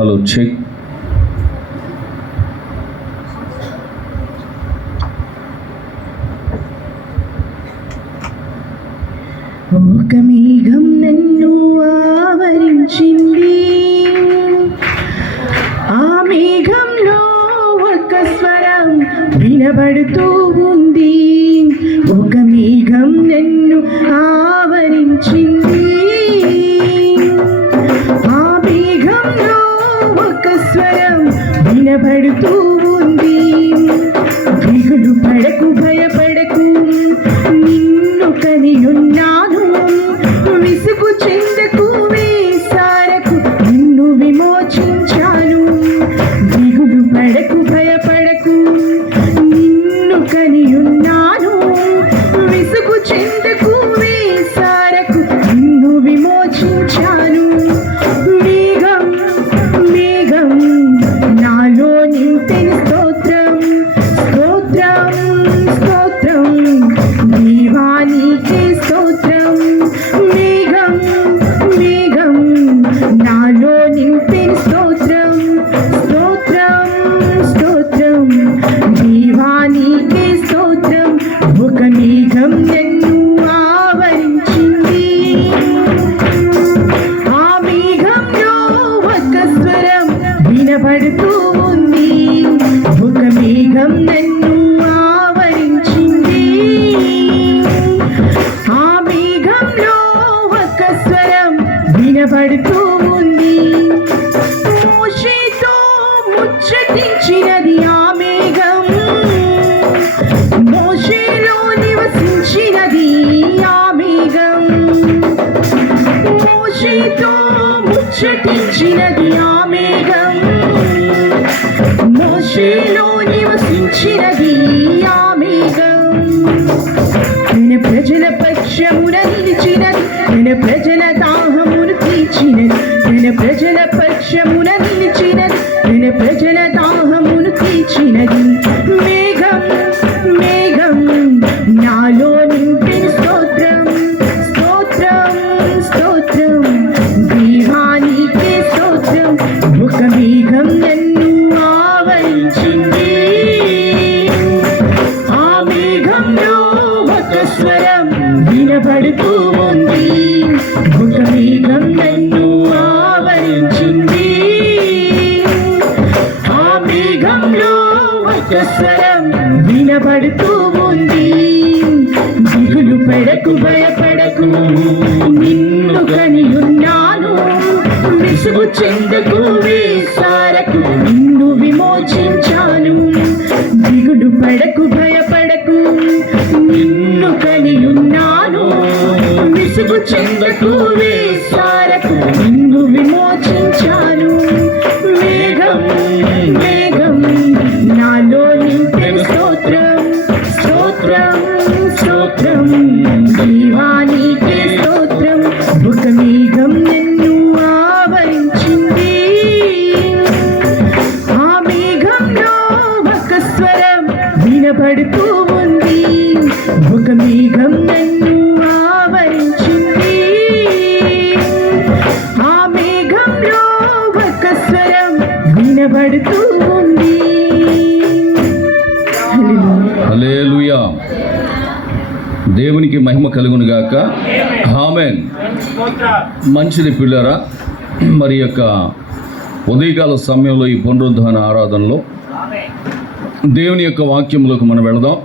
Hello check. ఒక మేఘం నన్ను ఆవరించింది, ఆ మేఘంలో ఒక స్వరం వినబడుతూ ఉంది. ఒక మేఘం నన్ను ఆవరించింది, ఆ మేఘంలో ఒక స్వరం వినబడుతూ ఉంది. దిగులు పడకు, భయపడకు, నిన్ను కనియున్నాను. విసుగు చెందకు, వేసారకు, నిన్ను విమోచించాను. దిగులు పడకు, భయపడకు, నిన్ను కనియున్నాను. విసుగు చెందకు, వేసారకు, నిన్ను విమోచించాను. మేఘం మేఘం నాలో నింపెను స్తోత్రం, స్తోత్రం, స్తోత్రం, దేవానికే స్తోత్రం. మేఘం మేఘం నాలో నింపెను స్తోత్రం, స్తోత్రం, స్తోత్రం, దేవానికే స్తోత్రం. ఒక మేఘం నన్ను ఆవరించింది, ఆ మేఘంలో ఒక స్వరం వినబడుతూ ఉంది. ఒక మేఘం నన్ను ఆవరించింది, ఆ మేఘంలో ఒక స్వరం వినబడుతూ ఉంది. మోషేతో ముచ్చటించినది ఆ మేఘం, మోషేలో నివసించినది ఆ మేఘం. మోషేతో ముచ్చటించినది ఆ మేఘం, మోషేలో నివసించినది ఆ మేఘం. తన ప్రజల పక్షమున నిలిచినది, తన ప్రజల దాహమును తీర్చినది. తన ప్రజల పక్షమున నిలిచినది, తన ప్రజల దాహమును తీర్చినది. మేఘం మేఘం నాలో నింపెను స్తోత్రం, స్తోత్రం, స్తోత్రం, దేవానికే స్తోత్రం. ఒక మేఘం నన్ను ఆవరించింది, ఆ మేఘంలో ఒక స్వరం వినబడుతూ ఉంది. ఒక మేఘం నన్ను ఆవరించింది, ఆ మేఘంలో ఒక స్వరం వినబడుతూ ఉంది. దిగులు పడకు, భయపడకు, నిన్ను కనియున్నాను. విసుగు చెందకు, వేసారకు, నిన్ను విమోచించాను. దిగులు పడకు, భయపడకు, నిన్ను కనియున్నాను. విసుగు చెందకు, వేసారకు, నిన్ను విమోచించాను. మేఘం మేఘం నాలో నింపెను స్తోత్రం, స్తోత్రం, స్తోత్రం, దేవానికే స్తోత్రం. ఒక మేఘం నన్ను ఆవరించింది, ఆ మేఘంలో ఒక స్వరం వినబడుతూ ఉంది. ఒక మేఘం నన్ను ఆవరించింది, ఆ మేఘంలో ఒక స్వరం వినబడుతూ ఉంది. హల్లెలూయా. దేవునికి మహిమ కలుగును గాక. ఆమేన్. మంచిది పిల్లరా, మరి యొక్క ఉదయకాల సమయంలో ఈ పునరుద్ధాన ఆరాధనలో దేవుని యొక్క వాక్యములకు మనం వెళదాం.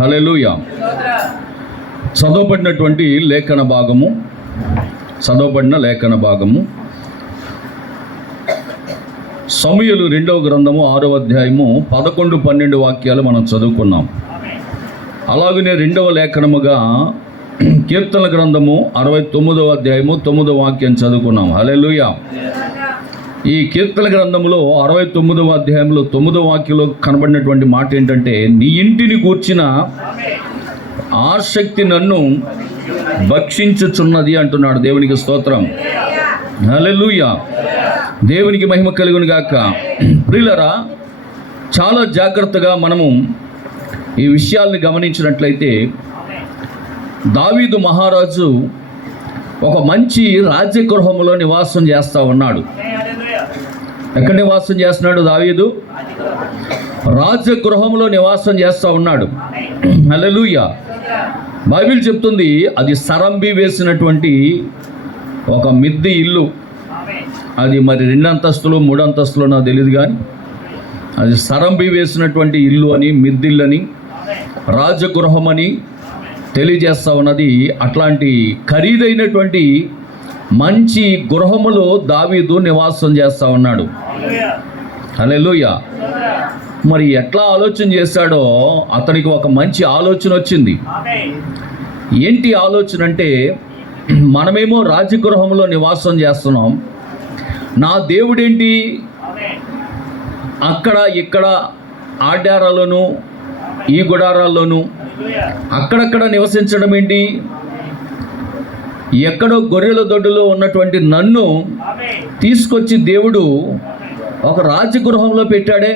హల్లెలూయా. చదవబడిన లేఖన భాగము సమూయేలు 2వ గ్రంథము 6వ అధ్యాయము 11-12 వాక్యాలు మనం చదువుకున్నాం. అలాగనే 2వ లేఖనముగా కీర్తన గ్రంథము 69వ అధ్యాయము 9వ వాక్యం చదువుకున్నాం. హల్లెలూయా. ఈ కీర్తన గ్రంథంలో 69వ అధ్యాయంలో 9వ వాక్యంలో కనబడినటువంటి మాట ఏంటంటే, నీ ఇంటిని గూర్చిన ఆసక్తి నన్ను భక్షించుచున్నది అంటున్నాడు. దేవునికి స్తోత్రం. హల్లెలూయా. దేవునికి మహిమ కలుగును గాక. ప్రియులరా, చాలా జాగ్రత్తగా మనము ఈ విషయాల్ని గమనించినట్లయితే, దావీదు మహారాజు ఒక మంచి రాజ్యగృహంలో నివాసం చేస్తూ ఉన్నాడు. ఎక్కడ నివాసం చేస్తున్నాడు దావీదు? రాజగృహంలో నివాసం చేస్తూ ఉన్నాడు. హల్లెలూయా. బైబిల్ చెప్తుంది అది సరంబి వేసినటువంటి ఒక మిద్దె ఇల్లు. అది మరి 2 అంతస్తులు 3 అంతస్తులు నాకు తెలియదు, కానీ అది సరంబి వేసినటువంటి ఇల్లు అని, మిద్దిల్లని, రాజగృహం అని తెలియజేస్తా ఉన్నది. అట్లాంటి ఖరీదైనటువంటి మంచి గృహములో దావీదు నివాసం చేస్తూ ఉన్నాడు. హల్లెలూయా. మరి ఎట్లా ఆలోచన చేశాడో అతనికి ఒక మంచి ఆలోచన వచ్చింది. ఏంటి ఆలోచన అంటే, మనమేమో రాజగృహంలో నివాసం చేస్తున్నాం, నా దేవుడేంటి అక్కడ ఇక్కడ ఆ డేరాల్లోనూ ఈ గుడారాల్లోనూ అక్కడక్కడ నివసించడం ఏంటి? ఎక్కడో గొర్రెల దొడ్డులో ఉన్నటువంటి నన్ను తీసుకొచ్చి దేవుడు ఒక రాజగృహంలో పెట్టాడే,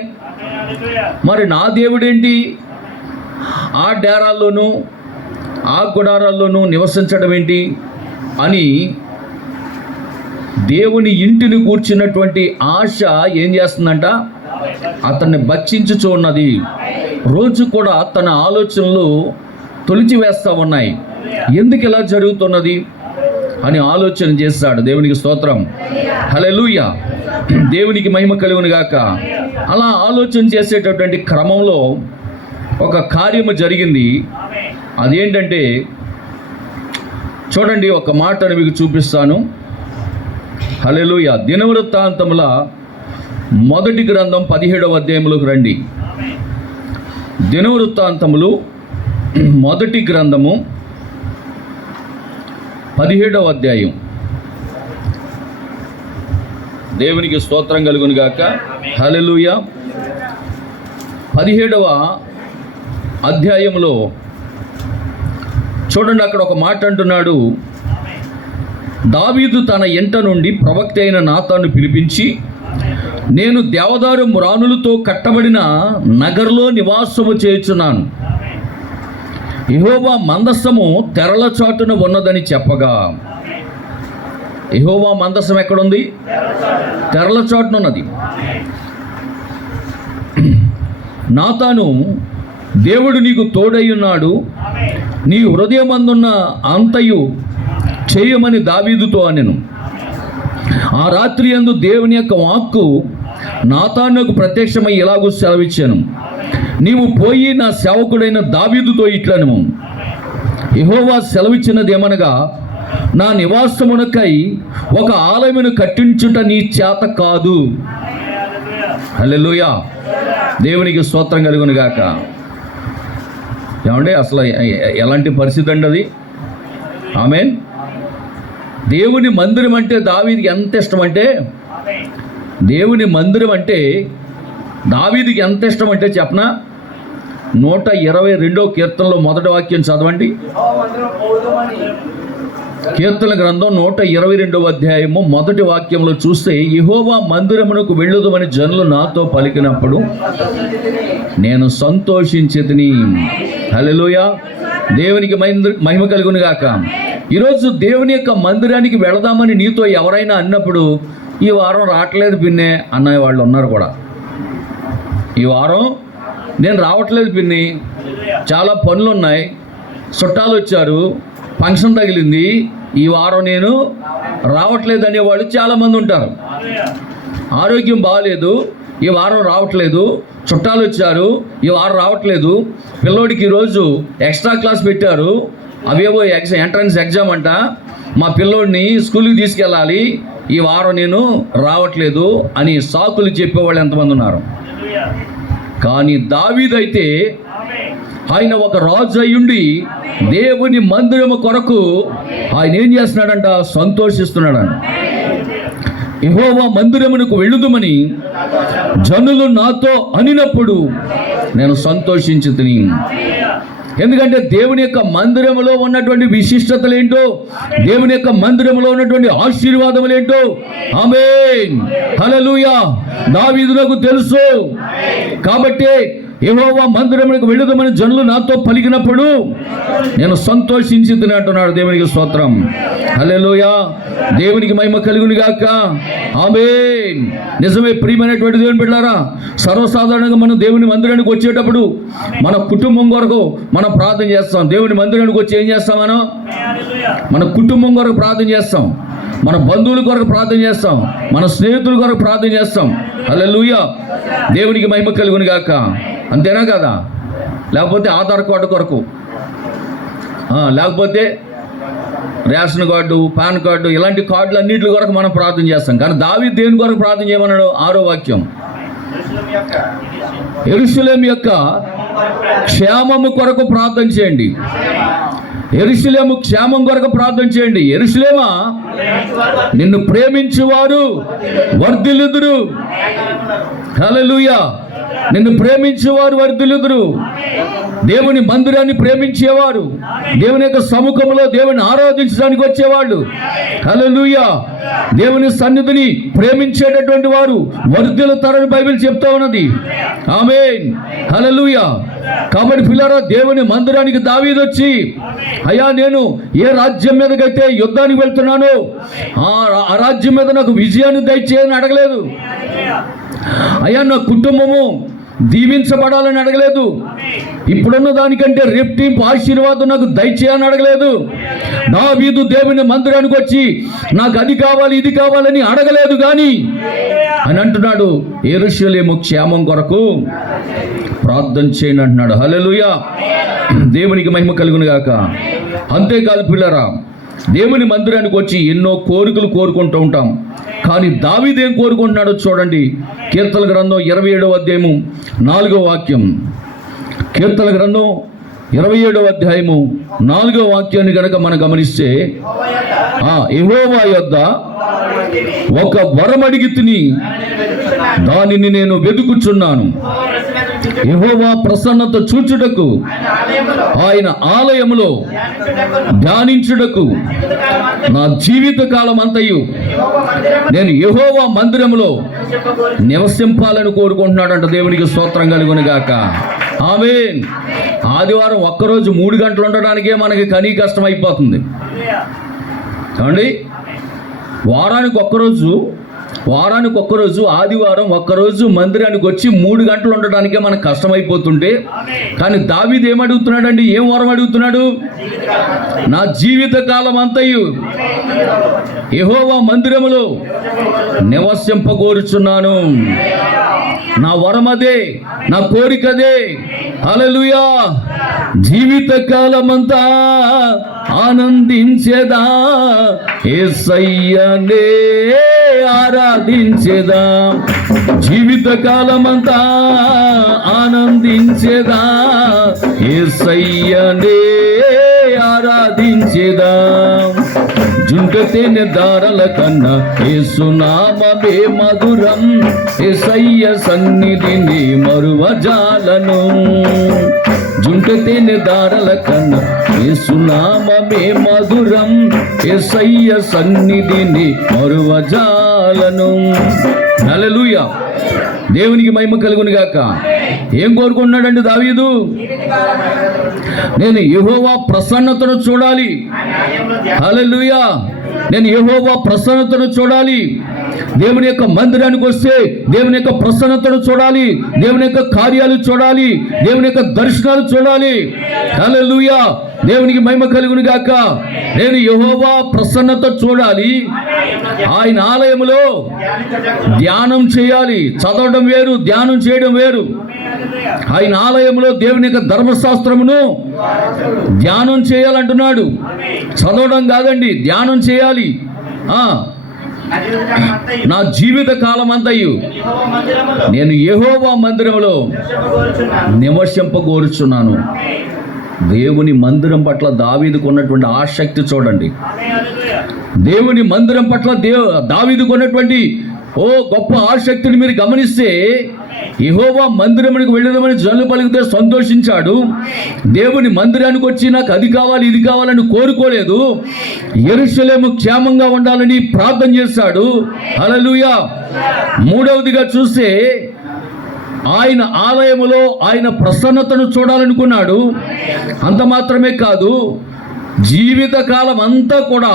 మరి నా దేవుడేంటి ఆ డేరాల్లోనూ ఆ గుడారాల్లోనూ నివసించడం ఏంటి అని దేవుని ఇంటిని కూర్చున్నటువంటి ఆశ ఏం చేస్తుందంట? అతన్ని భక్షించుచూ ఉన్నది. రోజు కూడా తన ఆలోచనలు తొలిచివేస్తూ ఉన్నాయి. ఎందుకు ఇలా జరుగుతున్నది అని ఆలోచన చేస్తాడు. దేవునికి స్తోత్రం. హల్లెలూయా. దేవునికి మహిమ కలుగును గాక. అలా ఆలోచన చేసేటటువంటి క్రమంలో ఒక కార్యము జరిగింది. అదేంటంటే, చూడండి, ఒక మాటను మీకు చూపిస్తాను. హల్లెలూయా. దినవృత్తాంతముల మొదటి గ్రంథం 17వ అధ్యాయంలోకి రండి. దినవృత్తాంతములు మొదటి గ్రంథము 17వ అధ్యాయం. దేవునికి స్తోత్రం కలుగును గాక. హల్లెలూయా. 17వ అధ్యాయంలో చూడండి, అక్కడ ఒక మాట అంటున్నాడు. దావీదు తన ఇంట నుండి ప్రవక్త అయిన నాతాను పిలిపించి, నేను దేవదారు మ్రానులతో కట్టబడిన నగరులో నివాసము చేయుచున్నాను. యెహోవా మందసము తెరల చాటున ఉన్నదని చెప్పగా, యెహోవా మందసం ఎక్కడుంది? తెరల చాటున ఉన్నది. నాతాను, దేవుడు నీకు తోడై ఉన్నాడు, నీ హృదయమందున్న అంతయు చేయమని దావీదుతో అనెను. ఆ రాత్రి యందు దేవుని యొక్క వాక్కు నాతానుకు ప్రత్యక్షమై ఇలాగూ సెలవిచ్చాను, నీవు పోయి నా సేవకుడైన దావీదుతో ఇట్లనెను, యెహోవా సెలవిచ్చినది ఏమనగా, నా నివాసమునకై ఒక ఆలయమును కట్టించుట నీ చేత కాదు. హల్లెలూయా. దేవునికి స్తోత్రం కలుగును గాక. ఏమంటే అసలు ఎలాంటి పరిస్థితి అండి అది? ఆమేన్. దేవుని మందిరం అంటే దావీదుకి ఎంత ఇష్టం అంటే, దేవుని మందిరం అంటే దావీదుకి ఎంత ఇష్టం అంటే చెప్పనా? 122వ కీర్తనలో మొదటి వాక్యం చదవండి. కీర్తన గ్రంథం 122వ అధ్యాయము మొదటి వాక్యంలో చూస్తే, యెహోవా మందిరమునకు వెళ్ళుదమని జనులు నాతో పలికినప్పుడు నేను సంతోషించితిని. హల్లెలూయా. దేవునికి మహిమ కలుగును గాక. ఈరోజు దేవుని యొక్క మందిరానికి వెళదామని నీతో ఎవరైనా అన్నప్పుడు, ఈ వారం రావట్లేదు పిన్ని అన్న వాళ్ళు ఉన్నారు కూడా. ఈ వారం నేను రావట్లేదు పిన్ని, చాలా పనులు ఉన్నాయి, చుట్టాలు వచ్చారు, ఫంక్షన్ తగిలింది, ఈ వారం నేను రావట్లేదు అనేవాళ్ళు చాలామంది ఉంటారు. ఆరోగ్యం బాగాలేదు, ఈ వారం రావట్లేదు, చుట్టాలు వచ్చారు, ఈ వారం రావట్లేదు, పిల్లోడికి ఈరోజు ఎక్స్ట్రా క్లాస్ పెట్టారు, అవేవో ఎంట్రన్స్ ఎగ్జామ్ అంట, మా పిల్లోడిని స్కూల్కి తీసుకెళ్ళాలి, ఈ వారం నేను రావట్లేదు అని సాకులు చెప్పేవాళ్ళు ఎంతమంది ఉన్నారు. కానీ దావీదైతే ఆయన ఒక రాజు అయ్యుండి దేవుని మందిరము కొరకు ఆయన ఏం చేస్తున్నాడంట? సంతోషిస్తున్నాడంట. యెహోవా మందిరమునకు వెళ్ళుదుమని జనులు నాతో అనినప్పుడు నేను సంతోషించితిని. ఎందుకంటే దేవుని యొక్క మందిరములో ఉన్నటువంటి విశిష్టతలు ఏంటో, దేవుని యొక్క మందిరములో ఉన్నటువంటి ఆశీర్వాదములు ఏంటో ఆమేన్ హల్లెలూయా దావీదునకు తెలుసు. కాబట్టి యెహోవా మందిరమునకు వెళ్ళుదమని జనులు నాతో పలికినప్పుడు నేను సంతోషించితిని అంటున్నాడు. దేవునికి స్తోత్రం. హల్లెలూయా. దేవునికి మహిమ కలుగును గాక. ఆమేన్. నిజమే ప్రియమైనటువంటి దేవుని బిడ్డలారా, సర్వసాధారణంగా మనం దేవుని మందిరానికి వచ్చేటప్పుడు మన కుటుంబం కొరకు మనం ప్రార్థన చేస్తాం. దేవుని మందిరానికి వచ్చి ఏం చేస్తాం? మన కుటుంబం కొరకు ప్రార్థన చేస్తాం, మన బంధువుల కొరకు ప్రార్థన చేస్తాం, మన స్నేహితుల కొరకు ప్రార్థన చేస్తాం. హల్లెలూయా. దేవునికి మహిమ కలుగును గాక. అంతేనా కదా? లేకపోతే ఆధార్ కార్డు కొరకు, లేకపోతే రేషన్ కార్డు, పాన్ కార్డు, ఇలాంటి కార్డులు అన్నింటి కొరకు మనం ప్రార్థన చేస్తాం. కానీ దావీదు దేని కొరకు ప్రార్థన చేయమన్నాడు? 6వ వాక్యం, యెరూషలేము యొక్క క్షేమము కొరకు ప్రార్థన చేయండి. యెరూషలేము క్షేమం కొరకు ప్రార్థన చేయండి. యెరూషలేమా, నిన్ను ప్రేమించువారు వర్ధిల్లుదురు. హల్లెలూయా. నిన్ను ప్రేమించేవారు వర్ధిల్లుదురు. దేవుని మందిరాన్ని ప్రేమించేవారు, దేవుని యొక్క సముఖంలో దేవుని ఆరాధించడానికి వచ్చేవాళ్ళు, హల్లెలూయా, దేవుని సన్నిధిని ప్రేమించేటటువంటి వారు వర్ధిల్లుతారని బైబిల్ చెప్తా ఉన్నది. ఆమేన్. హల్లెలూయా. కాబట్టి పిల్లరా, దేవుని మందిరానికి దావీదు వచ్చి, అయ్యా నేను ఏ రాజ్యం మీదకైతే యుద్ధానికి వెళ్తున్నానో ఆ రాజ్యం మీద నాకు విజయాన్ని దయచేయని అడగలేదు. అయ్యా నా కుటుంబము దీవించబడాలని అడగలేదు. ఇప్పుడున్న దానికంటే రెట్టింపు ఆశీర్వాదం నాకు దయచేయని అడగలేదు. దావీదు దేవుని మందిరానికి వచ్చి నాకు అది కావాలి ఇది కావాలని అడగలేదు. కానీ అని అంటున్నాడు, యెరూషలేము క్షేమం కొరకు ప్రార్థన చేయండి అంటున్నాడు. హల్లెలూయా. దేవునికి మహిమ కలుగును గాక. అంతేకాదు పిల్లరా, దేవుని మందిరానికి వచ్చి ఎన్నో కోరికలు కోరుకుంటూ ఉంటాం. కానీ దావీదు ఏం కోరుకుంటున్నాడో చూడండి. కీర్తన గ్రంథం 27వ అధ్యాయము 4వ వాక్యం. కీర్తన గ్రంథం 27వ అధ్యాయము 4వ వాక్యాన్ని కనుక మనం గమనిస్తే, యెహోవా యొద్ద ఒక వరం అడిగితిని, దానిని నేను వెతుకుచున్నాను. యెహోవా ప్రసన్నత చూచుటకు, ఆయన ఆలయములో ధ్యానించుటకు నా జీవిత కాలం అంతయు నేను యెహోవా మందిరములో నివసింపాలని కోరుకుంటున్నాడంట. దేవునికి స్తోత్రం కలుగును గాక. ఆమేన్. ఆదివారం ఒక్కరోజు 3 గంటలు ఉండడానికే మనకి కనీ కష్టం అయిపోతుంది. ఏమండి, వారానికి ఒక్కరోజు ఆదివారం ఒక్కరోజు మందిరానికి వచ్చి 3 గంటలు ఉండడానికే మనకు కష్టమైపోతుంటే, కానీ దావీదు ఏమడుగుతున్నాడండి? ఏం వరం అడుగుతున్నాడు? నా జీవిత కాలం అంతయు యెహోవా మందిరములో నివసింపగోరుచున్నాను. నా వరం అదే, నా కోరిక అదే. హల్లెలూయా. జీవిత కాలమంతా ఆనందించేదా, యేసయ్యనే ఆరాధించేదా. జీవిత కాలమంతా ఆనందించేదా, యేసయ్యనే ఆరాధించేదా. జుంట తేనె దారల కన్నా యేసునామమే మధురం, యేసయ్య సన్నిధిని మరువజాలను. జుంట తేనె దారల కన్నా యేసునామమే మధురం, యేసయ్య సన్నిధిని మరువజాలను. హల్లెలూయా. దేవునికి మహిమ కలుగును గాక. ఏం కోరుకుంటున్నాడండి దావీదు? నేను యెహోవా ప్రసన్నతను చూడాలి. హల్లెలూయా. నేను యెహోవా ప్రసన్నతను చూడాలి. దేవుని యొక్క మందిరానికి వస్తే దేవుని యొక్క ప్రసన్నతను చూడాలి, దేవుని యొక్క కార్యాలు చూడాలి, దేవుని యొక్క దర్శనాలు చూడాలి. హల్లెలూయా. దేవునికి మహిమ కలుగును గాక. నేను యెహోవా ప్రసన్నత చూడాలి. ఆయన ఆలయములో ధ్యానం చేయాలి. చదవడం వేరు, ధ్యానం చేయడం వేరు. ఆయన ఆలయంలో దేవుని యొక్క ధర్మశాస్త్రమును ధ్యానం చేయాలంటున్నాడు. చదవడం కాదండి, ధ్యానం చేయాలి. నా జీవిత కాలం అంతయు నేను యెహోవా మందిరములో నివసింపగోరుచున్నాను. దేవుని మందిరం పట్ల దావీదుకు ఉన్నటువంటి ఆసక్తి చూడండి. దేవుని మందిరం పట్ల దావీదుకు ఉన్నటువంటి గొప్ప ఆసక్తిని మీరు గమనిస్తే, యెహోవా మందిరమునికి వెళ్ళదామని జనులు పలికితే సంతోషించాడు. దేవుని మందిరానికి వచ్చి నాకు అది కావాలి ఇది కావాలని కోరుకోలేదు. యెరూషలేము క్షేమంగా ఉండాలని ప్రార్థన చేశాడు. హల్లెలూయా. 3వదిగా చూస్తే ఆయన ఆలయములో ఆయన ప్రసన్నతను చూడాలనుకున్నాడు. అంత మాత్రమే కాదు, జీవితకాలం అంతా కూడా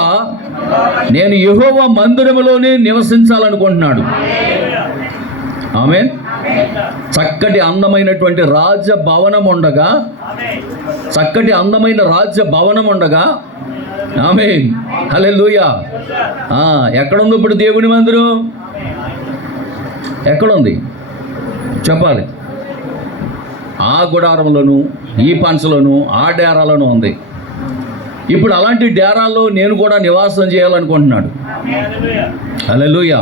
నేను యెహోవా మందిరములోనే నివసించాలనుకుంటున్నాడు. ఆమేన్. చక్కటి అందమైనటువంటి రాజ్య భవనం ఉండగా, చక్కటి అందమైన రాజ్య భవనం ఉండగా, ఆమేన్, హల్లెలూయా. ఎక్కడుంది ఇప్పుడు దేవుని మందిరం? ఎక్కడుంది చెప్పాలి? ఆ గుడారంలోను, ఈ పంచలోను, ఆ డేరాలోనూ ఉంది. ఇప్పుడు అలాంటి డేరాల్లో నేను కూడా నివాసం చేయాలనుకుంటున్నాడు. హల్లెలూయా.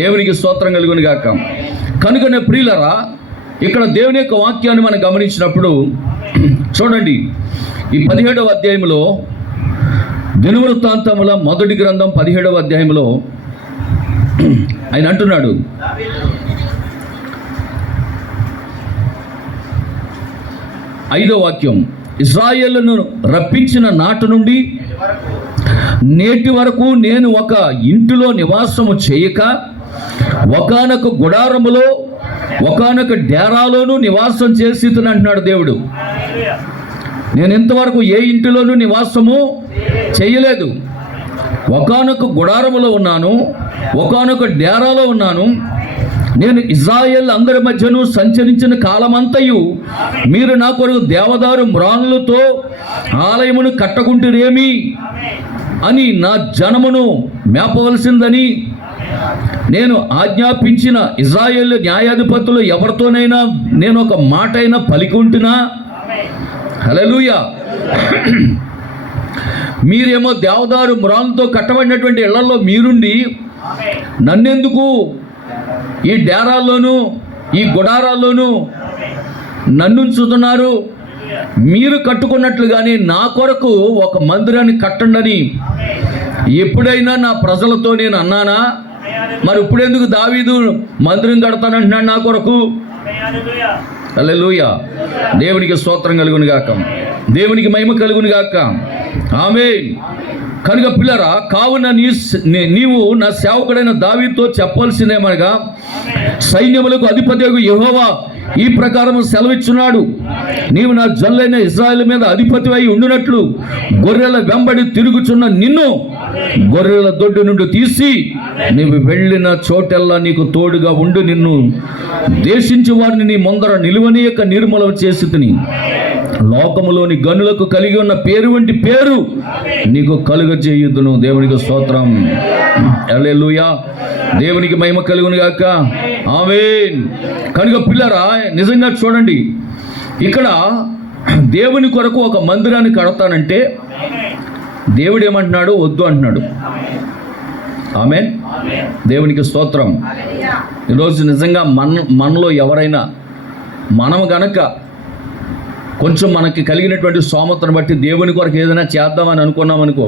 దేవునికి స్తోత్రం కలుగును గాక. కనుకనే ప్రియులరా, ఇక్కడ దేవుని యొక్క వాక్యాన్ని మనం గమనించినప్పుడు చూడండి, ఈ 17వ అధ్యాయంలో, దినవృత్తాంతముల మొదటి గ్రంథం 17వ అధ్యాయంలో ఆయన అంటున్నాడు, 5వ వాక్యం, ఇశ్రాయేలును రప్పించిన నాటి నుండి నేటి వరకు నేను ఒక ఇంటిలో నివాసము చేయక ఒకానొక గుడారములో ఒకానొక డేరాలోనూ నివాసం చేసి అంటున్నాడు దేవుడు. నేను ఇంతవరకు ఏ ఇంటిలోనూ నివాసము చేయలేదు. ఒకానొక గుడారములో ఉన్నాను, ఒకానొక డేరాలో ఉన్నాను. నేను ఇశ్రాయేల్ అందరి మధ్యను సంచరించిన కాలమంతయు మీరు నా కొరకు దేవదారు మ్రాణులతో ఆలయమును కట్టకుంటురేమి అని నా జనమును మేపవలసిందని నేను ఆజ్ఞాపించిన ఇశ్రాయేల్ న్యాయాధిపతులు ఎవరితోనైనా నేను ఒక మాట అయినా పలికుంటున్నా? హల్లెలూయా. మీరేమో దేవదారు మ్రాణులతో కట్టబడినటువంటి ఇళ్లలో మీరుండి నన్నెందుకు ఈ డేరాల్లోనూ ఈ గుడారాల్లోనూ నన్ను ఉంచుతున్నారు? మీరు కట్టుకున్నట్లుగానే నా కొరకు ఒక మందిరాన్ని కట్టండి ఎప్పుడైనా నా ప్రజలతో నేను అన్నానా? మరి ఇప్పుడెందుకు దావీదు మందిరం కడతానంటున్నాడు నా కొరకు? హల్లెలూయా. దేవునికి స్తోత్రం కలుగును గాక, దేవునికి మహిమ కలుగును గాక. ఆమేన్. కనుక పిల్లరా, కావున నీవు నా సేవకుడైన దావీదుతో చెప్పాల్సిందేమనగా, సైన్యములకు అధిపతియగు యెహోవా ఈ ప్రకారం సెలవిచ్చున్నాడు, నీవు నా జనులైన ఇశ్రాయేలు మీద అధిపతి అయి ఉండునట్లు గొర్రెల వెంబడి తిరుగుచున్న నిన్ను గొర్రెల దొడ్డు నుండి తీసి నీవు వెళ్ళిన చోటెల్లా నీకు తోడుగా ఉండి నిన్ను దేశించి వారిని నీ ముందర నిలువనీయక నిర్మూలన చేసి తిని లోకములోని గనులకు కలిగి ఉన్న పేరు వంటి పేరు నీకు కలుగజేయుదును. దేవునికి స్తోత్రం. హల్లెలూయా. దేవునికి మహిమ కలుగును గాక. ఆమేన్. కనుక పిల్లరా, నిజంగా చూడండి, ఇక్కడ దేవుని కొరకు ఒక మందిరాన్ని కడతానంటే దేవుడు ఏమంటున్నాడు? వద్దు అంటున్నాడు. ఆమేన్. దేవునికి స్తోత్రం. ఈరోజు నిజంగా మనలో ఎవరైనా మనం గనక కొంచెం మనకి కలిగినటువంటి స్తోమతను బట్టి దేవుని కొరకు ఏదైనా చేద్దామని అనుకున్నామనుకో,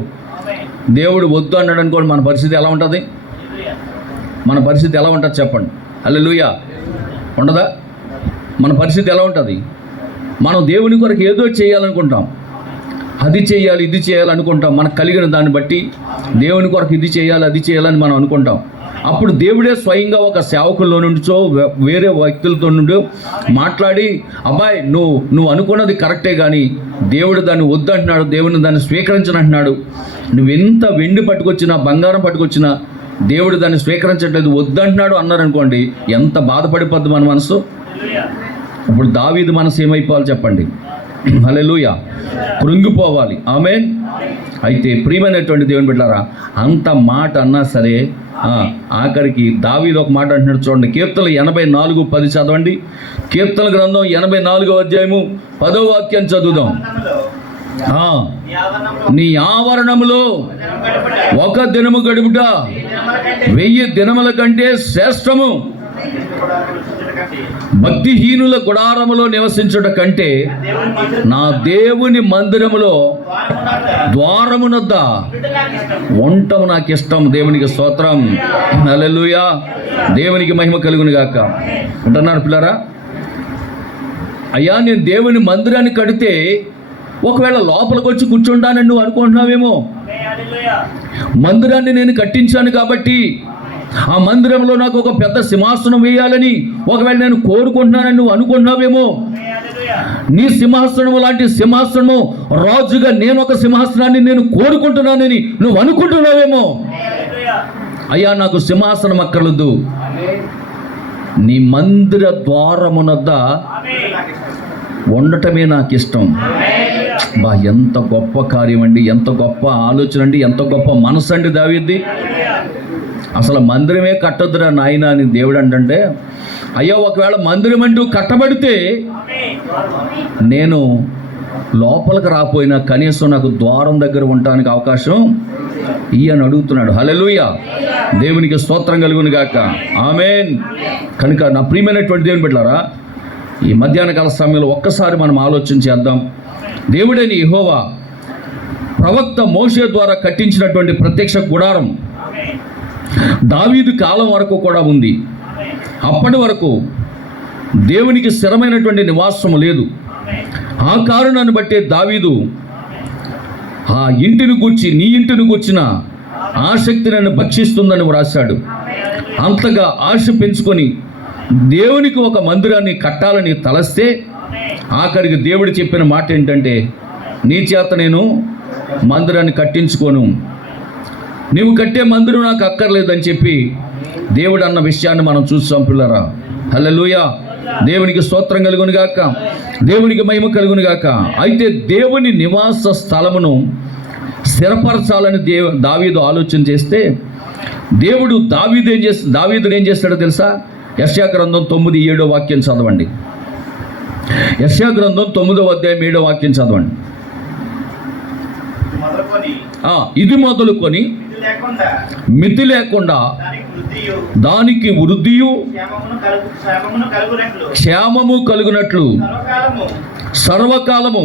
దేవుడు వద్దు అన్నాడు అనుకోండి, మన పరిస్థితి ఎలా ఉంటుంది? మన పరిస్థితి ఎలా ఉంటుంది చెప్పండి? హల్లెలూయా. ఉండదా? మన పరిస్థితి ఎలా ఉంటుంది? మనం దేవుని కొరకు ఏదో చేయాలనుకుంటాం, అది చేయాలి ఇది చేయాలి అనుకుంటాం. మనకు కలిగిన దాన్ని బట్టి దేవుని కొరకు ఇది చేయాలి అది చేయాలని మనం అనుకుంటాం. అప్పుడు దేవుడే స్వయంగా ఒక సేవకుల్లో నుంచో వేరే వ్యక్తులతో నుండి మాట్లాడి, అబ్బాయి నువ్వు అనుకున్నది కరెక్టే, కానీ దేవుడు దాన్ని వద్దంటున్నాడు, దేవుని దాన్ని స్వీకరించనంటున్నాడు. నువ్వెంత వెండి పట్టుకొచ్చినా బంగారం పట్టుకొచ్చినా దేవుడు దాన్ని స్వీకరించట్లేదు, వద్దంటున్నాడు అన్నారనుకోండి, ఎంత బాధపడిపోద్ది మన మనసు. ఇప్పుడు దావీదు మనసు ఏమైపోవాలి చెప్పండి? హల్లెలూయా. కృంగిపోవాలి. ఆమేన్. అయితే ప్రియమైనటువంటి దేవుని బిడ్డలారా, అంత మాట అన్నా సరే ఆఖరికి దావీదు ఒక మాట అంటున్నాడు. చూడండి, కీర్తనలు 84:10 చదవండి. కీర్తన గ్రంథం 84వ అధ్యాయము 10వ వాక్యం చదువుదాం. నీ ఆవరణములో ఒక దినము గడుపుట 1000 దినముల కంటే శ్రేష్టము. భక్తిహీనుల గుడారములో నివసించుట కంటే నా దేవుని మందిరములో ద్వారమునొద్ద ఉండటం నాకు ఇష్టం. దేవునికి స్తోత్రం. హల్లెలూయా. దేవునికి మహిమ కలుగును గాక. ఉంటున్నారు పిల్లరా? అయ్యా, నేను దేవుని మందిరాన్ని కడితే ఒకవేళ లోపలికి వచ్చి కూర్చుంటానని నువ్వు అనుకుంటున్నావేమో. మందిరాన్ని నేను కట్టించాను కాబట్టి ఆ మందిరంలో నాకు ఒక పెద్ద సింహాసనం వేయాలని ఒకవేళ నేను కోరుకుంటున్నానని నువ్వు అనుకుంటున్నావేమో. నీ సింహాసనం లాంటి సింహాసనము, రాజుగా నేను ఒక సింహాసనాన్ని నేను కోరుకుంటున్నానని నువ్వు అనుకుంటున్నావేమో. అయ్యా, నాకు సింహాసనం అక్కర్లేదు, నీ మందిర ద్వారమునద్ద ఉండటమే నాకు ఇష్టం. బా, ఎంత గొప్ప కార్యం అండి, ఎంత గొప్ప ఆలోచన అండి, ఎంత గొప్ప మనసు అండి దావీదుది. అసలు మందిరమే కట్టొద్దురా నాయన అని దేవుడు అంటే, అయ్యా ఒకవేళ మందిరం అంటూ కట్టబడితే నేను లోపలికి రాపోయినా కనీసం నాకు ద్వారం దగ్గర ఉండటానికి అవకాశం ఇయ్యని అడుగుతున్నాడు. హల్లెలూయా, దేవునికి స్తోత్రం కలుగును గాక. ఆమేన్. కనుక నా ప్రియమైనటువంటి దేవుని బిడ్డలారా, ఈ మధ్యాహ్న కాల సమయంలో ఒక్కసారి మనం ఆలోచన చేద్దాం. దేవుడైన యెహోవా ప్రవక్త మోషే ద్వారా కట్టించినటువంటి ప్రత్యక్ష గుడారం దావీదు కాలం వరకు కూడా ఉంది. అప్పటి వరకు దేవునికి స్థిరమైనటువంటి నివాసము లేదు. ఆ కారణాన్ని బట్టే దావీదు ఆ ఇంటిని గూర్చి, నీ ఇంటిని గూర్చిన ఆసక్తి నన్ను భక్షిస్తుందని వ్రాశాడు. అంతగా ఆశ పెంచుకొని దేవునికి ఒక మందిరాన్ని కట్టాలని తలస్తే ఆఖరికి దేవుడు చెప్పిన మాట ఏంటంటే, నీ చేత నేను మందిరాన్ని కట్టించుకోను, నీవు కట్టే మందిరం నాకు అక్కర్లేదని చెప్పి దేవుడు అన్న విషయాన్ని మనం చూస్తాం పిల్లరా. హల్లెలూయా, దేవునికి స్తోత్రం కలుగును గాక, దేవునికి మహిమ కలుగును గాక. అయితే దేవుని నివాస స్థలమును స్థిరపరచాలని దావీదు ఆలోచన చేస్తే దేవుడు దావీదుని ఏం చేస్తాడో తెలుసా? యెషయా గ్రంథం 9:7 వాక్యం చదవండి. యెషయా గ్రంథం 9:7 చదవండి. ఇది మొదలుకొని మితి లేకుండా దానికి వృద్ధియు క్షేమము కలుగునట్లు సర్వకాలము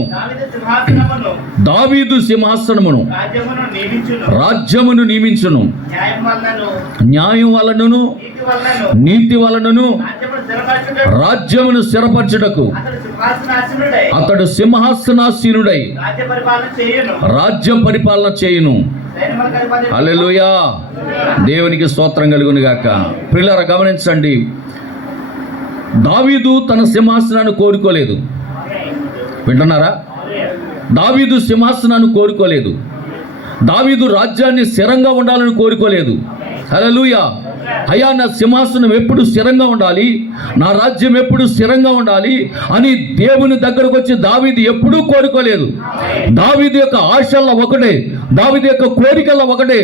దావీదు సింహాసనమును రాజ్యమును నియమించును, న్యాయం వలనను నీతి వలనను రాజ్యమును స్థిరపరచుటకు అతడు సింహాసనాసీనుడై రాజ్య పరిపాలన చేయును. హల్లెలూయా, దేవునికి స్తోత్రం కలుగును గాక. ప్రియులారా గమనించండి, దావీదు తన సింహాసనాన్ని కోరుకోలేదు. వింటున్నారా? దావీదు సింహాసనాన్ని కోరుకోలేదు. దావీదు రాజ్యాన్ని స్థిరంగా ఉండాలని కోరుకోలేదు. హల్లెలూయా. అయ్యా, నా సింహాసనం ఎప్పుడు స్థిరంగా ఉండాలి, నా రాజ్యం ఎప్పుడు స్థిరంగా ఉండాలి అని దేవుని దగ్గరకు వచ్చి దావీదు ఎప్పుడూ కోరుకోలేదు. దావీదు యొక్క ఆశల్లో ఒకటే, దావీదు యొక్క కోరికల్లో ఒకటే,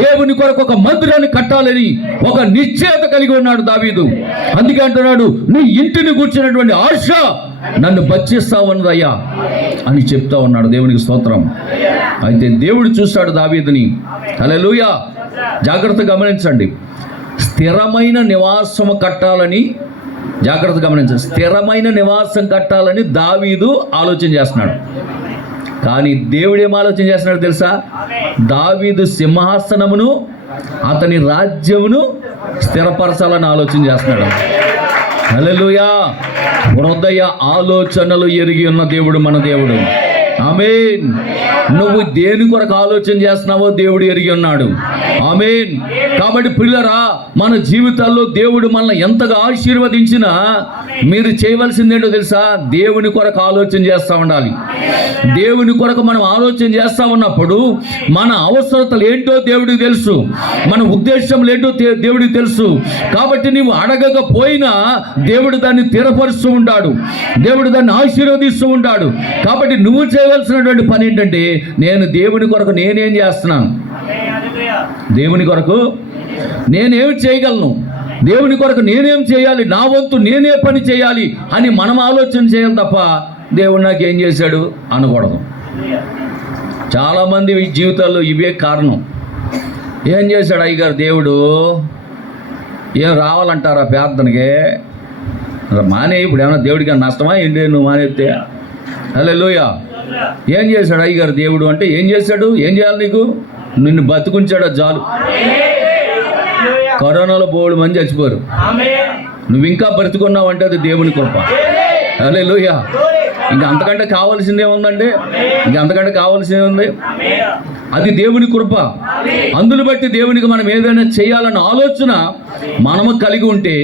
దేవుని కొరకు ఒక మందిరాన్ని కట్టాలని ఒక నిశ్చయత కలిగి ఉన్నాడు దావీదు. అందుకే అంటున్నాడు, నీ ఇంటిని కూర్చున్నటువంటి ఆశ నన్ను బచ్చిస్తావన్నదయ్యా అని చెప్తా ఉన్నాడు. దేవునికి స్తోత్రం. అయితే దేవుడు చూశాడు దావీదుని. హల్లెలూయా. జాగ్రత్త గమనించండి, స్థిరమైన నివాసం కట్టాలని, జాగ్రత్త గమనించండి, స్థిరమైన నివాసం కట్టాలని దావీదు ఆలోచన చేస్తున్నాడు. కానీ దేవుడు ఏం ఆలోచన చేస్తున్నాడు తెలుసా? దావీదు సింహాసనమును అతని రాజ్యమును స్థిరపరచాలని ఆలోచన చేస్తున్నాడు. హల్లెలూయా. హృదయ ఆలోచనలు ఎరిగి ఉన్న దేవుడు మన దేవుడు. ఆమేన్. నువ్వు దేని కొరకు ఆలోచన చేస్తున్నావో దేవుడు ఎరిగి ఉన్నాడు. ఆమేన్. కాబట్టి ప్రియులారా, మన జీవితాల్లో దేవుడు మనల్ని ఎంతగా ఆశీర్వదించినా మీరు చేయవలసిందేంటో తెలుసా? దేవుని కొరకు ఆలోచన చేస్తూ ఉండాలి. దేవుని కొరకు మనం ఆలోచన చేస్తూ ఉన్నప్పుడు మన అవసరతలు ఏంటో దేవుడికి తెలుసు, మన ఉద్దేశం ఏంటో దేవుడికి తెలుసు. కాబట్టి నీవు అడగకపోయినా దేవుడు దాన్ని స్థిరపరుస్తూ ఉంటాడు, దేవుడు దాన్ని ఆశీర్వదిస్తూ ఉంటాడు. కాబట్టి నువ్వు చేయవలసినటువంటి పని ఏంటంటే, నేను దేవుని కొరకు నేనేం చేస్తున్నాను, దేవుని కొరకు నేనేమి చేయగలను, దేవుని కొరకు నేనేం చేయాలి, నా వంతు నేనే పని చేయాలి అని మనం ఆలోచన చేయాలి తప్ప దేవుడు నాకేం చేశాడు అనకూడదు. చాలామంది జీవితాల్లో ఇవే కారణం. ఏం చేశాడు అయ్యగారు దేవుడు, ఏం రావాలంటారా ప్రార్థనకి, మానే ఇప్పుడు ఏమన్నా దేవుడికి నష్టమా ఏంటి నువ్వు మానేస్తే? హల్లెలూయా. ఏం చేశాడు అయ్యగారు దేవుడు అంటే, ఏం చేశాడు, ఏం చేయాలి నీకు, నిన్ను బతుకుంచాడు చాలు. కరోనాలో బోడు మంది చచ్చిపోరు, నువ్వు ఇంకా బ్రతుకున్నావు అంటే అది దేవుని కృప. హల్లెలూయా. ఇంకా అంతకంటే కావాల్సిందే ఉందండి, ఇంకా అంతకంటే కావాల్సిందే ఉంది. అది దేవుని కృప. అందును బట్టి దేవునికి మనం ఏదైనా చేయాలన్న ఆలోచన మనము కలిగి ఉంటే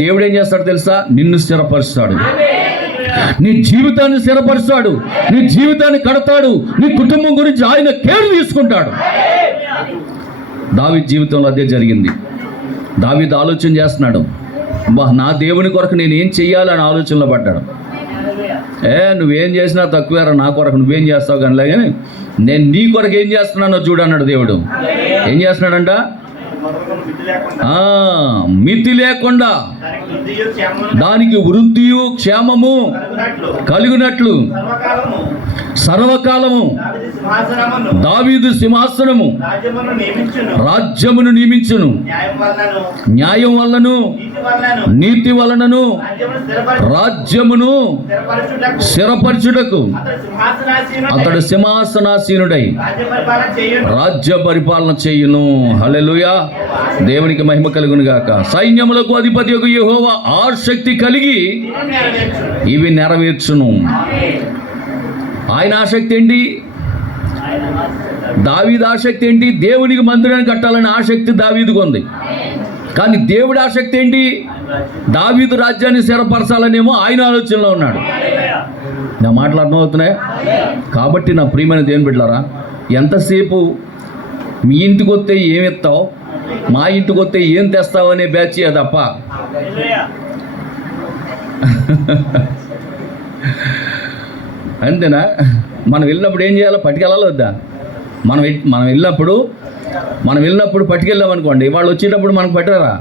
దేవుడు ఏం చేస్తాడు తెలుసా? నిన్ను స్థిరపరుస్తాడు, నీ జీవితాన్ని స్థిరపరుస్తాడు, నీ జీవితాన్ని కడతాడు, నీ కుటుంబం గురించి ఆయన కేర్ తీసుకుంటాడు. దావీదు జీవితంలో అదే జరిగింది. దావీదు ఆలోచన చేస్తున్నాడు, నా దేవుని కొరకు నేను ఏం చెయ్యాలని ఆలోచనలో పడ్డాడు. నువ్వేం చేసినా తక్కువేరా, నా కొరకు నువ్వేం చేస్తావు కానీ కానీ నేను నీ కొరకు ఏం చేస్తున్నానో చూడన్నాడు దేవుడు. ఏం చేస్తున్నాడంట? మితి లేకుండా దానికి వృద్ధియు క్షేమము కలుగునట్లు సర్వకాలము దావీదు సింహాసనము రాజ్యమును నియమించును, న్యాయం వలనను నీతి వలనను రాజ్యమును స్థిరపరచుటకు అతడు సింహాసనాసీనుడై రాజ్య పరిపాలన చేయును. హల్లెలూయా, దేవునికి మహిమ కలుగును గాక. సైన్యములకు అధిపతియగు యెహోవా ఆసక్తి కలిగి ఇవి నెరవేర్చును. ఆయన ఆసక్తి ఏంటి? దావీదు ఆసక్తి ఏంటి? దేవునికి మందిరాన్ని కట్టాలని ఆసక్తి దావీదుకు ఉంది. కానీ దేవుడి ఆసక్తి ఏంటి? దావీదు రాజ్యాన్ని స్థిరపరచాలనేమో ఆయన ఆలోచనలో ఉన్నాడు. నా మాటలు అర్థమవుతున్నాయి? కాబట్టి నా ప్రియమైన దేవుని బిడ్డలారా, ఎంతసేపు మీ ఇంటికి వస్తే ఏమిస్తావు, మా ఇంటికి వస్తే ఏం తెస్తావు అనే బ్యాచ్ తప్ప అంతేనా? మనం వెళ్ళినప్పుడు ఏం చేయాలో పట్టుకెళ్ళాలి వద్దా? మనం వెళ్ళినప్పుడు పట్టుకెళ్ళామనుకోండి, వాళ్ళు వచ్చేటప్పుడు మనకు పట్టారా?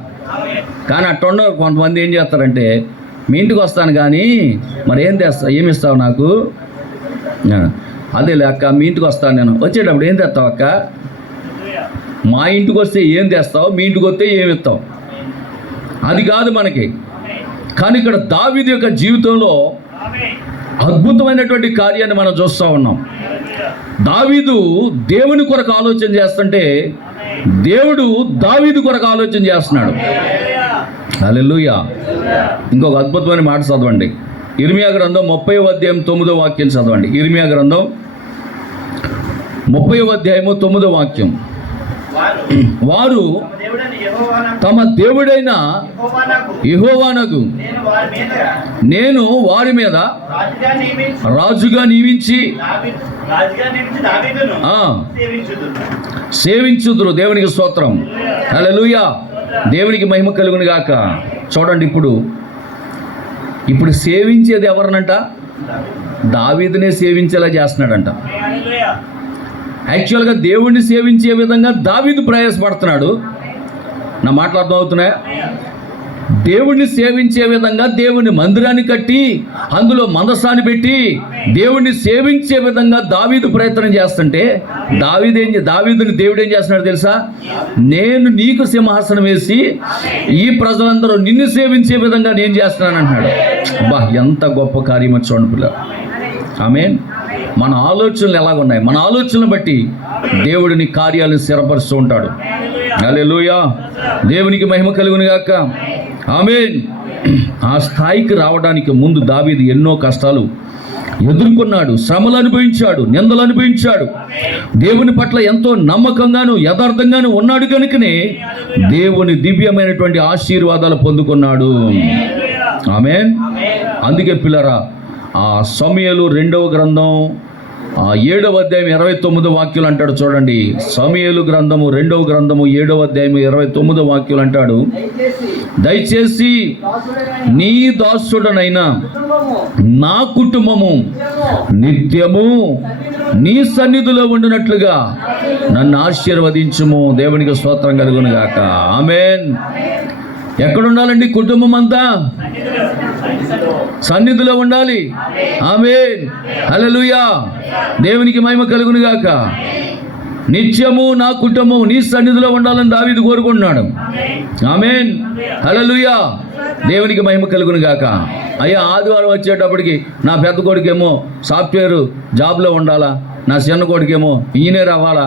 కానీ అట్టుండ కొంతమంది ఏం చేస్తారంటే, మీ ఇంటికి వస్తాను కానీ మరి ఏమి ఇస్తావు నాకు? అదేలే అక్క, మీ ఇంటికి వస్తాను నేను, వచ్చేటప్పుడు ఏం తెస్తావు అక్క? మా ఇంటికి వస్తే ఏం తెస్తావు, మీ ఇంటికి వస్తే ఏమి ఇస్తావు? అది కాదు మనకి. కానీ ఇక్కడ దావీదు యొక్క జీవితంలో అద్భుతమైనటువంటి కార్యాన్ని మనం చూస్తూ ఉన్నాం. దావీదు దేవుని కొరకు ఆలోచన చేస్తుంటే దేవుడు దావీదు కొరకు ఆలోచన చేస్తున్నాడు. హల్లెలూయా. ఇంకొక అద్భుతమైన మాట చదవండి. ఇర్మియా గ్రంథం 30వ అధ్యాయం 9వ వాక్యం చదవండి. ఇర్మియా గ్రంథం 30వ అధ్యాయము 9వ వాక్యం. వారు తమ దేవుడైన యెహోవానగు నేను వారి మీద రాజుగా నియమించి సేవించుదురు. దేవునికి స్తోత్రం. హల్లెలూయా, దేవునికి మహిమ కలుగును గాక. చూడండి, ఇప్పుడు సేవించేది ఎవరినంట? దావీదునే సేవించేలా చేస్తున్నాడంట. యాక్చువల్గా దేవుణ్ణి సేవించే విధంగా దావీదు ప్రయాసపడుతున్నాడు. నా మాటలు అర్థమవుతున్నాయా? దేవుణ్ణి సేవించే విధంగా దేవుని మందిరాన్ని కట్టి అందులో మందసాన్ని పెట్టి దేవుణ్ణి సేవించే విధంగా దావీదు ప్రయత్నం చేస్తుంటే దావీదుని దేవుడు ఏం చేస్తున్నాడు తెలుసా? నేను నీకు సింహాసనం వేసి ఈ ప్రజలందరూ నిన్ను సేవించే విధంగా నేను చేస్తున్నాను అంటున్నాడు. బా, ఎంత గొప్ప కార్యమో చూడండి పిల్లలు. ఆమేన్. మన ఆలోచనలు ఎలాగున్నాయి? మన ఆలోచనలు బట్టి దేవుడిని కార్యాలను స్థిరపరుస్తూ ఉంటాడు. హల్లెలూయా, దేవునికి మహిమ కలుగును గాక. ఆమేన్. ఆ స్థాయికి రావడానికి ముందు దావీదు ఎన్నో కష్టాలు ఎదుర్కొన్నాడు, శ్రమలు అనుభవించాడు, నిందలు అనుభవించాడు. దేవుని పట్ల ఎంతో నమ్మకంగాను యథార్థంగాను ఉన్నాడు కనుకనే దేవుని దివ్యమైనటువంటి ఆశీర్వాదాలు పొందుకున్నాడు. ఆమేన్. అందుకే పిల్లరా, ఆ సమూయేలు 2వ గ్రంథం 7వ అధ్యాయం 29వ వాక్యాలు అంటాడు. చూడండి, సమూయేలు గ్రంథము 2వ గ్రంథము 7వ అధ్యాయం 29వ వాక్యాలు అంటాడు, దయచేసి నీ దాసుడనైన నా కుటుంబము నిత్యము నీ సన్నిధిలో ఉండినట్లుగా నన్ను ఆశీర్వదించుము. దేవునికి స్తోత్రం కలుగును గాక. ఆమేన్. ఎక్కడుండాలండి కుటుంబం అంతా? సన్నిధిలో ఉండాలి. ఆమేన్. హల్లెలూయా, దేవునికి మహిమ కలుగును గాక. నిత్యము నా కుటుంబం నీ సన్నిధిలో ఉండాలని దావీదు కోరుకుంటున్నాడు. ఆమేన్. హల్లెలూయా, దేవునికి మహిమ కలుగును గాక. అయ్యా, ఆదివారం వచ్చేటప్పటికి నా పెద్ద కొడుకేమో సాఫ్ట్వేర్ జాబ్లో ఉండాలా, నా చిన్న కొడుకేమో ఇంజనీర్ అవ్వాలా,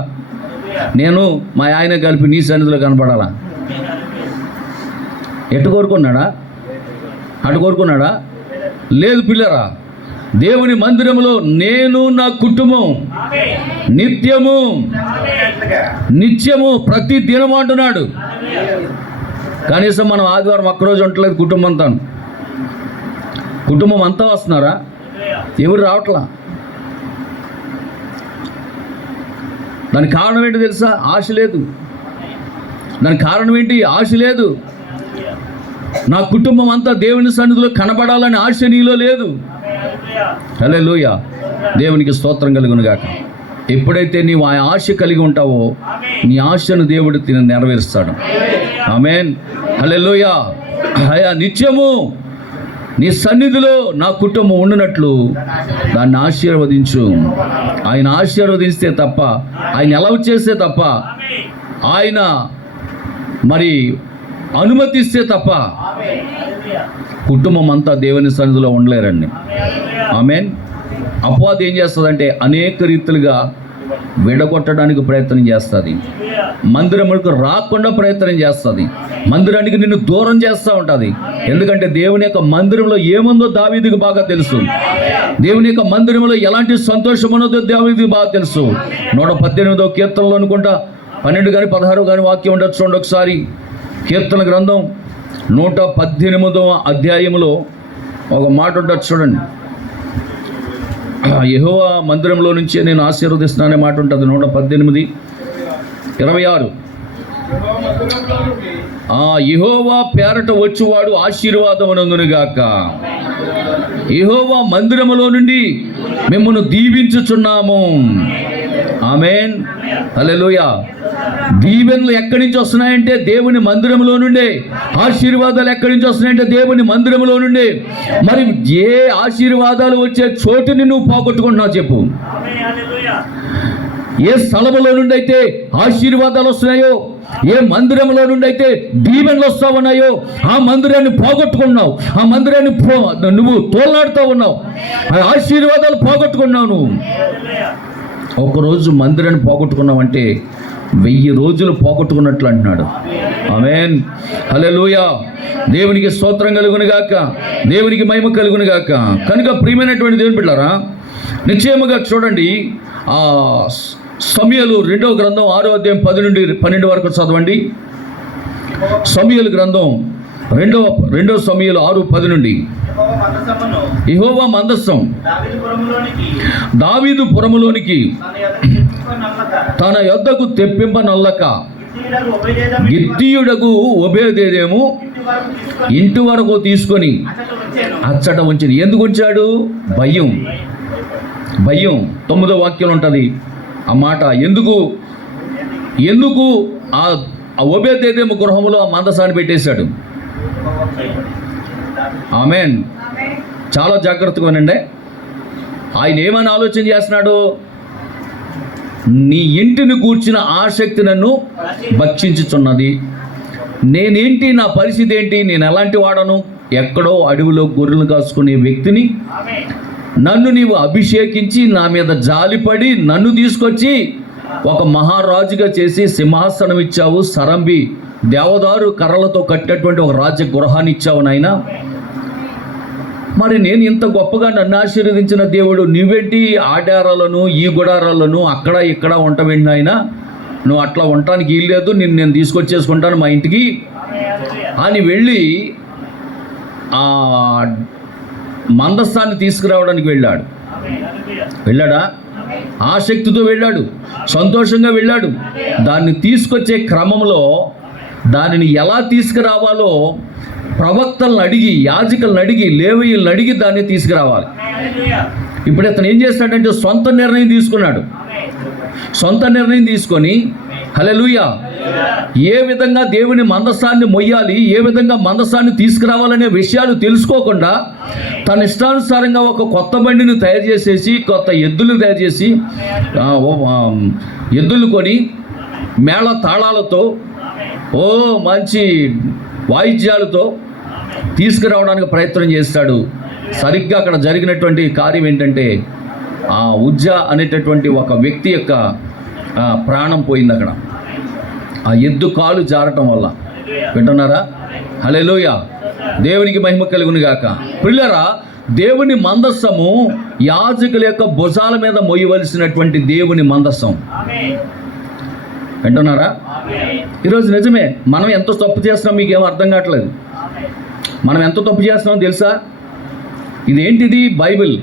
నేను మా ఆయన కలిపి నీ సన్నిధిలో కనపడాలా. ఎటు కోరుకున్నాడా? అటు కోరుకున్నాడా? లేదు పిల్లరా, దేవుని మందిరంలో నేను నా కుటుంబం నిత్యము ప్రతి దినం అంటున్నాడు. కనీసం మనం ఆదివారం ఒక్కరోజు ఉండలేదు కుటుంబం అంతా వస్తున్నారా? ఎవరు రావట్లా. దానికి కారణం ఏంటి తెలుసా? ఆశ లేదు. దానికి కారణం ఏంటి? ఆశ లేదు. నా కుటుంబం అంతా దేవుని సన్నిధిలో కనబడాలని ఆశ నీలో లేదు. హల్లెలూయా, దేవునికి స్తోత్రం కలుగును గాక. ఎప్పుడైతే నీవు ఆ ఆశ కలిగి ఉంటావో నీ ఆశను దేవుడు నెరవేరుస్తాడు. ఆమేన్, హల్లెలూయా. నిత్యము నీ సన్నిధిలో నా కుటుంబం ఉండినట్లు దాన్ని ఆశీర్వదించు. ఆయన ఆశీర్వదిస్తే తప్ప, ఆయన ఎలవ్ చేస్తే తప్ప, ఆయన మరి అనుమతిస్తే తప్ప కుటుంబం అంతా దేవుని సన్నిధిలో ఉండలేరండి. ఆమేన్. అపవాది ఏం చేస్తుందంటే అనేక రీతులుగా విడగొట్టడానికి ప్రయత్నం చేస్తుంది. మందిరములకు రాకుండా ప్రయత్నం చేస్తుంది. మందిరానికి నిన్ను దూరం చేస్తూ ఉంటుంది. ఎందుకంటే దేవుని యొక్క మందిరంలో ఏముందో దావీదుకు బాగా తెలుసు. దేవుని యొక్క మందిరంలో ఎలాంటి సంతోషం ఉన్నదో దావీదుకు బాగా తెలుసు. 118వ కీర్తనలో అనుకుంటా 12 కానీ 16 కానీ వాక్యం ఉండొచ్చు. చూడండి ఒకసారి. కీర్తన గ్రంథం 118వ అధ్యాయంలో ఒక మాట ఉండొచ్చు చూడండి. యెహోవా మందిరంలో నుంచే నేను ఆశీర్వదిస్తున్నానే మాట ఉంటుంది. 118:26. యెహోవా పేరట వచ్చువాడు ఆశీర్వాదమునందునుగాక. యెహోవా మందిరములో నుండి మిమ్మల్ని దీవించుచున్నాము. ఆమేన్, హల్లెలూయా. దీవెనలు ఎక్కడి నుంచి వస్తున్నాయంటే దేవుని మందిరంలో నుండే. ఆశీర్వాదాలు ఎక్కడి నుంచి వస్తున్నాయంటే దేవుని మందిరంలో నుండే. మరి ఏ ఆశీర్వాదాలు వచ్చే చోటుని నువ్వు పోగొట్టుకుంటున్నావు చెప్పు? ఏ స్థలములో నుండి అయితే ఆశీర్వాదాలు వస్తున్నాయో, ఏ మందిరంలో నుండి అయితే దీవెనలు వస్తూ ఉన్నాయో ఆ మందిరాన్ని పోగొట్టుకున్నావు. ఆ మందిరాన్ని నువ్వు తోలాడుతూ ఉన్నావు. ఆ ఆశీర్వాదాలు పోగొట్టుకున్నావు. నువ్వు ఒకరోజు మందిరాన్ని పోగొట్టుకున్నావంటే 1000 రోజులు పోగొట్టుకున్నట్లు అంటున్నాడు. ఆమేన్, హల్లెలూయా. దేవునికి స్తోత్రం కలుగును గాక. దేవునికి మహిమ కలుగును గాక. కనుక ప్రియమైనటువంటి దేవుని బిడ్డలారా, నిశ్చయముగా చూడండి. సమూయేలు 2వ గ్రంథం 6వ అధ్యాయం 10 నుండి 12 వరకు చదవండి. సమూయేలు గ్రంథం 2వ సమూయేలు 6:10 నుండి. యెహోవా మందసం దావీదు పురములోనికి తన యొద్దకు తెప్పింపనొల్లక గిత్తీయుడకు ఒబేదేదేము ఇంటి వరకు తీసుకొని అచ్చట ఉంచింది. ఎందుకు ఉంచాడు? భయం. 9వ వాక్యం ఉంటుంది ఆ మాట. ఎందుకు ఆ ఒబేదేదేము గృహములో ఆ మందసాన్ని పెట్టేశాడు? ఆమేన్. చాలా జాగ్రత్తగా వినండి. ఆయన ఏమని ఆలోచన చేస్తున్నాడు? నీ ఇంటిని కూర్చిన ఆసక్తి నన్ను భక్షించుచున్నది. నేనేంటి? నా పరిస్థితి ఏంటి? నేను ఎలాంటి వాడను? ఎక్కడో అడవిలో గొర్రెలు కాసుకునే వ్యక్తిని నన్ను నీవు అభిషేకించి నా మీద జాలిపడి నన్ను తీసుకొచ్చి ఒక మహారాజుగా చేసి సింహాసనం ఇచ్చావు. సరంబి దేవదారు కర్రలతో కట్టినటువంటి ఒక రాజ్య గృహాన్ని ఇచ్చావు నాయనా. మరి నేను ఇంత గొప్పగా నన్ను ఆశీర్వదించిన దేవుడు నువ్వేంటి ఆడారాలను ఈ గుడారాలను అక్కడ ఇక్కడ ఉంటావేంటి నాయనా? నువ్వు అట్లా ఉండటానికి వీల్లేదు, నేను తీసుకొచ్చేసుకుంటాను మా ఇంటికి అని వెళ్ళి ఆ మందస్థాన్ని తీసుకురావడానికి వెళ్ళాడా? ఆసక్తితో వెళ్ళాడు, సంతోషంగా వెళ్ళాడు. దాన్ని తీసుకొచ్చే క్రమంలో దానిని ఎలా తీసుకురావాలో ప్రవక్తలను అడిగి, యాజకులను అడిగి, లేవీయులను అడిగి దాన్ని తీసుకురావాలి. ఇప్పుడు అతను ఏం చేస్తాడంటే సొంత నిర్ణయం తీసుకొని హల్లెలూయా, ఏ విధంగా దేవుని మందసాన్ని మొయ్యాలి, ఏ విధంగా మందసాన్ని తీసుకురావాలనే విషయాలు తెలుసుకోకుండా తన ఇష్టానుసారంగా ఒక కొత్త బండిని తయారు చేసేసి, కొత్త ఎద్దులు తయారు చేసి, ఎద్దులు కొని మేళ తాళాలతో మంచి వాయిద్యాలతో తీసుకురావడానికి ప్రయత్నం చేస్తాడు. సరిగ్గా అక్కడ జరిగినటువంటి కార్యం ఏంటంటే ఆ ఉజ్జా అనేటటువంటి ఒక వ్యక్తి యొక్క ప్రాణం పోయింది అక్కడ, ఆ ఎద్దు కాలు జారటం వల్ల. వింటున్నారా? హల్లెలూయా, దేవునికి మహిమ కలుగును గాక. పిల్లరా, దేవుని మందస్సము యాజకుల యొక్క భుజాల మీద మోయవలసినటువంటి దేవుని మందస్సం. వింటున్నారా? ఈరోజు నిజమే, మనం ఎంత తప్పు చేస్తున్నాం మీకు ఏమో అర్థం కావట్లేదు. మనం ఎంత తప్పు చేస్తున్నామో తెలుసా? ఇదేంటిది? బైబిల్,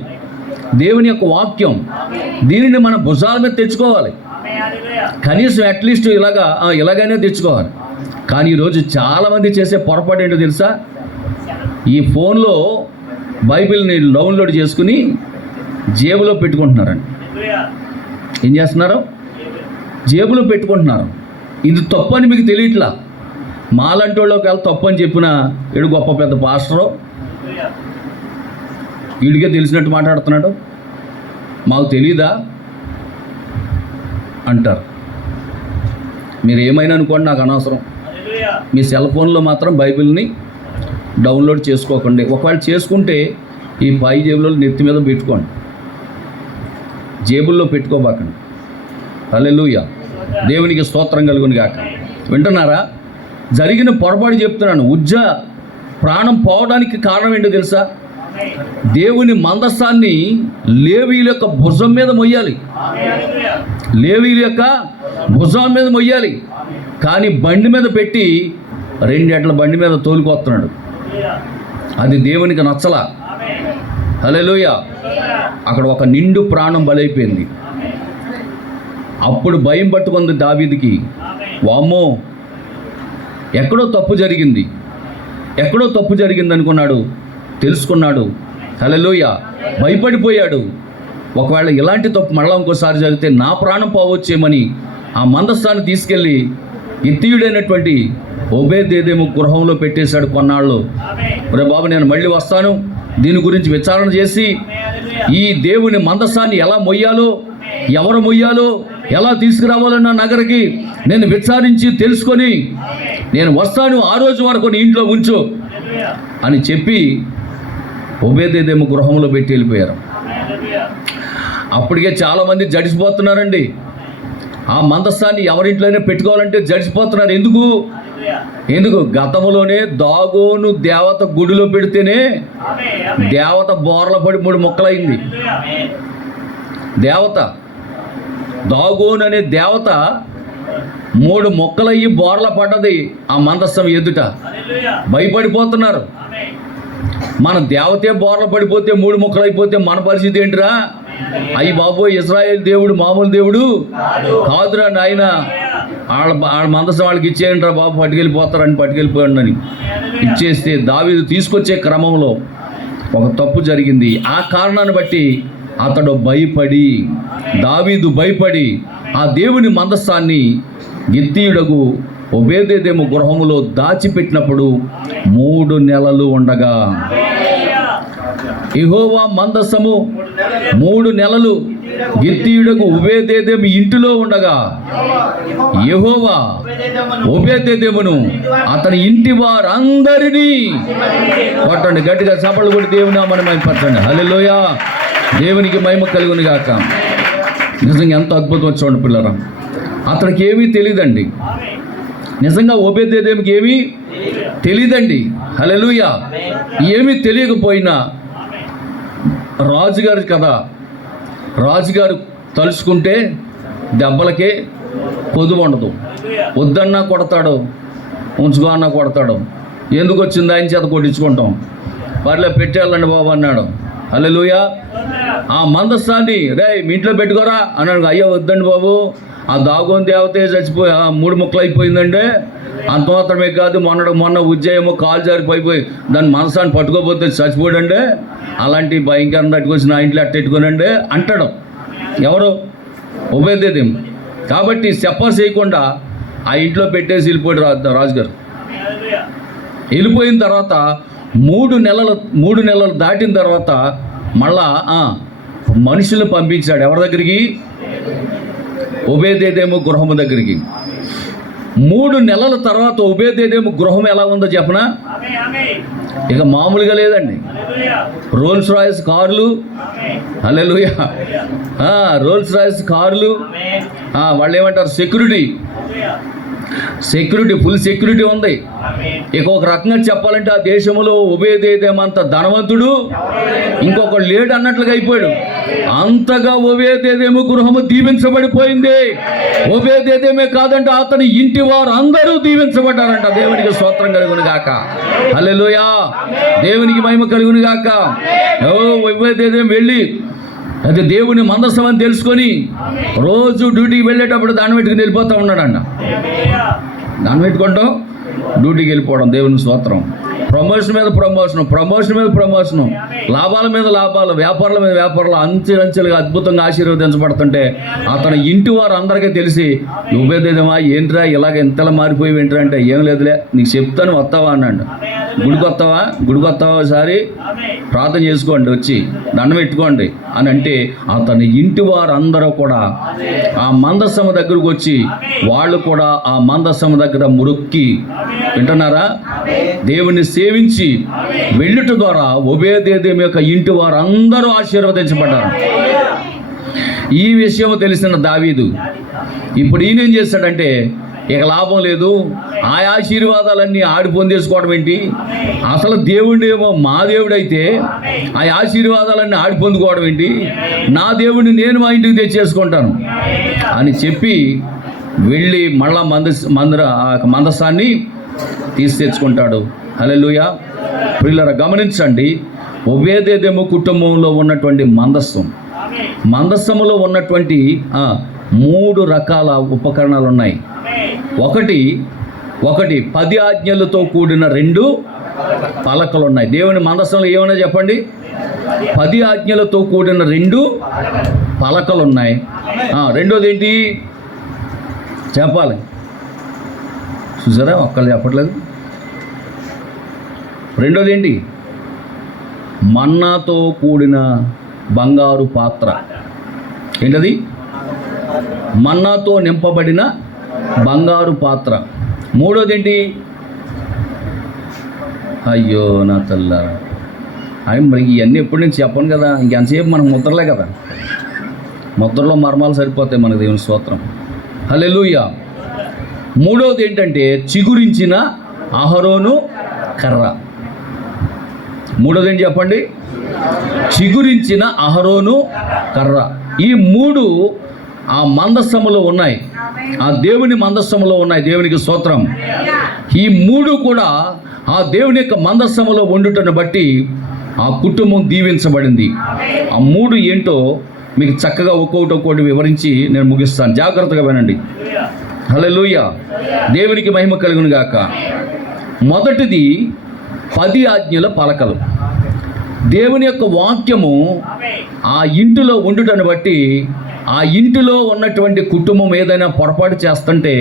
దేవుని యొక్క వాక్యం. దీనిని మన భుజాల మీద తెచ్చుకోవాలి. కనీసం అట్లీస్ట్ ఇలాగైనా తెచ్చుకోవాలి. కానీ ఈరోజు చాలామంది చేసే పొరపాటు ఏంటో తెలుసా? ఈ ఫోన్లో బైబిల్ని డౌన్లోడ్ చేసుకుని జేబులో పెట్టుకుంటున్నారండి. ఏం చేస్తున్నారు? జేబులో పెట్టుకుంటున్నారు. ఇది తప్పు అని మీకు తెలియట్లా. మాలాంటి వాళ్ళు ఒకవేళ తప్పు అని చెప్పినా వీడు గొప్ప పెద్ద పాస్టరు, వీడికే తెలిసినట్టు మాట్లాడుతున్నాడు, మాకు తెలీదా అంటారు. మీరు ఏమైనా అనుకోండి, నాకు అనవసరం. మీ సెల్ ఫోన్లో మాత్రం బైబిల్ని డౌన్లోడ్ చేసుకోకండి. ఒకవేళ చేసుకుంటే ఈ పై జేబులో నెత్తి మీద పెట్టుకోండి, జేబుల్లో పెట్టుకోబాకండి. హల్లెలూయా, దేవునికి స్తోత్రం కలుగును గాక. వింటున్నారా? జరిగిన పొరపాటు చెప్తున్నాను. ప్రాణం పోవడానికి కారణం ఏంటో తెలుసా? దేవుని మందస్సాన్ని లేవీయుల యొక్క భుజం మీద మొయ్యాలి. లేవీయుల యొక్క భుజం మీద మొయ్యాలి. కానీ బండి మీద పెట్టి 2 ఎడ్ల బండి మీద తోలుకొస్తున్నాడు. అది దేవునికి నచ్చలా. హల్లెలూయా. అక్కడ ఒక నిండు ప్రాణం బలైపోయింది. అప్పుడు భయం పట్టుకుంది దావీదుకి. వామ్మో, ఎక్కడో తప్పు జరిగింది అనుకున్నాడు, తెలుసుకున్నాడు. హల్లెలూయా. భయపడిపోయాడు. ఒకవేళ ఇలాంటి తప్పు మళ్ళా ఇంకోసారి జరిగితే నా ప్రాణం పోవచ్చేమని ఆ మందస్థాన్ని తీసుకెళ్ళి ఇత్తీయుడైనటువంటి ఓబేదేదోము గృహంలో పెట్టేశాడు కొన్నాళ్ళు. ఒరే బాబు, నేను మళ్ళీ వస్తాను, దీని గురించి విచారణ చేసి ఈ దేవుని మందస్థాన్ని ఎలా మొయ్యాలో, ఎవరు మొయ్యాలో, ఎలా తీసుకురావాలో నా నగరికి నేను విచారించి తెలుసుకొని నేను వస్తాను, ఆ రోజు వరకు నీ ఇంట్లో ఉంచు అని చెప్పి ఓబేదేదోము గృహంలో పెట్టి వెళ్ళిపోయారు. అప్పటికే చాలామంది జడిసిపోతున్నారండి. ఆ మందస్థాన్ని ఎవరింట్లోనే పెట్టుకోవాలంటే జడిసిపోతున్నారు. ఎందుకు? గతంలోనే దాగోను దేవత గుడిలో పెడితేనే దేవత బోర్ల పడి 3 ముక్కలైంది. దేవత దాగోను అనే దేవత 3 ముక్కలయ్యి బోర్ల పడ్డది ఆ మందస్థం ఎదుట. భయపడిపోతున్నారు. మన దేవతే బోర్ల పడిపోతే 3 ముక్కలైపోతే మన పరిస్థితి ఏంటిరా? అయ్యి బాబోయ్, ఇశ్రాయేల్ దేవుడు మామూలు దేవుడు కాదురా నాయన, వాళ్ళ మందసం వాళ్ళకి ఇచ్చేయండి రా బాబు, పట్టుకెళ్ళిపోయాడు అని ఇచ్చేస్తే దావీదు తీసుకొచ్చే క్రమంలో ఒక తప్పు జరిగింది. ఆ కారణాన్ని బట్టి దావీదు భయపడి ఆ దేవుని మందస్థాన్ని గిత్తీయుడగు ఓబేదేదోము గృహములో దాచిపెట్టినప్పుడు 3 నెలలు ఉండగా, యెహోవా మందసము 3 నెలలు గిత్తీయుడగు ఓబేదేదోము ఇంటిలో ఉండగా, యెహోవా ఓబేదేదోమును అతని ఇంటి వారందరినీ కొట్టండి, గట్టిగా చప్పట్లు కొట్టి దేవుని నామమున మహిమపరచండి. హల్లెలూయా, దేవునికి మహిమ కలుగును గాక. నిజంగా ఎంత అద్భుతం చూడండి పిల్లరా. అతనికి ఏమీ తెలియదండి. నిజంగా ఓబేదేదోముకి ఏమీ తెలియదండి. హల్లెలూయా. ఏమీ తెలియకపోయినా రాజుగారు కదా, రాజుగారు తలుచుకుంటే దెబ్బలకే కొదువు ఉండదు. వద్దన్నా కొడతాడు, ఉంచుకో అన్నా కొడతాడు. ఎందుకు వచ్చింది ఆయన చేత కొట్టించుకుంటాం, పర్లే పెట్టేళ్ళండి బాబు అన్నాడు. హల్లెలూయా. ఆ మందస్థాన్ని మీ ఇంట్లో పెట్టుకోరా అన్నాడు. అయ్యో వద్దండి బాబు, ఆ దాగోని దేవతే చచ్చిపోయి 3 ముక్కలు అయిపోయిందండి. అంత మాత్రమే కాదు, మొన్న ఉజ్జయమో కాలు జారిపోయిపోయి దాని మనసాన్ని పట్టుకోపోతే చచ్చిపోయాడండి. అలాంటి భయంకరం తట్టుకొచ్చి నా ఇంట్లో అట్టెట్టుకోనండి అంటాడు. ఎవరు? ఓబేదేదోము. కాబట్టి చెప్ప చేయకుండా ఆ ఇంట్లో పెట్టేసి వెళ్ళిపోయాడు రాజుగారు. వెళ్ళిపోయిన తర్వాత 3 నెలలు దాటిన తర్వాత మళ్ళా మనుషులను పంపించాడు. ఎవరి దగ్గరికి? ఓబేదేదోము గృహము దగ్గరికి. 3 నెలల తర్వాత ఓబేదేదోము గృహం ఎలా ఉందో చెప్పనా? ఇక మామూలుగా లేదండి. రోల్స్ రాయిస్ కార్లు, హల్లెలూయా, రోల్స్ రాయిస్ కార్లు, వాళ్ళు ఏమంటారు, సెక్యూరిటీ సెక్యూరిటీ, ఫుల్ సెక్యూరిటీ ఉంది. ఇక ఒక రకంగా చెప్పాలంటే ఆ దేశంలో ఒబేదేదేమంత ధనవంతుడు ఇంకొకడు లేడు అన్నట్లుగా అయిపోయాడు. అంతగా ఒబేదేదేము గృహము దీవించబడిపోయింది. ఒబేదేదేమే కాదంటే అతని ఇంటి వారు అందరూ దీవించబడ్డారంట. దేవునికి స్తోత్రం కలుగును గాక. హల్లెలూయా, దేవునికి మహిమ కలుగును గాక. ఒబేదేదేము వెళ్ళి అది దేవుని మందసం అని తెలుసుకొని రోజు డ్యూటీకి వెళ్ళేటప్పుడు దాన్ని పెట్టుకుని వెళ్ళిపోతూ ఉన్నాడంట. దాన్ని పెట్టుకుంటాం డ్యూటీకి వెళ్ళిపోవడం. దేవుని స్తోత్రం. ప్రమోషన్ మీద ప్రమోషను, ప్రమోషన్ మీద ప్రమోషను, లాభాల మీద లాభాలు, వ్యాపారాల మీద వ్యాపారాలు, అంచెలంచెలుగా అద్భుతంగా ఆశీర్వదించబడుతుంటే అతని ఇంటి వారు అందరికీ తెలిసి నువ్వేదేమా ఏంట్రా ఇలాగ ఎంతలా మారిపోయి ఏంట్రా అంటే ఏం లేదులే నీకు చెప్తాను వస్తావా అన్నాడు. గుడికి వస్తావా ఒకసారి ప్రార్థన చేసుకోండి, వచ్చి దండం పెట్టుకోండి అని అంటే అతని ఇంటి వారు అందరూ కూడా ఆ మందస్సమ దగ్గరకు వచ్చి వాళ్ళు కూడా ఆ మందస్సమ దగ్గర మురుక్కి వింటున్నారా దేవుని సేవించి వెళ్ళుట ద్వారా ఒబేదేదెము యొక్క ఇంటి వారు అందరూ ఆశీర్వదించబడ్డారు. ఈ విషయం తెలిసిన దావీదు ఇప్పుడు ఈయనేం చేశాడంటే ఇక లాభం లేదు, ఆ ఆశీర్వాదాలన్నీ ఆడి పొందేసుకోవడం ఏంటి, అసలు దేవుడేమో మా దేవుడైతే ఆ ఆశీర్వాదాలన్నీ ఆడి పొందుకోవడం ఏంటి, నా దేవుడిని నేను మా ఇంటికి తెచ్చేసుకుంటాను అని చెప్పి వెళ్ళి మళ్ళా మందసాన్ని తీసి తెచ్చుకుంటాడు. హల్లెలూయా. ప్రియులారా గమనించండి, ఒబేదేదెము కుటుంబంలో ఉన్నటువంటి మందస్సములో ఉన్నటువంటి 3 రకాల ఉపకరణాలు ఉన్నాయి. ఒకటి 10 ఆజ్ఞలతో కూడిన 2 పలకలు ఉన్నాయి. దేవుని మందస్సంలో ఏమన్నా చెప్పండి, 10 ఆజ్ఞలతో కూడిన 2 పలకలు ఉన్నాయి. రెండోది ఏంటి చెప్పాలి, చూసారా ఒక్కళ్ళు చెప్పట్లేదు. రెండోది ఏంటి, మన్నాతో కూడిన బంగారు పాత్ర. ఏంటది? మన్నాతో నింపబడిన బంగారు పాత్ర. మూడోది ఏంటి, అయ్యో నా తల్లారా అని మరి ఇవన్నీ ఎప్పటి నుంచి చెప్పను కదా, ఇంకెంతసేపు మనకు ముద్రలే కదా, ముద్రలో మర్మాలు సరిపోతాయి మనకు. దేవుని స్తోత్రం. హల్లెలూయా. మూడోది ఏంటంటే చిగురించిన అహరోను కర్ర. మూడోది ఏంటి చెప్పండి, చిగురించిన అహరోను కర్ర. ఈ 3 ఆ మందస్సములో ఉన్నాయి, ఆ దేవుని మందస్సములో ఉన్నాయి. దేవునికి స్తోత్రం. ఈ 3 కూడా ఆ దేవుని యొక్క మందస్సములో ఉండుటను బట్టి ఆ కుటుంబం దీవించబడింది. ఆ 3 ఏంటో మీకు చక్కగా ఒక్కొక్కటి వివరించి నేను ముగిస్తాను, జాగ్రత్తగా వినండి. హల్లెలూయా, దేవునికి మహిమ కలుగును గాక. మొదటిది 10 ఆజ్ఞల పలకలు. దేవుని యొక్క వాక్యము ఆ ఇంటిలో ఉండుటను బట్టి ఆ ఇంటిలో ఉన్నటువంటి కుటుంబం ఏదైనా పొరపాటు చేస్తుంటే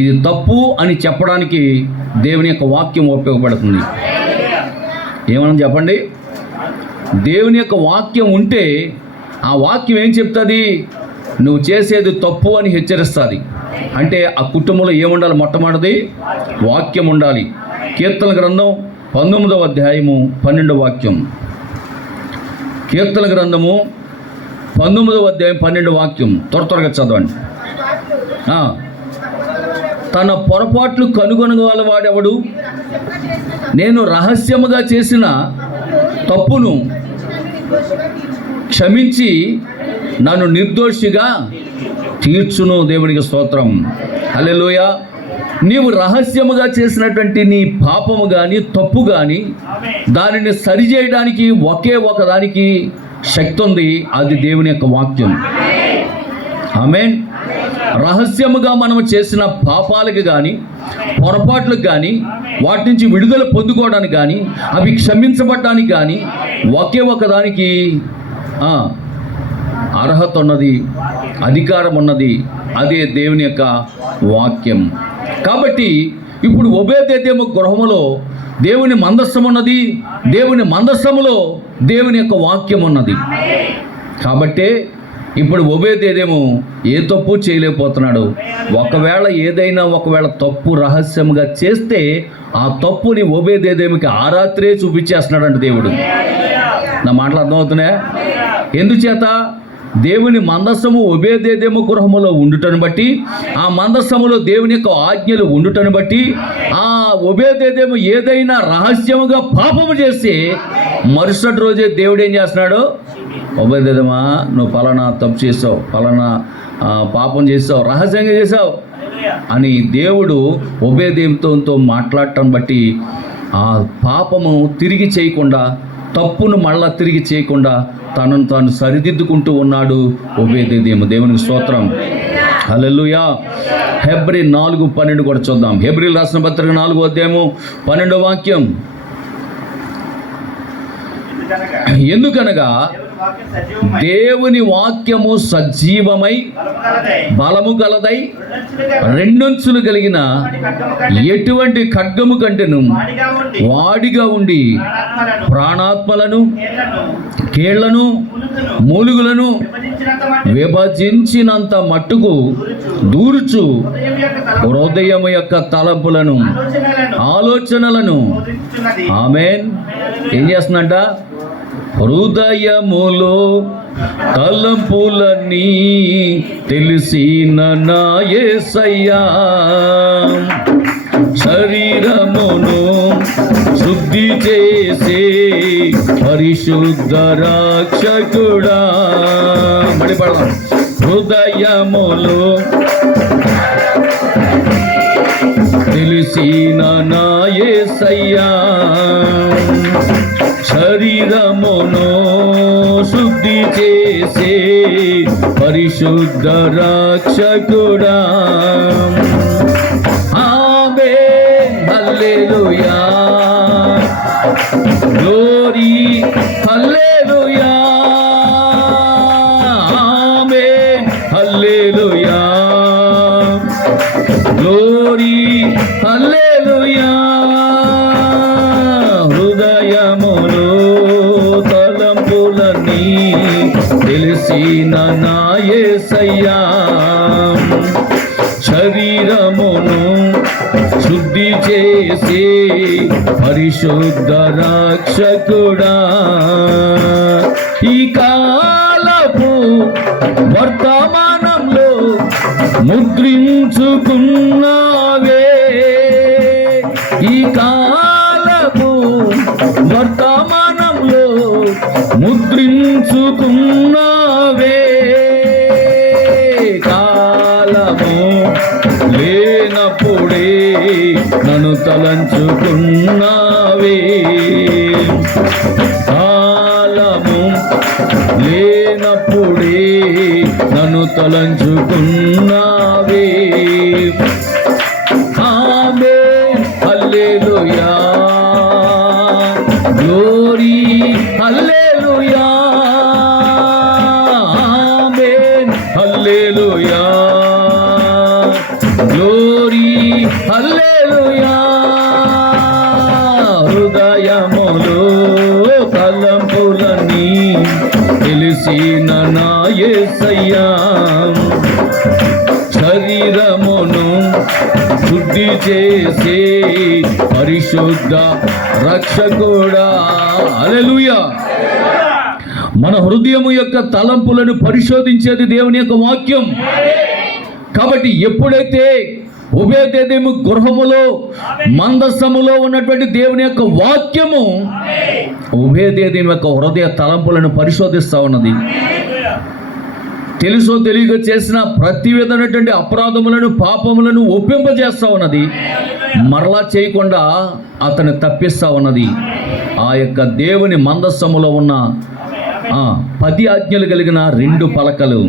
ఇది తప్పు అని చెప్పడానికి దేవుని యొక్క వాక్యం ఉపయోగపడుతుంది. ఏమన్నా చెప్పండి, దేవుని యొక్క వాక్యం ఉంటే ఆ వాక్యం ఏం చెప్తుంది, నువ్వు చేసేది తప్పు అని హెచ్చరిస్తుంది. అంటే ఆ కుటుంబంలో ఏముండాలి, మొట్టమొదటిది వాక్యం ఉండాలి. కీర్తన గ్రంథం 19వ అధ్యాయము 12వ వాక్యం. కీర్తన గ్రంథము 19వ అధ్యాయం 12వ వాక్యం త్వరగా చదవండి. తన పొరపాట్లు కనుగొనగల వాడెవడు, నేను రహస్యముగా చేసిన తప్పును క్షమించి నన్ను నిర్దోషిగా తీర్చును. దేవునికి స్తోత్రం. హల్లెలూయా. నీవు రహస్యముగా చేసినటువంటి నీ పాపము కానీ తప్పు కానీ దానిని సరిచేయడానికి ఒకే ఒకదానికి శక్తి ఉంది, అది దేవుని యొక్క వాక్యం. ఆమేన్. రహస్యముగా మనము చేసిన పాపాలకు కానీ పొరపాట్లకు కానీ వాటి నుంచి విడుదల పొందుకోవడానికి కానీ అవి క్షమించబడటానికి కానీ ఒకే ఒకదానికి అర్హత ఉన్నది, అధికారం ఉన్నది, అదే దేవుని యొక్క వాక్యం. కాబట్టి ఇప్పుడు ఒబేదేదెము గృహములో దేవుని మందస్సం ఉన్నది, దేవుని మందస్సములో దేవుని యొక్క వాక్యం ఉన్నది. కాబట్టే ఇప్పుడు ఒబేదేదెము ఏ తప్పు చేయలేకపోతున్నాడు. ఒకవేళ తప్పు రహస్యంగా చేస్తే ఆ తప్పుని ఒబేదేదెముకి ఆ రాత్రే చూపించేస్తున్నాడంట దేవుడు. నా మాటలు అర్థమవుతున్నాయా? ఎందుచేత దేవుని మందస్సము ఒబేదేదేము గృహములో ఉండుటను బట్టి, ఆ మందస్సములో దేవుని యొక్క ఆజ్ఞలు ఉండుటను బట్టి, ఆ ఒబేదేదేము ఏదైనా రహస్యముగా పాపము చేస్తే మరుసటి రోజే దేవుడు ఏం చేస్తున్నాడు? ఒబేదేదేమా, నువ్వు పలానా తప్పు చేసావు, పలానా పాపం చేసావు, రహస్యంగా చేసావు అని దేవుడు ఒబేదేముతో మాట్లాడటం బట్టి ఆ పాపము తిరిగి చేయకుండా, తప్పును మళ్ళా తిరిగి చేయకుండా తనను తాను సరిదిద్దుకుంటూ ఉన్నాడు ఒబేదేదేము. దేవునికి స్తోత్రం, హల్లెలూయా. హెబ్రీ 4:12 కూడా చూద్దాం. హెబ్రీలు రాసిన పత్రిక 4వ అధ్యాయము 12వ వాక్యం. ఎందుకనగా దేవుని వాక్యము సజీవమై బలము గలదై రెండొంచులు కలిగిన ఎటువంటి ఖడ్గము కంటెను వాడిగా ఉండి ప్రాణాత్మలను, కీళ్లను, మూలుగులను విభజించినంత మట్టుకు దూర్చు హృదయము యొక్క తలంపులను, ఆలోచనలను. ఆమేన్. ఏం చేస్తుందంట? హృదయములో తలంపులన్నీ తెలిసిన నా యేసయ్యా, శరీరమును శుద్ధి చేసే పరిశుద్ధ రక్షకుడా. మళ్ళీ పడదాం. హృదయములో తెలిసిన నా యేసయ్యా, శరీరమును శుద్ధి చేసే పరిశుద్ధ రక్షకుడా. ఆమేన్, హల్లెలూయా, గ్లోరీ, హల్లెలూయా. ఆమేన్, హల్లెలూయా, గ్లోరీ, హల్లెలూయా. హృదయములో తలంపులన్నీ తెలిసిన నా యేసయ్యా, శరీరమును శుద్ధి చేసే పరిశుద్ధ రక్షకుడా. ఈ కాలపు వర్తమానంలో ముద్రించుకున్నావే, ఈ కాలపు వర్తమానంలో ముద్రించుకున్నావే. కాలము లేనప్పుడే నన్ను తలంచుకున్నావే, కాలము లేనప్పుడే నన్ను తలంచుకున్నావే. ఆమేన్, హల్లెలూయా, గ్లోరీ, హల్లెలూయా. ఆమేన్, హల్లెలూయా, గ్లోరీ, హల్లెలూయా. హృదయములో తలంపులన్నీ తెలిసిన నా యేసయ్యా, శరీరమును శుద్ధి చేసే పరిశుద్ధ రక్షకుడా. హల్లెలూయా. మన హృదయము యొక్క తలంపులను పరిశోధించేది దేవుని యొక్క వాక్యం. కాబట్టి ఎప్పుడైతే ఒబేదేదేము గృహములో మందసములో ఉన్నటువంటి దేవుని యొక్క వాక్యము ఒబేదేదేము యొక్క హృదయ తలంపులను పరిశోధిస్తూ ఉన్నది, తెలుసో తెలియక చేసిన ప్రతి విధమైనటువంటి అపరాధములను, పాపములను ఒప్పింపజేస్తూ ఉన్నది, మరలా చేయకుండా అతను తప్పిస్తూ ఉన్నది. ఆ యొక్క దేవుని మందస్సములో ఉన్న 10 ఆజ్ఞలు కలిగిన 2 పలకలు.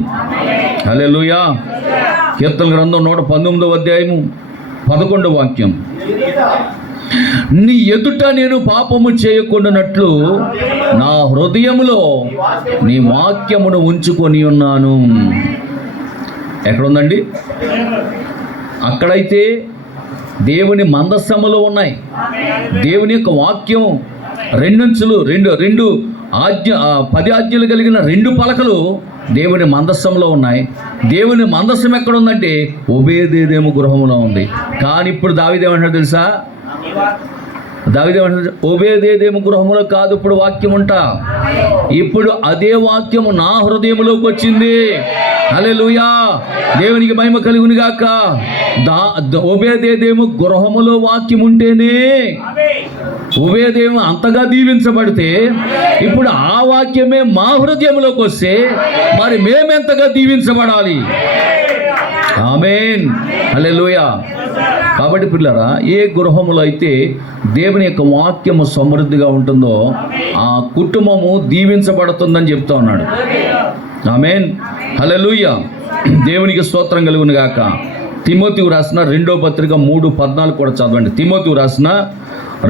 హల్లెలూయా. కీర్తన గ్రంథం 119వ అధ్యాయము 11వ వాక్యం. నీ ఎదుట నేను పాపము చేయకుండానట్లు నా హృదయములో నీ వాక్యమును ఉంచుకొని ఉన్నాను. ఎక్కడుందండి? అక్కడైతే దేవుని మందస్సములో ఉన్నాయి. దేవుని యొక్క వాక్యం రెండంచులు, రెండు ఆజ్ఞ 10 ఆజ్ఞలు కలిగిన 2 పలకలు దేవుని మందస్సంలో ఉన్నాయి. దేవుని మందస్సం ఎక్కడ ఉందంటే ఒబేదేదేము గృహంలో ఉంది. కానీ ఇప్పుడు దావీదు ఏమంటాడు తెలుసా? దావీదు ఏమంటాడు? ఓబేదేదేము గృహములో కాదు ఇప్పుడు వాక్యం ఉంటా, ఇప్పుడు అదే వాక్యము నా హృదయంలోకి వచ్చింది. హల్లెలూయా, దేవునికి మహిమ కలుగును గాక. ఓబేదేదేము గృహములో వాక్యం ఉంటేనే ఓబేదేము అంతగా దీవించబడితే, ఇప్పుడు ఆ వాక్యమే మా హృదయంలోకి వస్తే మరి మేమెంతగా దీవించబడాలి. ఆమేన్, హల్లెలూయా. కాబట్టి పిల్లరా, ఏ గృహములో అయితే దేవుని యొక్క వాక్యము సమృద్ధిగా ఉంటుందో ఆ కుటుంబము దీవించబడుతుందని చెప్తా ఉన్నాడు. ఆమేన్, హల్లెలూయా. దేవునికి స్తోత్రం కలుగును గాక. తిమోతికి రాసిన 2వ పత్రిక 3:14 కూడా చదవండి. తిమోతికి రాసిన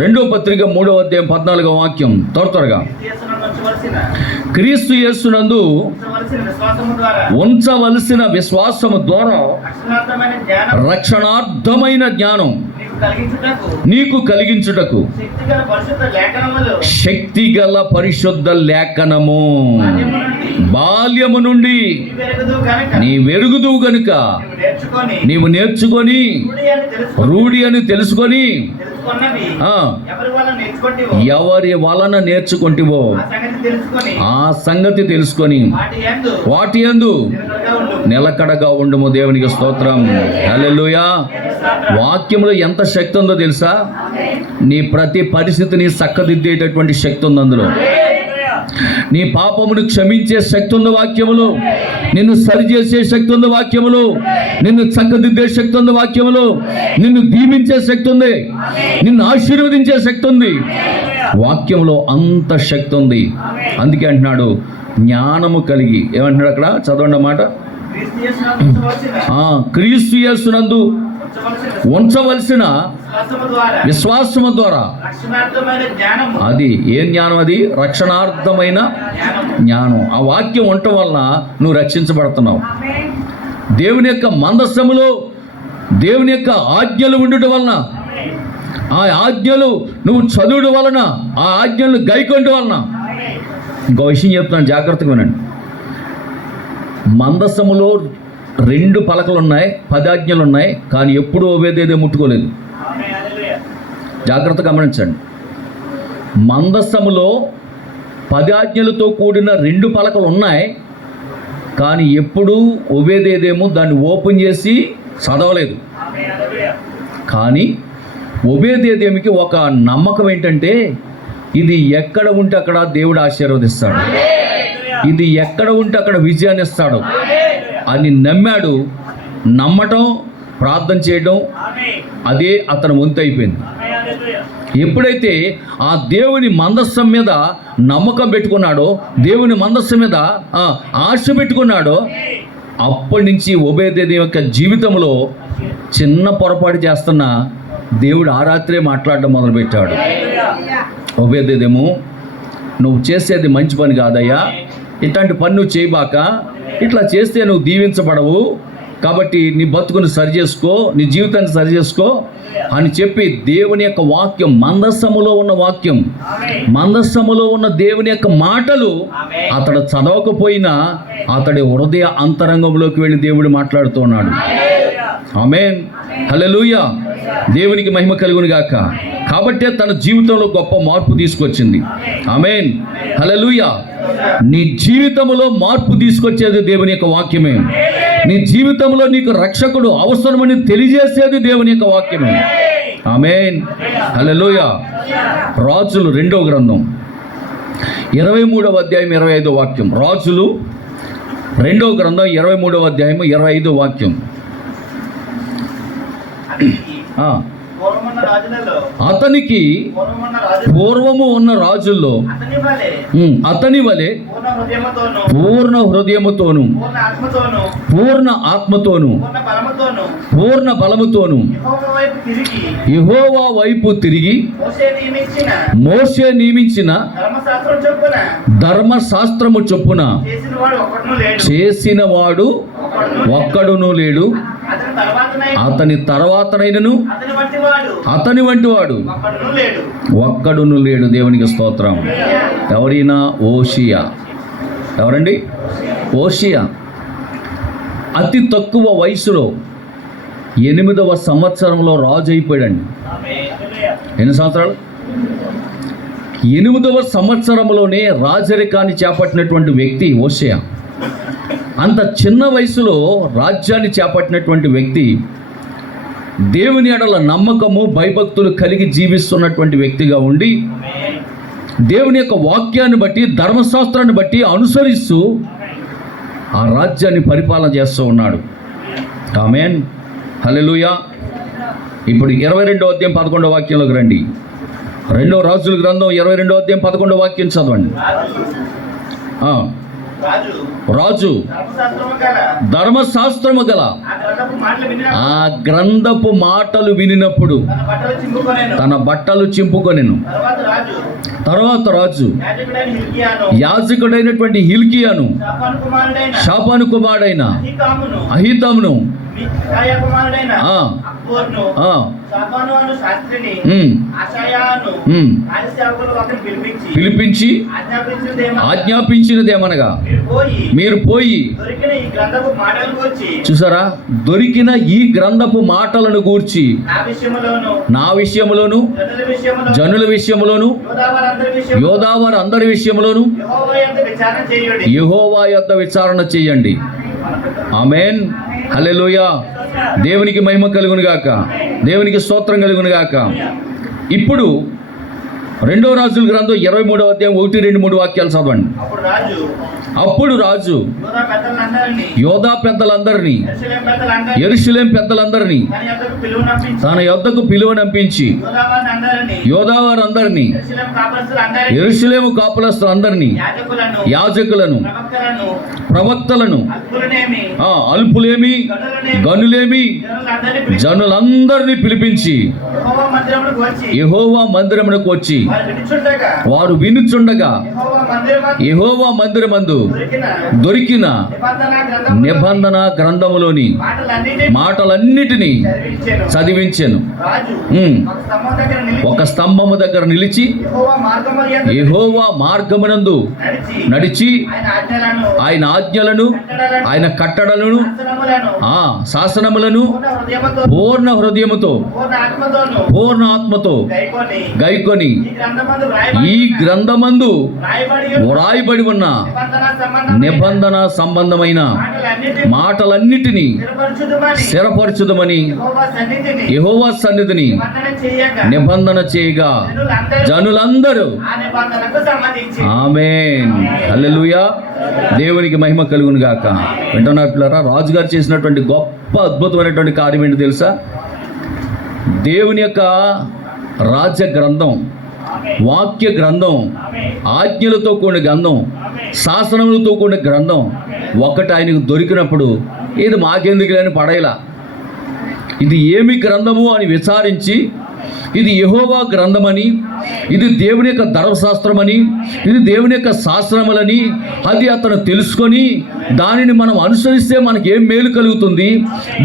2వ పత్రిక 3వ అధ్యాయం 14వ వాక్యం త్వరగా. క్రీస్తు యేసునందు ఉంచవలసిన విశ్వాసము ద్వారా రక్షణార్థమైన జ్ఞానం నీకు కలిగించుటకు శక్తిగల పరిశుద్ధ లేఖనము బాల్యము నుండి నీ వెరుగుదువు గనుక నీవు నేర్చుకొని రూఢి అని తెలుసుకొని ఎవరి వలన నేర్చుకుంటివో ఆ సంగతి తెలుసుకొని వాటి యందు నిలకడగా ఉండుము. దేవునికి స్తోత్రం, హల్లెలూయా. వాక్యంలో ఎంత శక్తి ఉందో తెలుసా? నీ ప్రతి పరిస్థితిని చక్కదిద్దేటటువంటి శక్తి ఉంది అందులో. నీ పాపమును క్షమించే శక్తి ఉంది వాక్యములో, నిన్ను సరిచేసే శక్తి ఉంది వాక్యములో, నిన్ను చక్కదిద్దే శక్తి ఉంది వాక్యములో, నిన్ను దీవించే శక్తి ఉంది, నిన్ను ఆశీర్వదించే శక్తి ఉంది వాక్యంలో. అంత శక్తి ఉంది. అందుకే అంటున్నాడు జ్ఞానము కలిగి. ఏమంటున్నాడు అక్కడ? చదవండి అన్నమాట. క్రీస్తు యేసునందు ఉంచవలసిన విశ్వాసము ద్వారా. అది ఏ జ్ఞానం? అది రక్షణార్థమైన జ్ఞానం. ఆ వాక్యం ఉండటం వలన నువ్వు రక్షించబడుతున్నావు. దేవుని యొక్క మందస్సములో దేవుని యొక్క ఆజ్ఞలు ఉండటం వలన, ఆ ఆజ్ఞలు నువ్వు చదువుడు వలన, ఆ ఆజ్ఞలను గైకొనడం వలన. ఇంకో విషయం చెప్తున్నాను, జాగ్రత్తగా వినండి. మందస్సములో 2 పలకలు ఉన్నాయి, 10 ఆజ్ఞలు ఉన్నాయి, కానీ ఎప్పుడూ ఓబేదేదే ముట్టుకోలేదు. జాగ్రత్తగా గమనించండి. మందస్సములో 10 ఆజ్ఞలతో కూడిన 2 పలకలు ఉన్నాయి, కానీ ఎప్పుడూ ఓబేదేదేమో దాన్ని ఓపెన్ చేసి చదవలేదు. కానీ ఓబేదేదేమికి ఒక నమ్మకం ఏంటంటే, ఇది ఎక్కడ ఉంటే అక్కడ దేవుడు ఆశీర్వదిస్తాడు, ఇది ఎక్కడ ఉంటే అక్కడ విజయాన్ని ఇస్తాడు అని నమ్మాడు. నమ్మటం, ప్రార్థన చేయడం, అదే అతను వంతు అయిపోయింది. ఎప్పుడైతే ఆ దేవుని మందస్సం మీద నమ్మకం పెట్టుకున్నాడో, దేవుని మందస్సం మీద ఆశ పెట్టుకున్నాడో, అప్పటి నుంచి ఓబేదేదేము యొక్క జీవితంలో చిన్న పొరపాటు చేస్తున్న దేవుడు ఆ రాత్రే మాట్లాడడం మొదలుపెట్టాడు. ఓబేదేదేము, నువ్వు చేసేది మంచి పని కాదయ్యా, ఇట్లాంటి పని నువ్వు చేయబాక, ఇట్లా చేస్తే నువ్వు దీవించబడవు, కాబట్టి నీ బతుకుని సరి చేసుకో, నీ జీవితాన్ని సరి చేసుకో అని చెప్పి దేవుని యొక్క వాక్యం, మందస్సములో ఉన్న వాక్యం, మందస్సములో ఉన్న దేవుని యొక్క మాటలు అతడు చదవకపోయినా అతడి హృదయ అంతరంగంలోకి వెళ్ళి దేవుడు మాట్లాడుతూ ఉన్నాడు. ఆమేన్, హల్లెలూయా. దేవునికి మహిమ కలుగును గాక. కాబట్టే తన జీవితంలో గొప్ప మార్పు తీసుకొచ్చింది. ఆమేన్, హల్లెలూయా. నీ జీవితంలో మార్పు తీసుకొచ్చేది దేవుని యొక్క వాక్యమే. నీ జీవితంలో నీకు రక్షకుడు అవసరమని తెలియజేసేది దేవుని యొక్క వాక్యమే. ఆమేన్, హల్లెలూయా. రాజులు 2వ గ్రంథం 23వ అధ్యాయం 25వ వాక్యం. రాజులు 2వ గ్రంథం 23వ అధ్యాయం 25వ వాక్యం. అతనికి పూర్వము ఉన్న రాజుల్లో అతని వలె పూర్ణ హృదయముతోను, పూర్ణ ఆత్మతోను, పూర్ణ బలముతోను యెహోవా వైపు తిరిగి మోషే నియమించిన ధర్మశాస్త్రము చొప్పున చేసిన వాడు ఒక్కడును లేడు. అతని తర్వాతనైనను అతని వంటి వాడు ఒక్కడును లేడు. దేవునికి స్తోత్రం. ఎవరైనా? ఓషియా. ఎవరండి? ఓషియా. అతి తక్కువ వయసులో 8వ సంవత్సరంలో రాజు అయిపోయాడండి. ఎన్ని సంవత్సరాలు? 8వ సంవత్సరంలోనే రాజరికాన్ని చేపట్టినటువంటి వ్యక్తి హోషేయ. అంత చిన్న వయసులో రాజ్యాన్ని చేపట్టినటువంటి వ్యక్తి, దేవుని ఎడల నమ్మకము భయభక్తులు కలిగి జీవిస్తున్నటువంటి వ్యక్తిగా ఉండి, దేవుని యొక్క వాక్యాన్ని బట్టి ధర్మశాస్త్రాన్ని బట్టి అనుసరిస్తూ ఆ రాజ్యాన్ని పరిపాలన చేస్తూ ఉన్నాడు. ఆమేన్, హల్లెలూయా. ఇప్పుడు 22వ అధ్యాయం 11వ వాక్యంలోకి రండి. 2వ రాజుల గ్రంథం 22వ అధ్యాయం 11వ వాక్యం చదవండి. రాజు ధర్మశాస్త్రము గల ఆ గ్రంథపు మాటలు వినినప్పుడు తన బట్టలు చింపుకొనెను. తర్వాత రాజు యాజకుడైనటువంటి హిల్కియాను, షాపాను కుమారుడైన అహీకామును, పిలిపించి ఆజ్ఞాపించినదేమనగా, మీరు పోయి, చూసారా, దొరికిన ఈ గ్రంథపు మాటలను గూర్చి నా విషయములోను, జనుల విషయములోను, యోధావారి అందరి విషయములోను యెహోవా యొద్ద విచారణ చేయండి. ఆమేన్, హల్లెలూయా. దేవునికి మహిమ కలుగును గాక, దేవునికి స్తోత్రం కలుగును గాక. ఇప్పుడు 2వ రాజుల గ్రంథం 23వ అధ్యాయం 1, 2, 3 వాక్యాలు చదవండి. అప్పుడు రాజు యోధా పెద్దలందరినీ, యెరూషలేం పెద్దలందరినీ తన యొద్దకు పిలువనంపించి యోధావారందరినీ, యెరూషలేము కాపులస్తులందరినీ, యాజకులను, ప్రవక్తలను, అల్పులేమి గనులేమి జనులందరినీ పిలిపించి యెహోవా మందిరమునకు వచ్చి వారు వినుచుండగా యెహోవా మందిరమందు దొరికిన నిబంధన గ్రంథములోని మాటలన్నిటినీ చదివించెను. ఒక స్తంభము దగ్గర నిలిచి యెహోవా మార్గమునందు నడిచి ఆయన ఆజ్ఞలను, ఆయన కట్టడలను, శాసనములను పూర్ణ హృదయముతో, పూర్ణ ఆత్మతో గైకొని ఈ గ్రంథమందు వ్రాయబడి ఉన్న నిబంధన సంబంధమైన మాటలన్నిటినీ స్థిరపరచుదమని యెహోవా సన్నిధిని నిబంధన చేయగా జనులందరూ ఆమేన్, హల్లెలూయా. దేవునికి మహిమ కలుగును గాక. వింటున్నారు పిల్లరా, రాజుగారు చేసినటువంటి గొప్ప అద్భుతమైనటువంటి కార్యం ఏంటి తెలుసా? దేవుని యొక్క రాజ్య గ్రంథం, వాక్య గ్రంథం, ఆజ్ఞలతో కూడిన గ్రంథం, శాసనములతో కూడిన గ్రంథం ఒకటి ఆయనకు దొరికినప్పుడు ఇది మాకెందుకు లేని పడేలా, ఇది ఏమి గ్రంథము అని విచారించి, ఇది యెహోవా గ్రంథమని, ఇది దేవుని యొక్క ధర్మశాస్త్రమని, ఇది దేవుని యొక్క శాస్త్రములని అది అతను తెలుసుకొని దానిని మనం అనుసరిస్తే మనకి ఏం మేలు కలుగుతుంది,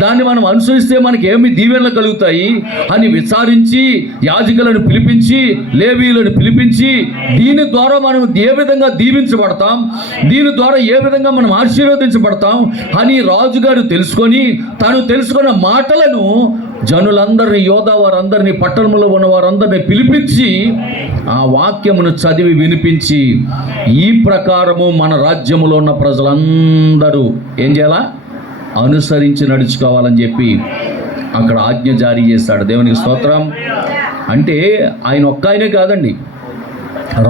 దాన్ని మనం అనుసరిస్తే మనకి ఏమి దీవెనలు కలుగుతాయి అని విచారించి యాజకులను పిలిపించి, లేవీయులను పిలిపించి, దీని ద్వారా మనం ఏ విధంగా దీవించబడతాం, దీని ద్వారా ఏ విధంగా మనం ఆశీర్వదించబడతాం అని రాజుగారు తెలుసుకొని తాను తెలుసుకున్న మాటలను జనులందరినీ, యోధా వారందరినీ, పట్టణంలో ఉన్న వారందరినీ పిలిపించి ఆ వాక్యమును చదివి వినిపించి, ఈ ప్రకారము మన రాజ్యములో ఉన్న ప్రజలందరూ ఏం చేయాలా, అనుసరించి నడుచుకోవాలని చెప్పి అక్కడ ఆజ్ఞ జారీ చేశాడు. దేవునికి స్తోత్రం. అంటే ఆయన ఒక్క ఆయనే కాదండి,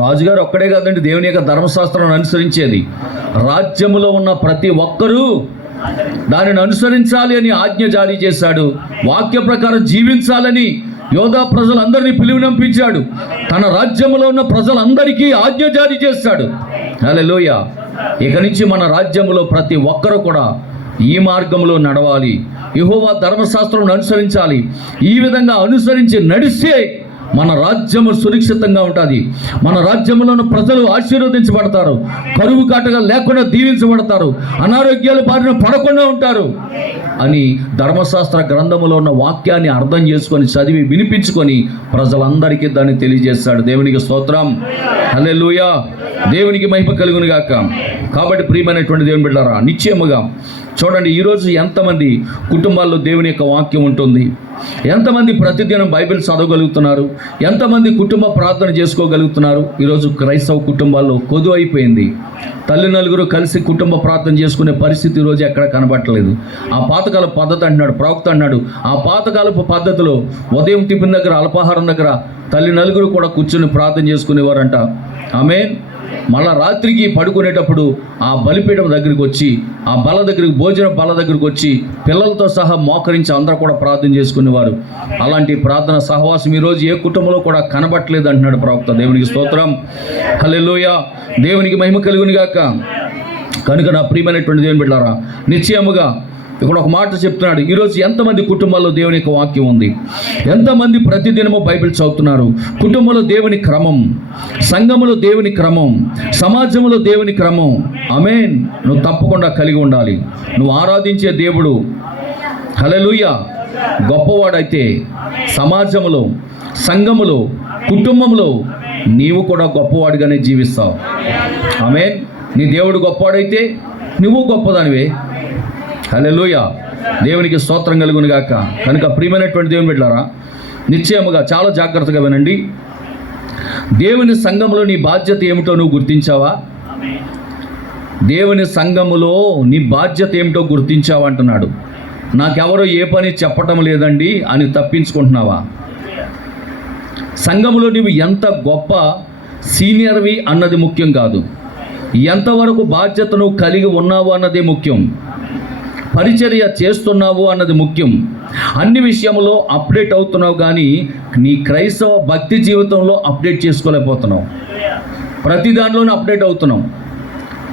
రాజుగారు ఒక్కడే కాదండి దేవుని యొక్క ధర్మశాస్త్రాన్ని అనుసరించేది. రాజ్యములో ఉన్న ప్రతి ఒక్కరూ దానిని అనుసరించాలి అని ఆజ్ఞ జారీ చేశాడు. వాక్య ప్రకారం జీవించాలని యోధా ప్రజలందరినీ పిలువనంపించాడు. తన రాజ్యంలో ఉన్న ప్రజలందరికీ ఆజ్ఞ జారీ చేశాడు. హల్లెలూయా. ఇక నుంచి మన రాజ్యంలో ప్రతి ఒక్కరు కూడా ఈ మార్గంలో నడవాలి, యెహోవా ధర్మశాస్త్రం అనుసరించాలి. ఈ విధంగా అనుసరించి నడిస్తే మన రాజ్యము సురక్షితంగా ఉంటుంది. మన రాజ్యంలో ఉన్న ప్రజలు ఆశీర్వదించబడతారు, కరువు కాటగా లేకుండా దీవించబడతారు, అనారోగ్యాల బారిన పడకుండా ఉంటారు అని ధర్మశాస్త్ర గ్రంథములో ఉన్న వాక్యాన్ని అర్థం చేసుకొని చదివి వినిపించుకొని ప్రజలందరికీ దాన్ని తెలియజేస్తాడు. దేవునికి స్తోత్రం, హల్లెలూయా. దేవునికి మహిమ కలుగును గాక. కాబట్టి ప్రియమైనటువంటి దేవుని బిడ్డలారా, నిశ్చయముగా చూడండి, ఈరోజు ఎంతమంది కుటుంబాల్లో దేవుని యొక్క వాక్యం ఉంటుంది. ఎంతమంది ప్రతిదినం బైబిల్ చదవగలుగుతున్నారు? ఎంతమంది కుటుంబ ప్రార్థన చేసుకోగలుగుతున్నారు? ఈరోజు క్రైస్తవ కుటుంబాల్లో కొదువు అయిపోయింది. తల్లి నలుగురు కలిసి కుటుంబ ప్రార్థన చేసుకునే పరిస్థితి ఈరోజు ఎక్కడ కనబట్టలేదు. ఆ పాతకాల పద్ధతి అంటున్నాడు ప్రవక్త, అన్నాడు ఆ పాతకాలపు పద్ధతిలో ఉదయం టిఫిన్ దగ్గర, అల్పాహారం దగ్గర తల్లి నలుగురు కూడా కూర్చొని ప్రార్థన చేసుకునేవారంట. ఆమేన్. మళ్ళా రాత్రికి పడుకునేటప్పుడు ఆ బలిపీఠం దగ్గరికి వచ్చి, ఆ బల దగ్గరికి, భోజన బల దగ్గరికి వచ్చి పిల్లలతో సహా మోకరించి అందరూ కూడా ప్రార్థన చేసుకునేవారు. అలాంటి ప్రార్థన సహవాసం ఈరోజు ఏ కుటుంబంలో కూడా కనబట్టలేదు అంటున్నాడు ప్రవక్త. దేవునికి స్తోత్రం, హల్లెలూయా, దేవునికి మహిమ కలుగును గాక. కనుక నా ప్రియమైనటువంటి దేవుని బిడ్డలారా, నిశ్చయముగా ఇక్కడ ఒక మాట చెప్తున్నాడు. ఈరోజు ఎంతమంది కుటుంబాల్లో దేవుని యొక్క వాక్యం ఉంది? ఎంతమంది ప్రతిదినము బైబిల్ చదువుతున్నారు? కుటుంబంలో దేవుని క్రమం, సంఘములో దేవుని క్రమం, సమాజంలో దేవుని క్రమం. ఆమేన్. నువ్వు తప్పకుండా కలిగి ఉండాలి. నువ్వు ఆరాధించే దేవుడు హల్లెలూయా గొప్పవాడైతే సమాజంలో, సంఘములో, కుటుంబంలో నీవు కూడా గొప్పవాడిగానే జీవిస్తావు. ఆమేన్. నీ దేవుడు గొప్పవాడైతే నువ్వు గొప్పదానివే. హల్లెలూయా, దేవునికి స్తోత్రం కలుగును గాక. కనుక ప్రియమైనటువంటి దేవుని బిడ్డలారా, నిశ్చయముగా చాలా జాగ్రత్తగా వినండి. దేవుని సంఘములో నీ బాధ్యత ఏమిటో నువ్వు గుర్తించావా? దేవుని సంఘములో నీ బాధ్యత ఏమిటో గుర్తించావా అంటున్నాడు. నాకెవరో ఏ పని చెప్పటం లేదండి అని తప్పించుకుంటున్నావా? సంఘములో నువ్వు ఎంత గొప్ప సీనియర్వి అన్నది ముఖ్యం కాదు. ఎంతవరకు బాధ్యతను కలిగి ఉన్నావు అన్నదే ముఖ్యం. పరిచర్య చేస్తున్నావు అన్నది ముఖ్యం. అన్ని విషయంలో అప్డేట్ అవుతున్నావు, కానీ నీ క్రైస్తవ భక్తి జీవితంలో అప్డేట్ చేసుకోలేకపోతున్నావు. ప్రతి దాంట్లోనూ అప్డేట్ అవుతున్నాం.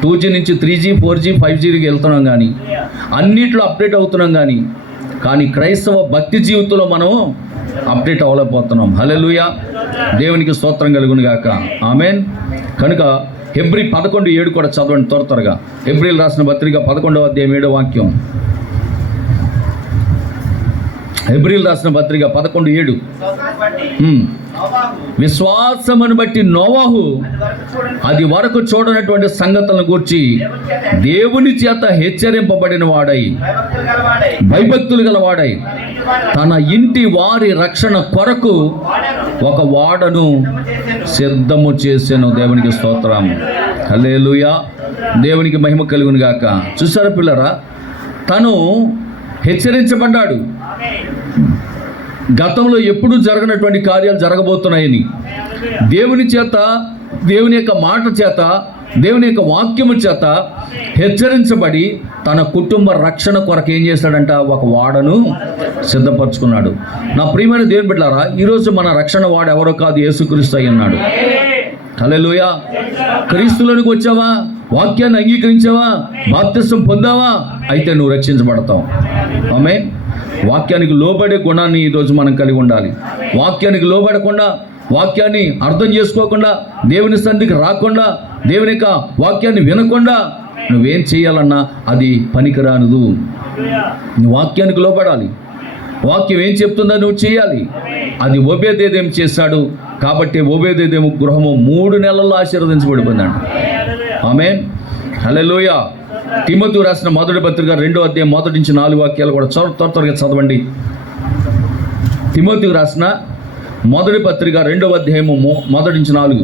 2G నుంచి 3G, 4G, 5Gకి వెళ్తున్నాం, కానీ అన్నిట్లో అప్డేట్ అవుతున్నాం, కానీ క్రైస్తవ భక్తి జీవితంలో మనం అప్డేట్ అవ్వలేకపోతున్నాం. హల్లెలూయా, దేవునికి స్తోత్రం కలుగును గాక. ఆమేన్. కనుక హెబ్రీ 11:7 కూడా చదవండి త్వరగా. హెబ్రీలు రాసిన పత్రిక 11వ అధ్యాయం 7వ వాక్యం. హెబ్రీలు రాసిన పత్రిక 11:7. విశ్వాసమును బట్టి నోవాహు అది వరకు చూడనటువంటి సంగతులను గూర్చి దేవుని చేత హెచ్చరింపబడిన వాడై, భయభక్తులు గల వాడై, తన ఇంటి వారి రక్షణ కొరకు ఒక వాడను సిద్ధము చేసెను. దేవునికి స్తోత్రం, హల్లెలూయా, దేవునికి మహిమ కలుగును గాక. చూసారా పిల్లరా, తను హెచ్చరించబడ్డాడు. గతంలో ఎప్పుడూ జరగనటువంటి కార్యాలు జరగబోతున్నాయని దేవుని చేత, దేవుని యొక్క మాట చేత, దేవుని యొక్క వాక్యము చేత హెచ్చరించబడి తన కుటుంబ రక్షణ కొరకు ఏం చేశాడంట? ఒక వాడను సిద్ధపరచుకున్నాడు. నా ప్రియమైన దేవుని బిడ్డలారా, ఈరోజు మన రక్షణ వాడు ఎవరో కాదు, యేసుక్రీస్తు అయి ఉన్నాడు. హల్లెలూయా. క్రీస్తులోనికి వచ్చావా? వాక్యాన్ని అంగీకరించావా? బాప్తిసం పొందావా? అయితే నువ్వు రక్షించబడతావు. ఆమేన్. వాక్యానికి లోబడే గుణాన్ని ఈరోజు మనం కలిగి ఉండాలి. వాక్యానికి లోబడకుండా, వాక్యాన్ని అర్థం చేసుకోకుండా, దేవుని సన్నిధికి రాకుండా, దేవుని యొక్క వాక్యాన్ని వినకుండా నువ్వేం చేయాలన్నా అది పనికిరానిదు. నువ్వు వాక్యానికి లోబడాలి. వాక్యం ఏం చెప్తుందో నువ్వు చేయాలి. అది ఓబేదేదేం చేశాడు కాబట్టి ఓబేదేదేము గృహము 3 నెలల్లో ఆశీర్వదించబడిపోయిందండి. ఆమేన్. హల్లెలూయా. తిమోతి రాసిన మొదటి పత్రిక 2వ అధ్యాయం 1 నుంచి 4 వాక్యాలు కూడా త్వరగా చదవండి. తిమోతికి రాసిన మొదటి పత్రిక 2వ అధ్యాయము 1 నుంచి 4.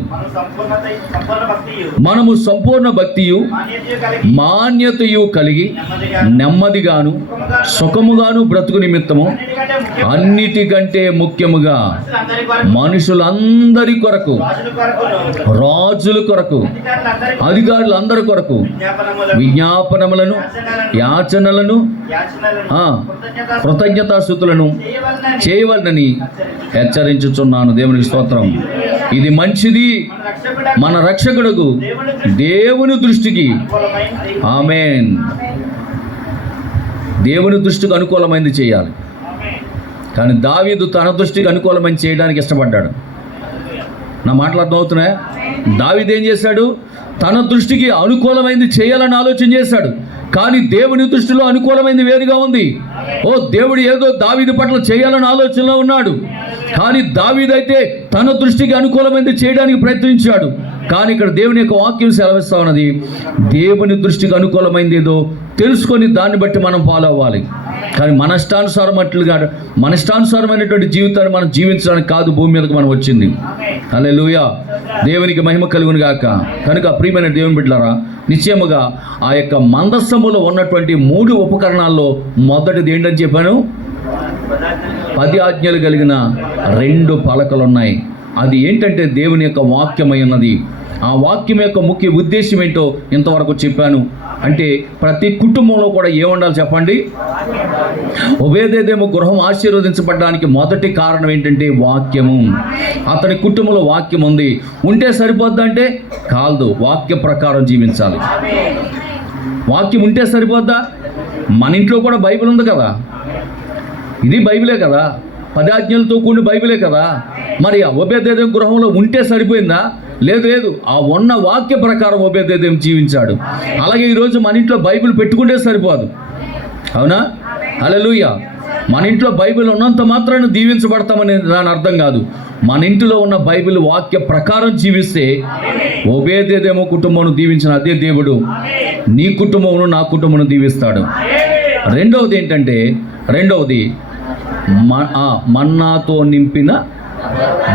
మనము సంపూర్ణ భక్తియు మాన్యతయు కలిగి నెమ్మదిగాను సుఖముగాను బ్రతుకు నిమిత్తము అన్నిటికంటే ముఖ్యముగా మనుషులందరి కొరకు, రాజుల కొరకు, అధికారులందరి కొరకు విజ్ఞాపనములను, యాచనలను, కృతజ్ఞతాస్తుతులను చేయవలనని హెచ్చరించుచున్నాను. దేవునికి స్తోత్రం. ఇది మంచిది, మన రక్షకుడుకు దేవుని దృష్టికి. ఆమేన్. దేవుని దృష్టికి అనుకూలమైనది చేయాలి, కానీ దావీదు తన దృష్టికి అనుకూలమైనది చేయడానికి ఇష్టపడ్డాడు. నా మాటలు అర్థమవుతున్నాయా? దావీదు ఏం చేశాడు? తన దృష్టికి అనుకూలమైనది చేయాలని ఆలోచన చేశాడు, కానీ దేవుని దృష్టిలో అనుకూలమైనది వేరుగా ఉంది. దేవుడు ఏదో దావీదు పట్ల చేయాలని ఆలోచనలో ఉన్నాడు, కానీ దావీదైతే తన దృష్టికి అనుకూలమైనది చేయడానికి ప్రయత్నించాడు. కానీ ఇక్కడ దేవుని యొక్క వాక్యం సెలవిస్తా ఉన్నది, దేవుని దృష్టికి అనుకూలమైనది ఏదో తెలుసుకొని దాన్ని బట్టి మనం ఫాలో అవ్వాలి. కానీ మనష్టానుసారమైనటువంటి జీవితాన్ని మనం జీవించడానికి కాదు భూమి మీదకి మనం వచ్చింది. హల్లెలూయా, దేవునికి మహిమ కలుగును గాక. కనుక ప్రియమైన దేవుని బిడ్డలారా, నిశ్చయముగా ఆ యొక్క మందస్సములో ఉన్నటువంటి 3 ఉపకరణాల్లో మొదటిది ఏంటని చెప్పాను? 10 ఆజ్ఞలు కలిగిన 2 పలకలు ఉన్నాయి. అది ఏంటంటే దేవుని యొక్క వాక్యమై ఉన్నది. ఆ వాక్యం యొక్క ముఖ్య ఉద్దేశం ఏంటో ఇంతవరకు చెప్పాను. అంటే ప్రతి కుటుంబంలో కూడా ఏముండాలి చెప్పండి? ఒబేదేదేమో గృహం ఆశీర్వదించబడడానికి మొదటి కారణం ఏంటంటే వాక్యము. అతని కుటుంబంలో వాక్యం ఉంది. ఉంటే సరిపోద్దంటే కాదు, వాక్య ప్రకారం జీవించాలి. వాక్యం ఉంటే సరిపోద్దా? మన ఇంట్లో కూడా బైబిల్ ఉంది కదా, ఇది బైబిలే కదా, 10 ఆజ్ఞలతో కూడిన బైబిలే కదా. మరి ఒబేదేదేం గృహంలో ఉంటే సరిపోయిందా? లేదు, ఆ ఉన్న వాక్య ప్రకారం ఒబేదేదేం జీవించాడు. అలాగే ఈరోజు మన ఇంట్లో బైబిల్ పెట్టుకుంటే సరిపోదు, అవునా? హల్లెలూయా. మన ఇంట్లో బైబిల్ ఉన్నంత మాత్రాన దీవించబడతామని దాని అర్థం కాదు. మన ఇంటిలో ఉన్న బైబిల్ వాక్య ప్రకారం జీవిస్తే ఒబేదేదేమో కుటుంబం దీవించిన అదే దేవుడు నీ కుటుంబమును నా కుటుంబమును దీవిస్తాడు. రెండవది మన్నాతో నింపిన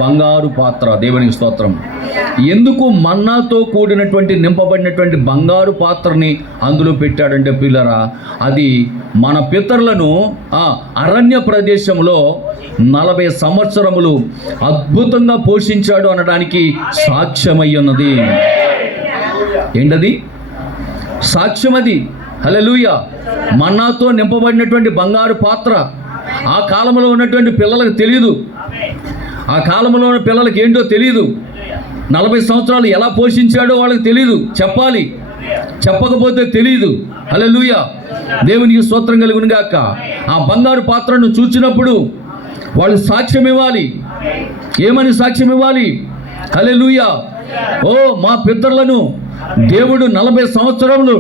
బంగారు పాత్ర. దేవునికి స్తోత్రం. ఎందుకు మన్నాతో కూడినటువంటి నింపబడినటువంటి బంగారు పాత్రని అందులో పెట్టాడంటే పిల్లరా, అది మన పితరులను అరణ్య ప్రదేశంలో 40 సంవత్సరములు అద్భుతంగా పోషించాడు అనడానికి సాక్ష్యమై ఉన్నది. ఏంటది? సాక్ష్యం అది. హల్లెలూయా. మన్నాతో నింపబడినటువంటి బంగారు పాత్ర ఆ కాలంలో ఉన్నటువంటి పిల్లలకు తెలియదు. ఆ కాలంలో ఉన్న పిల్లలకి ఏంటో తెలియదు. 40 సంవత్సరాలు ఎలా పోషించాడో వాళ్ళకి తెలియదు. చెప్పాలి, చెప్పకపోతే తెలియదు. హల్లెలూయా, దేవునికి స్తోత్రం కలుగును గాక. ఆ బంగారు పాత్రను చూసినప్పుడు వాళ్ళు సాక్ష్యం ఇవ్వాలి. ఏమని సాక్ష్యం ఇవ్వాలి? హల్లెలూయా, ఓ మా పితరులను దేవుడు 40 సంవత్సరములు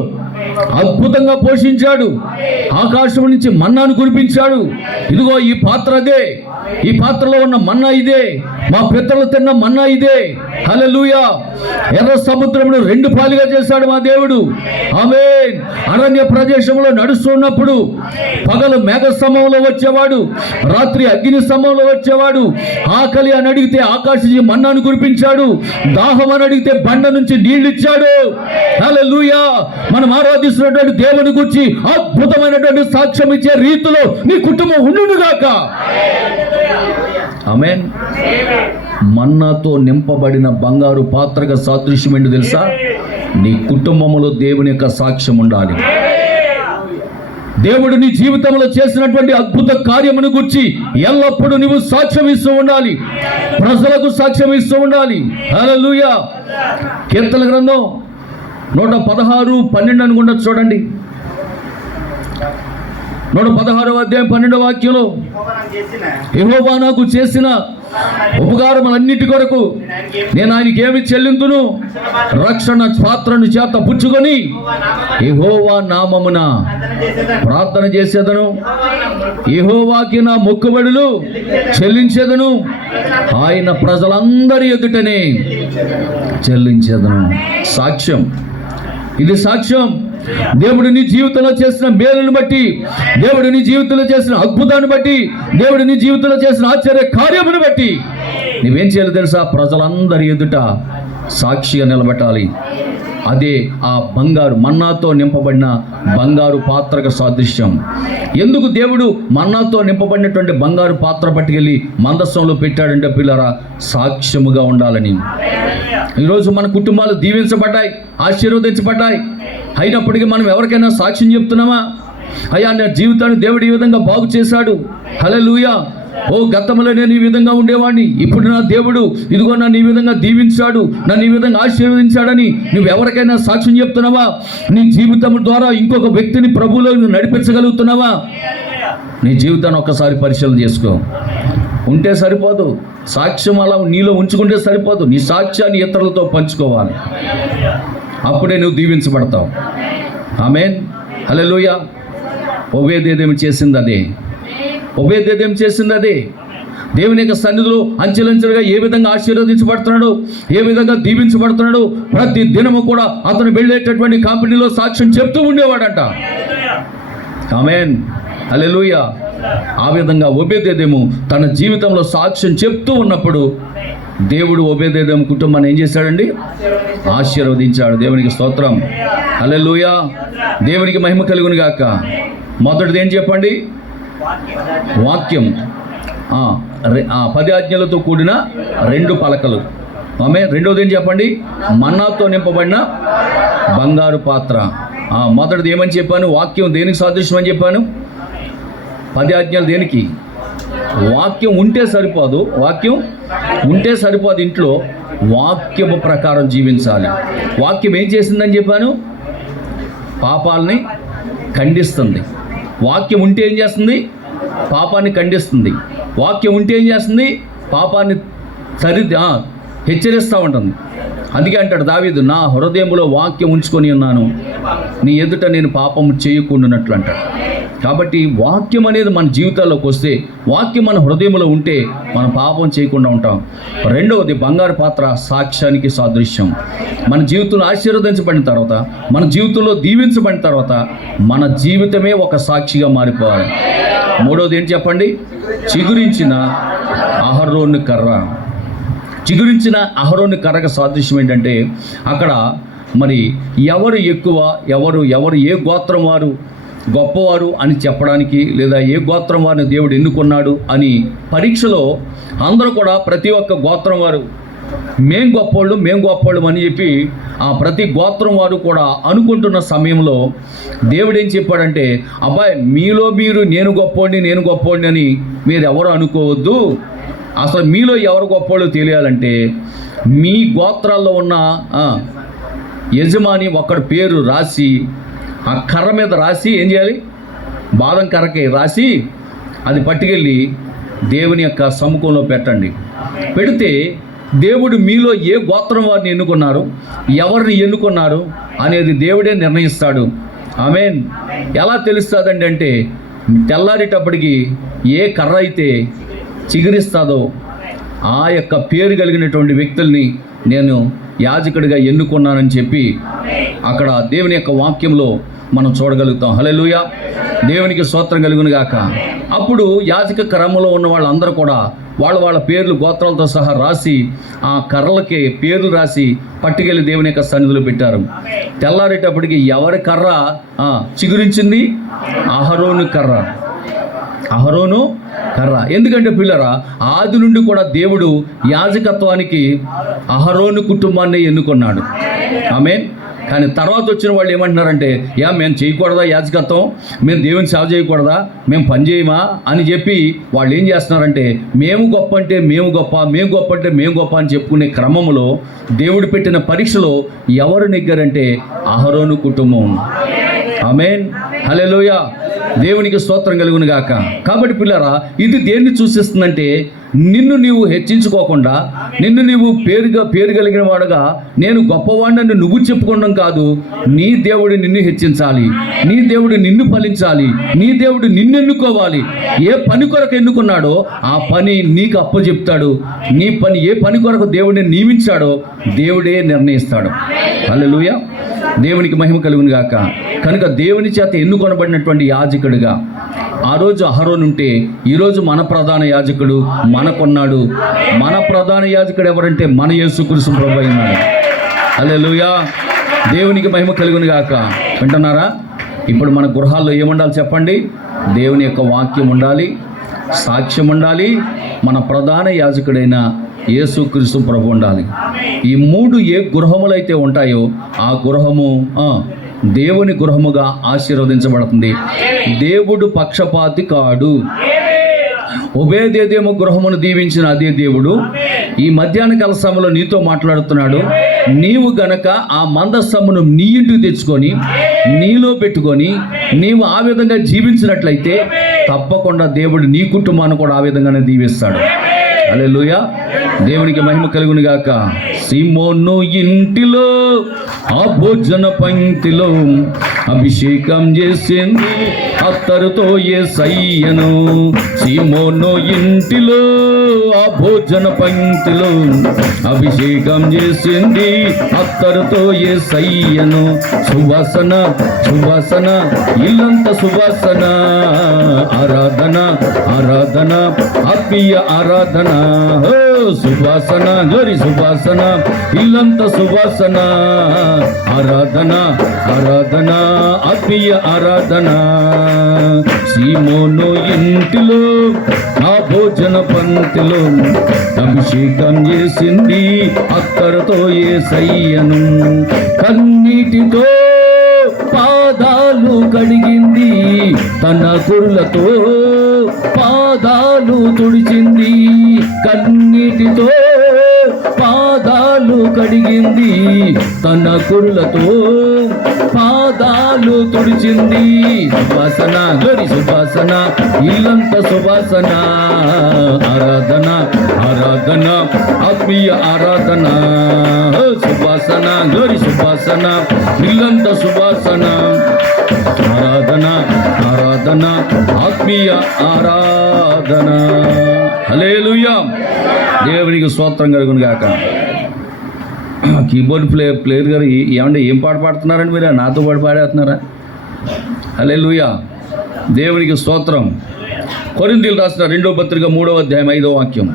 అద్భుతంగా పోషించాడు, ఆకాశం నుంచి మన్నాను కురిపించాడు. ఇదిగో ఈ పాత్ర అదే, ఈ పాత్రలో ఉన్న మన్నా ఇదే, మా పితరులు తిన్న మన్నా ఇదే. హల్లెలూయా. ఎర్ర సముద్రమును 2 పాలుగా చేశాడు మా దేవుడు. ఆమేన్. అరణ్య ప్రదేశంలో నడుస్తున్నప్పుడు పగలు మేఘ స్తంభంలో వచ్చేవాడు, రాత్రి అగ్ని స్తంభంలో వచ్చేవాడు. ఆకలి అని అడిగితే ఆకాశం మన్నాను కురిపించాడు, దాహం అని అడిగితే బండ నుంచి నీళ్లు ఇచ్చాడు. హల్లెలూయా. మనం ఆరాధిస్తున్నటువంటి దేవుని గురించి అద్భుతమైనటువంటి సాక్ష్యం ఇచ్చే రీతిలో నీ కుటుంబం ఉండునుగాక. ఆమేన్. మన్నాతో నింపబడిన బంగారు పాత్రగా సాదృశ్యం ఏంటి తెలుసా? నీ కుటుంబంలో దేవుని యొక్క సాక్ష్యం ఉండాలి. దేవుడు నీ జీవితంలో చేసినటువంటి అద్భుత కార్యమును గురించి ఎల్లప్పుడూ నువ్వు సాక్ష్యం ఇస్తూ ఉండాలి, ప్రజలకు సాక్ష్యం ఇస్తూ ఉండాలి. హల్లెలూయా. కీర్తన గ్రంథం 116:12 అనుకుంటా, చూడండి. 116వ అధ్యాయం 12వ వాక్యంలో, యెహోవా నాకు చేసిన ఉపకారములన్నిటి కొరకు నేను ఆయనకి ఏమి చెల్లింతును? రక్షణ పాత్రను చేత పుచ్చుకొని యెహోవా నామమున ప్రార్థన చేసేదను, యెహోవాకి నా మొక్కుబడులు చెల్లించేదను, ఆయన ప్రజలందరి ఎదుటనే చెల్లించేదను. సాక్ష్యం, ఇది సాక్ష్యం. దేవుడు నీ జీవితంలో చేసిన మేలును బట్టి, దేవుడు నీ జీవితంలో చేసిన అద్భుతాన్ని బట్టి, దేవుడు నీ జీవితంలో చేసిన ఆశ్చర్య కార్యమును బట్టి నువ్వేం చేయాలి తెలుసా? ప్రజలందరి ఎదుట సాక్షిగా నిలబెట్టాలి. అదే ఆ బంగారు మన్నాతో నింపబడిన బంగారు పాత్రకు సాదృశ్యం. ఎందుకు దేవుడు మన్నాతో నింపబడినటువంటి బంగారు పాత్ర పట్టుకెళ్ళి మందస్సంలో పెట్టాడంటే పిల్లరా, సాక్ష్యముగా ఉండాలని. ఈరోజు మన కుటుంబాలు దీవించబడ్డాయి, ఆశీర్వదించబడ్డాయి. అయినప్పటికీ మనం ఎవరికైనా సాక్ష్యం చెప్తున్నామా? అయ్యా, నా జీవితాన్ని దేవుడు ఈ విధంగా బాగు చేశాడు, హల్లెలూయా, ఓ గతంలో నేను ఈ విధంగా ఉండేవాడిని, ఇప్పుడు నా దేవుడు ఇదిగో నన్ను ఈ విధంగా దీవించాడు, నన్ను ఈ విధంగా ఆశీర్వదించాడని నువ్వు ఎవరికైనా సాక్ష్యం చెప్తున్నావా? నీ జీవితం ద్వారా ఇంకొక వ్యక్తిని ప్రభువులో నువ్వు నడిపించగలుగుతున్నావా? నీ జీవితాన్ని ఒక్కసారి పరిశీలన చేసుకో. ఉంటే సరిపోదు, సాక్ష్యం అలా నీలో ఉంచుకుంటే సరిపోదు, నీ సాక్ష్యాన్ని ఇతరులతో పంచుకోవాలి. అప్పుడే నువ్వు దీవించబడతావు. ఆమేన్. హల్లెలూయా. ఒబేదేదేం చేసింది అదే, ఒబేదేదేం చేసింది అదే. దేవుని యొక్క సన్నిధిలో అంచెలంచెలుగా ఏ విధంగా ఆశీర్వదించబడుతున్నాడు, ఏ విధంగా దీవించబడుతున్నాడు, ప్రతి దినము కూడా అతను వెళ్ళేటటువంటి కంపెనీలో సాక్ష్యం చెప్తూ ఉండేవాడంట. ఆమేన్. హల్లెలూయా. ఆ విధంగా ఓబేదేదోము తన జీవితంలో సాక్ష్యం చెప్తూ ఉన్నప్పుడు దేవుడు ఓబేదేదోము కుటుంబాన్ని ఏం చేశాడండి? ఆశీర్వదించాడు. దేవునికి స్తోత్రం. హల్లెలూయా. దేవునికి మహిమ కలుగును గాక. మొదటిది ఏం చెప్పండి? వాక్యం. 10 ఆజ్ఞలతో కూడిన 2 పలకలు. ఆమె. రెండోది ఏం చెప్పండి? మన్నాతో నింపబడిన బంగారు పాత్ర. మొదటిది ఏమని చెప్పాను? వాక్యం దేనికి సాదృశ్యం అని చెప్పాను? 10 ఆజ్ఞలు దేనికి? వాక్యం ఉంటే సరిపోదు. వాక్యం ఉంటే సరిపోదు. ఇంట్లో వాక్యము ప్రకారం జీవించాలి. వాక్యం ఏం చేసిందని చెప్పాను? పాపాలని ఖండిస్తుంది. వాక్యం ఉంటే ఏం చేస్తుంది? పాపాన్ని ఖండిస్తుంది. వాక్యం ఉంటే ఏం చేస్తుంది? పాపాన్ని హెచ్చరిస్తూ ఉంటుంది. అందుకే అంటాడు దావీదు, నా హృదయంలో వాక్యం ఉంచుకొని ఉన్నాను, నీ ఎదుట నేను పాపం చేయకుండానట్లు అంటాడు. కాబట్టి వాక్యం అనేది మన జీవితాల్లోకి వస్తే, వాక్యం మన హృదయంలో ఉంటే మనం పాపం చేయకుండా ఉంటాం. రెండవది బంగారు పాత్ర సాక్ష్యానికి సాదృశ్యం. మన జీవితంలో ఆశీర్వదించబడిన తర్వాత, మన జీవితంలో దీవించబడిన తర్వాత మన జీవితమే ఒక సాక్షిగా మారిపోవాలి. మూడవది ఏంటి చెప్పండి? చిగురించిన అహరోను కర్ర. చిగురించిన అహరోను కర్రకు సాదృశ్యం ఏంటంటే, అక్కడ మరి ఎవరు ఎక్కువ, ఎవరు ఏ గోత్రం వారు గొప్పవారు అని చెప్పడానికి, లేదా ఏ గోత్రం వారిని దేవుడు ఎన్నుకున్నాడు అని పరీక్షలో అందరూ కూడా ప్రతి ఒక్క గోత్రం వారు మేం గొప్పోళ్ళు అని చెప్పి ప్రతి గోత్రం వారు కూడా అనుకుంటున్న సమయంలో దేవుడు ఏం చెప్పాడంటే, అబ్బాయి మీలో మీరు నేను గొప్పోడిని అని మీరు ఎవరు అనుకోవద్దు. అసలు మీలో ఎవరు గొప్పోళ్ళు తెలియాలంటే మీ గోత్రాల్లో ఉన్న యజమాని ఒక్కడి పేరు రాసి ఆ కర్ర మీద రాసి ఏం చేయాలి? బాదం కర్రకి రాసి అది పట్టుకెళ్ళి దేవుని యొక్క సముఖంలో పెట్టండి. పెడితే దేవుడు మీలో ఏ గోత్రం వారిని ఎన్నుకున్నారు, ఎవరిని ఎన్నుకున్నారు అనేది దేవుడే నిర్ణయిస్తాడు. ఆమేన్. ఎలా తెలుస్తుందండి అంటే, తెల్లారేటప్పటికి ఏ కర్ర అయితే చిగురిస్తుందో ఆ యొక్క పేరు కలిగినటువంటి వ్యక్తుల్ని నేను యాజకుడిగా ఎన్నుకున్నానని చెప్పి అక్కడ దేవుని యొక్క వాక్యంలో మనం చూడగలుగుతాం. హల్లెలూయా. దేవునికి స్తోత్రం కలుగును గాక. అప్పుడు యాజక క్రమంలో ఉన్న వాళ్ళందరూ కూడా వాళ్ళ పేర్లు గోత్రాలతో సహా రాసి ఆ కర్రలకి పేర్లు రాసి పట్టుకెళ్ళి దేవుని యొక్క సన్నిధిలో పెట్టారు. తెల్లారేటప్పటికి ఎవరి కర్ర చిగురించింది? అహరోను కర్ర. ఎందుకంటే పిల్లరా, ఆది నుండి కూడా దేవుడు యాజకత్వానికి అహరోను కుటుంబాన్ని ఎన్నుకున్నాడు. ఆమేన్. కానీ తర్వాత వచ్చిన వాళ్ళు ఏమంటున్నారంటే, మేము చేయకూడదా యాజకత్వం, మేము దేవుని సేవ చేయకూడదా, మేము పని చేయమా అని చెప్పి వాళ్ళు ఏం చేస్తున్నారంటే, మేము గొప్ప అని చెప్పుకునే క్రమంలో దేవుడు పెట్టిన పరీక్షలో ఎవరు నెగ్గారంటే అహరోను కుటుంబం. ఆమేన్. హల్లెలూయా. దేవునికి స్తోత్రం కలుగును గాక. కాబట్టి పిల్లరా, ఇది దేన్ని సూచిస్తుందంటే, నిన్ను నీవు హెచ్చించుకోకుండా, నిన్ను నీవు పేరు కలిగిన వాడుగా నేను గొప్పవాడిని నువ్వు చెప్పుకోవడం కాదు. నీ దేవుడు నిన్ను హెచ్చించాలి, నీ దేవుడు నిన్ను ఫలించాలి, నీ దేవుడు నిన్ను ఎన్నుకోవాలి. ఏ పని కొరకు ఎన్నుకున్నాడో ఆ పని నీకు అప్పచెప్తాడు. నీ పని ఏ పని కొరకు దేవుడిని నియమించాడో దేవుడే నిర్ణయిస్తాడు. హల్లెలూయా. దేవునికి మహిమ కలుగును గాక. కనుక దేవుని చేత ఎన్నుకొనబడినటువంటి యాజకుడిగా ఆ రోజు అహరోను ఉంటే, ఈరోజు మన ప్రధాన యాజకుడు మనకున్నాడు. మన ప్రధాన యాజకుడు ఎవరంటే మన యేసుక్రీస్తు ప్రభువు ఉన్నాడు. హల్లెలూయా. దేవునికి మహిమ కలుగును గాక. వింటున్నారా? ఇప్పుడు మన గృహాల్లో ఏముండాలి చెప్పండి? దేవుని యొక్క వాక్యం ఉండాలి, సాక్ష్యం ఉండాలి, మన ప్రధాన యాజకుడైన యేసుక్రీస్తు ప్రభు ఉండాలి. ఈ 3 ఏ గృహములైతే ఉంటాయో ఆ గృహము దేవుని గృహముగా ఆశీర్వదించబడుతుంది. దేవుడు పక్షపాతి కాడు. ఓబేదేదోము గృహమును దీవించిన అదే దేవుడు ఈ మధ్యాహ్న కాల సమయంలో నీతో మాట్లాడుతున్నాడు. నీవు గనక ఆ మందస్సమును నీ ఇంటికి తెచ్చుకొని నీలో పెట్టుకొని నీవు ఆ విధంగా జీవించినట్లయితే తప్పకుండా దేవుడు నీ కుటుంబాన్ని కూడా ఆ విధంగానే దీవిస్తాడు. హల్లెలూయా. దేవునికి మహిమ కలుగును గాక. సీమోను ఇంటిలో ఆ భోజన పంక్తిలో అభిషేకం చేసింది అత్తరుతో యేసయ్యను. సీమోను ఇంటిలో ఆ భోజన పంక్తిలో అభిషేకం చేసింది అత్తరుతో యేసయ్యను. సువాసన సువాసన ఇల్లంత సువాసన, ఆరాధన ఆరాధన ఆత్మీయ ఆరాధన. సువాసన గరి సువాసన ఇల్లంత సువాసన, ఆరాధన ఆరాధన ఆత్మీయ ఆరాధన. సీమోను ఇంటిలో ఆ భోజన పంక్తిలో అభిషేకం చేసింది అత్తరుతో యేసయ్యను. కన్నీటితో పాదాలు కడిగింది, తన కురులతో పాదాలు తుడిచింది. కన్నీటితో పాదాలు కడిగింది, తన కురులతో పాదాలు తుడిచింది. సువాసన గరి సువాసన ఇల్లంత సువాసన, ఆరాధన ఆరాధన ఆత్మీయ ఆరాధన. సువాసన గరి సువాసన ఇల్లంత సువాసన, ఆరాధన ఆరాధన ఆత్మీయ ఆరాధన. హల్లెలూయా. దేవునికి స్తోత్రం కలుగును గాక. కీబోర్డ్ ప్లేయర్ గారు ఏమంటే ఏం పాట పాడుతున్నారండి మీరు? నాతో పాటు పాడేస్తున్నారా? హల్లెలూయా. దేవునికి స్తోత్రం. కొరింథీయులు రాసిన 2వ పత్రిక 3వ అధ్యాయం 5వ వాక్యం.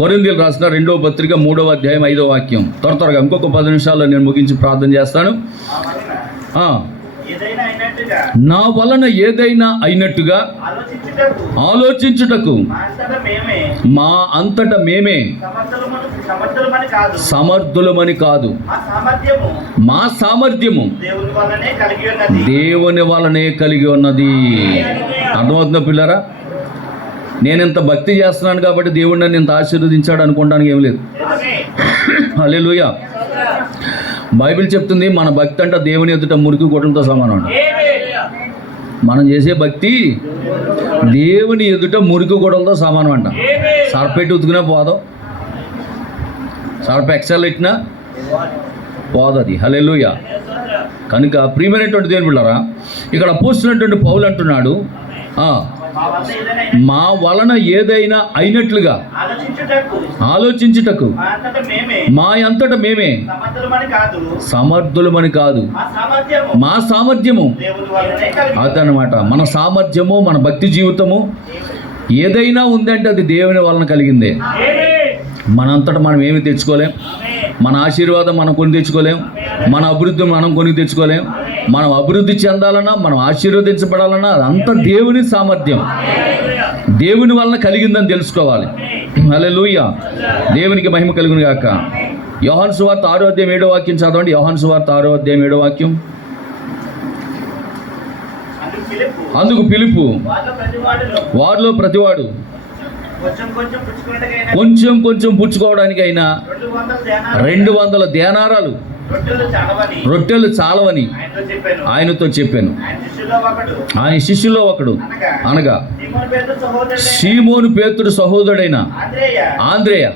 కొరింథీయులు రాసిన 2వ పత్రిక 3వ అధ్యాయం 5వ వాక్యం. త్వరగా ఇంకొక 10 నిమిషాల్లో నేను ముగించి ప్రార్థన చేస్తాను. నా వలన ఏదైనా అయినట్టుగా ఆలోచించుటకు మా అంతట మేమే సమర్థులమని కాదు, మా సామర్థ్యము దేవుని వలనే కలిగి ఉన్నది. అర్థమవుతుందా పిల్లరా? నేను ఇంత భక్తి చేస్తున్నాను కాబట్టి దేవుడు నన్ను ఇంత ఆశీర్వదించాడు అనుకోవడానికి ఏం లేదు. హల్లెలూయా. బైబిల్ చెప్తుంది మన భక్తి అంటే దేవుని ఎదుట మురికి గుడ్డలతో సమానం. మనం చేసే భక్తి దేవుని ఎదుట మురికి గుడ్డలతో సమానం అంట. సర్పెట్టి ఉతుకునే పోదాం, సర్ప ఎక్సెల్ ఎట్టినా పోదది. హల్లెలూయా. కనుక ప్రియమైనటువంటి దేవుని బిడ్డలారా, ఇక్కడ అపోస్తలుడైనటువంటి పౌలు అంటున్నాడు, మా వలన ఏదైనా అయినట్లుగా ఆలోచించుటకు మా అంతట మేమే సమర్థులమని కాదు, మా సామర్థ్యము అదనమాట. మన సామర్థ్యము, మన భక్తి జీవితము ఏదైనా ఉందంటే అది దేవుని వలన కలిగిందే. మనంతట మనం ఏమి తెచ్చుకోలేం. మన ఆశీర్వాదం మనం కొని తెచ్చుకోలేం. మన అభివృద్ధి మనం కొని తెచ్చుకోలేం. మనం అభివృద్ధి చెందాలన్నా, మనం ఆశీర్వదించబడాలన్నా అదంతా దేవుని సామర్థ్యం, దేవుని వలన కలిగిందని తెలుసుకోవాలి. హల్లెలూయా. దేవునికి మహిమ కలుగును గాక. యోహాను సువార్త 6వ అధ్యాయం 7వ వాక్యం చదవండి. యోహాను సువార్త 6వ అధ్యాయం 7వ వాక్యం. అందుకు పిలుపు వారిలో ప్రతివాడు కొంచెం కొంచెం పుచ్చుకోవడానికైనా 200 దేనారాలు రొట్టెలు చాలవని ఆయనతో చెప్పాను. ఆయన శిష్యుల్లో ఒకడు అనగా సీమోను పేతురు సహోదరుడైన ఆంద్రేయ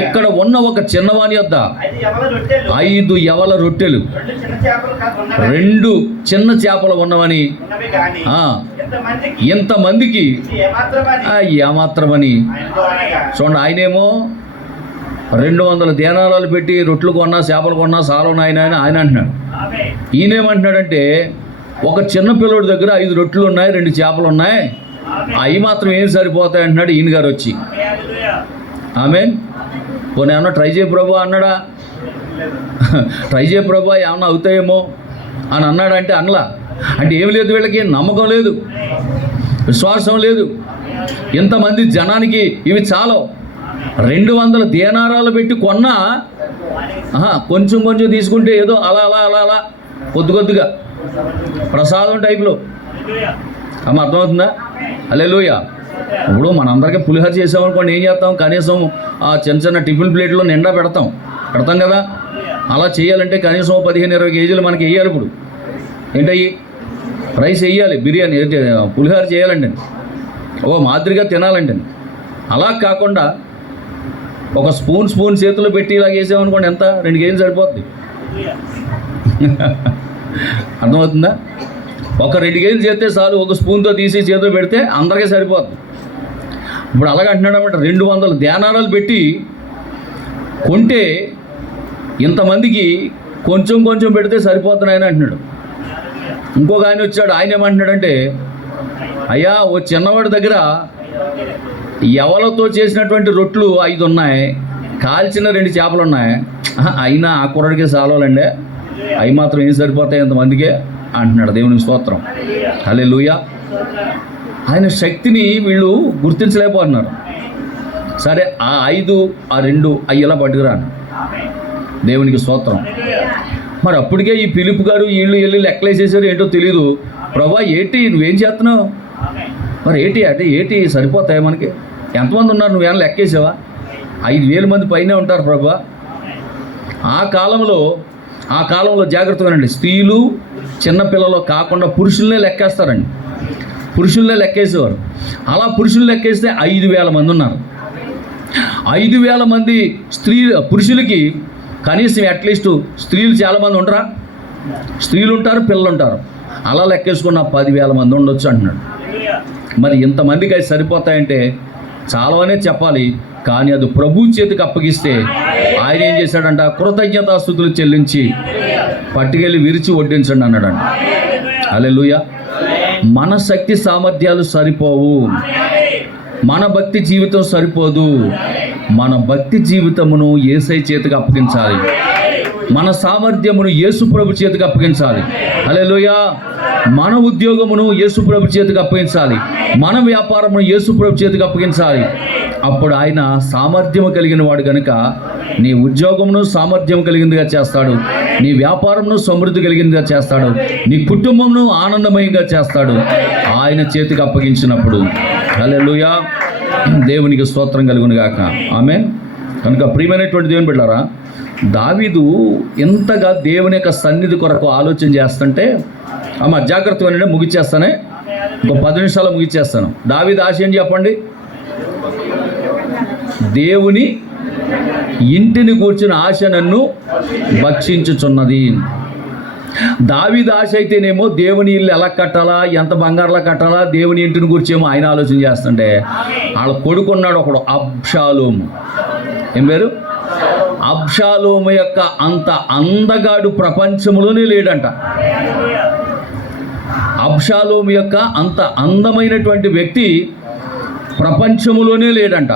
ఇక్కడ ఉన్న ఒక చిన్నవాని వద్ద 5 యవల రొట్టెలు 2 చిన్న చేపలు ఉన్నవని, ఎంతమందికి ఏమాత్రమని. చూడండి, ఆయనేమో 200 దేనారాలు పెట్టి రొట్టెలు కొన్నా, చేపలు కొన్నా సాలవు నాయన అని ఆయన అంటున్నాడు. ఈయనేమంటున్నాడంటే ఒక చిన్న పిల్లడి దగ్గర 5 రొట్టెలు ఉన్నాయి, 2 చేపలు ఉన్నాయి, అవి మాత్రం ఏం సరిపోతాయి అంటున్నాడు ఈయన గారు వచ్చి. ఆమేన్. పోనీ ఏమన్నా ట్రై చేయ ప్రభు అన్నాడా? ట్రై చేయ ప్రభు ఏమన్నా అవుతాయేమో అని అన్నాడంటే అనలా. అంటే ఏం లేదు, వీళ్ళకి నమ్మకం లేదు, విశ్వాసం లేదు. ఇంతమంది జనానికి ఇవి చాలు. 200 దేనారాలు పెట్టి కొన్నా కొంచెం కొంచెం తీసుకుంటే ఏదో అలా అలా అలా అలా కొద్ది కొద్దిగా ప్రసాదం టైప్లో. అమ్మ అర్థమవుతుందా? హల్లెలూయా. ఇప్పుడు మనందరికీ పులిహోర చేసామనుకోండి, ఏం చేస్తాం? కనీసం ఆ చిన్న చిన్న టిఫిన్ ప్లేట్లో నిండా పెడతాం కదా. అలా చేయాలంటే కనీసం 15-20 కేజీలు మనకి వేయాలి. ఇప్పుడు ఏంటయ్యి రైస్ వేయాలి, బిర్యానీ పులిహోర చేయాలండి, ఓ మాదిరిగా తినాలండి. అలా కాకుండా ఒక స్పూన్ చేతిలో పెట్టి ఇలా వేసామనుకోండి, ఎంత 2 కేజీలు సరిపోద్ది. అర్థమవుతుందా? ఒక 2 కేజీలు చేస్తే చాలు, ఒక స్పూన్తో తీసి చేతిలో పెడితే అందరికీ సరిపోద్ది. ఇప్పుడు అలాగ అంటున్నాడన్నమాట, 200 ధ్యానాలు పెట్టి కొంటే ఇంతమందికి కొంచెం కొంచెం పెడితే సరిపోతుంది ఆయన అంటున్నాడు. ఇంకొక ఆయన వచ్చాడు, ఆయన ఏమంటున్నాడంటే, అయ్యా ఓ చిన్నవాడి దగ్గర ఎవలతో చేసినటువంటి రొట్లు 5 ఉన్నాయి, కాల్చిన 2 చేపలు ఉన్నాయి, అయినా ఆ కుర్రడికి సాలవాలండి, అవి మాత్రం ఏం సరిపోతాయి ఎంతమందికే అంటున్నాడు. దేవునికి స్తోత్రం, హల్లెలూయా. ఆయన శక్తిని వీళ్ళు గుర్తించలేకపోతున్నారు. సరే ఆ 5 ఆ 2 అవి ఇలా పట్టుకురాను. దేవునికి స్తోత్రం. మరి అప్పటికే ఈ ఫిలిప్ గారు వీళ్ళు వెళ్ళి లెక్కలేసేసారు, ఏంటో తెలీదు. ప్రభా ఏంటి నువ్వేం చేస్తున్నావు, మరి ఏంటి సరిపోతాయి మనకి, ఎంతమంది ఉన్నారు నువ్వేమైనా లెక్కేసావా? 5,000 మంది పైనే ఉంటారు ప్రభా. ఆ కాలంలో జాగ్రత్తగానండి, స్త్రీలు చిన్నపిల్లలు కాకుండా పురుషులనే లెక్కేస్తారండి. పురుషులనే లెక్కేసేవారు. అలా పురుషులు లెక్కేస్తే 5,000 మంది ఉన్నారు. 5,000 మంది పురుషులకి కనీసం అట్లీస్ట్ స్త్రీలు చాలామంది ఉండరా? స్త్రీలు ఉంటారు, పిల్లలు ఉంటారు. అలా లెక్కేసుకున్న 10,000 మంది ఉండొచ్చు అంటున్నాడు. మరి ఇంతమందికి అవి సరిపోతాయంటే చాలానే చెప్పాలి. కానీ అది ప్రభు చేతికి అప్పగిస్తే ఆయన ఏం చేశాడంట, కృతజ్ఞతాస్తుతులు చెల్లించి పట్టుకెళ్ళి విరిచి వడ్డించండి అన్నాడంట. హల్లెలూయా. మన శక్తి సామర్థ్యాలు సరిపోవు, మన భక్తి జీవితం సరిపోదు. మన భక్తి జీవితమును యేసయ్య చేతికి అప్పగించాలి. మన సామర్థ్యమును యేసుప్రభు చేతికి అప్పగించాలి. హల్లెలూయా. మన ఉద్యోగమును యేసుప్రభు చేతికి అప్పగించాలి. మన వ్యాపారమును యేసుప్రభు చేతికి అప్పగించాలి. అప్పుడు ఆయన సామర్థ్యము కలిగిన వాడు కనుక నీ ఉద్యోగమును సామర్థ్యం కలిగిందిగా చేస్తాడు, నీ వ్యాపారమును సమృద్ధి కలిగిందిగా చేస్తాడు, నీ కుటుంబమును ఆనందమయంగా చేస్తాడు ఆయన చేతికి అప్పగించినప్పుడు. హల్లెలూయా. దేవునికి స్తోత్రం కలుగును గాక. ఆమేన్. కనుక ప్రియమైనటువంటి దేవుని బిడ్డలారా, దావీదు ఎంతగా దేవుని యొక్క సన్నిధి కొరకు ఆలోచన చేస్తుంటే, జాగ్రత్తగా ముగిచ్చేస్తానే, ఇంకో 10 నిమిషాలు ముగిచ్చేస్తాను. దావీదు ఆశ ఏం చెప్పండి? దేవుని ఇంటిని కూర్చున్న ఆశ నన్ను భక్షించుచున్నది. దావీదు ఆశ అయితేనేమో దేవుని ఇల్లు ఎలా కట్టాలా, ఎంత బంగారులా కట్టాలా, దేవుని ఇంటిని కూర్చేమో ఆయన ఆలోచన చేస్తుంటే, వాళ్ళ కొడుకున్నాడు ఒకడు, అబ్షాలోము. ఏం పేరు? అబ్షాలోము యొక్క అంత అందగాడు ప్రపంచంలోనే లేడంట. అబ్షాలోము యొక్క అంత అందమైనటువంటి వ్యక్తి ప్రపంచంలోనే లేడంట.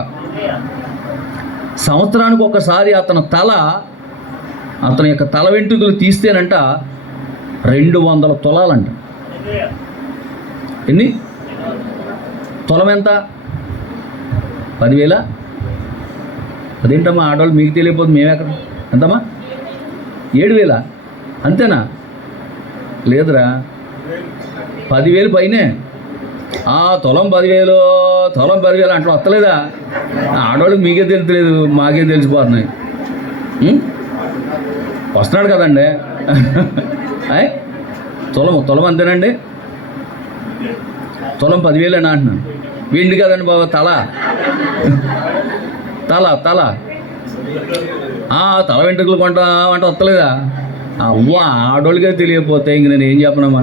సంవత్సరానికి ఒకసారి అతని యొక్క తల వెంట్రుకలు తీస్తేనంట 200 తులాలంట. ఎన్ని తులం? ఎంత? 10,000? అదేంటమ్మా ఆడవాళ్ళు మీకు తెలియకపోతే మేమెక్కడ? ఎంతమ్మా? 7,000? అంతేనా? లేదురా, 10,000 పైనే. తులం 10,000 అంటే వస్తలేదా? ఆడవాళ్ళకి మీకే తెలియట్లేదు, మాకే తెలిసిపోతున్నాయి. వస్తున్నాడు కదండి. తులం అంతేనండి. తులం 10,000 అంటున్నాను. వెండి కదండి బాబు, తల వెంట్రుకలు కొంటా అంటే వస్తలేదా? అవ్వా ఆడోళ్ళకే తెలియకపోతే ఇంక నేను ఏం చెప్పనమ్మా.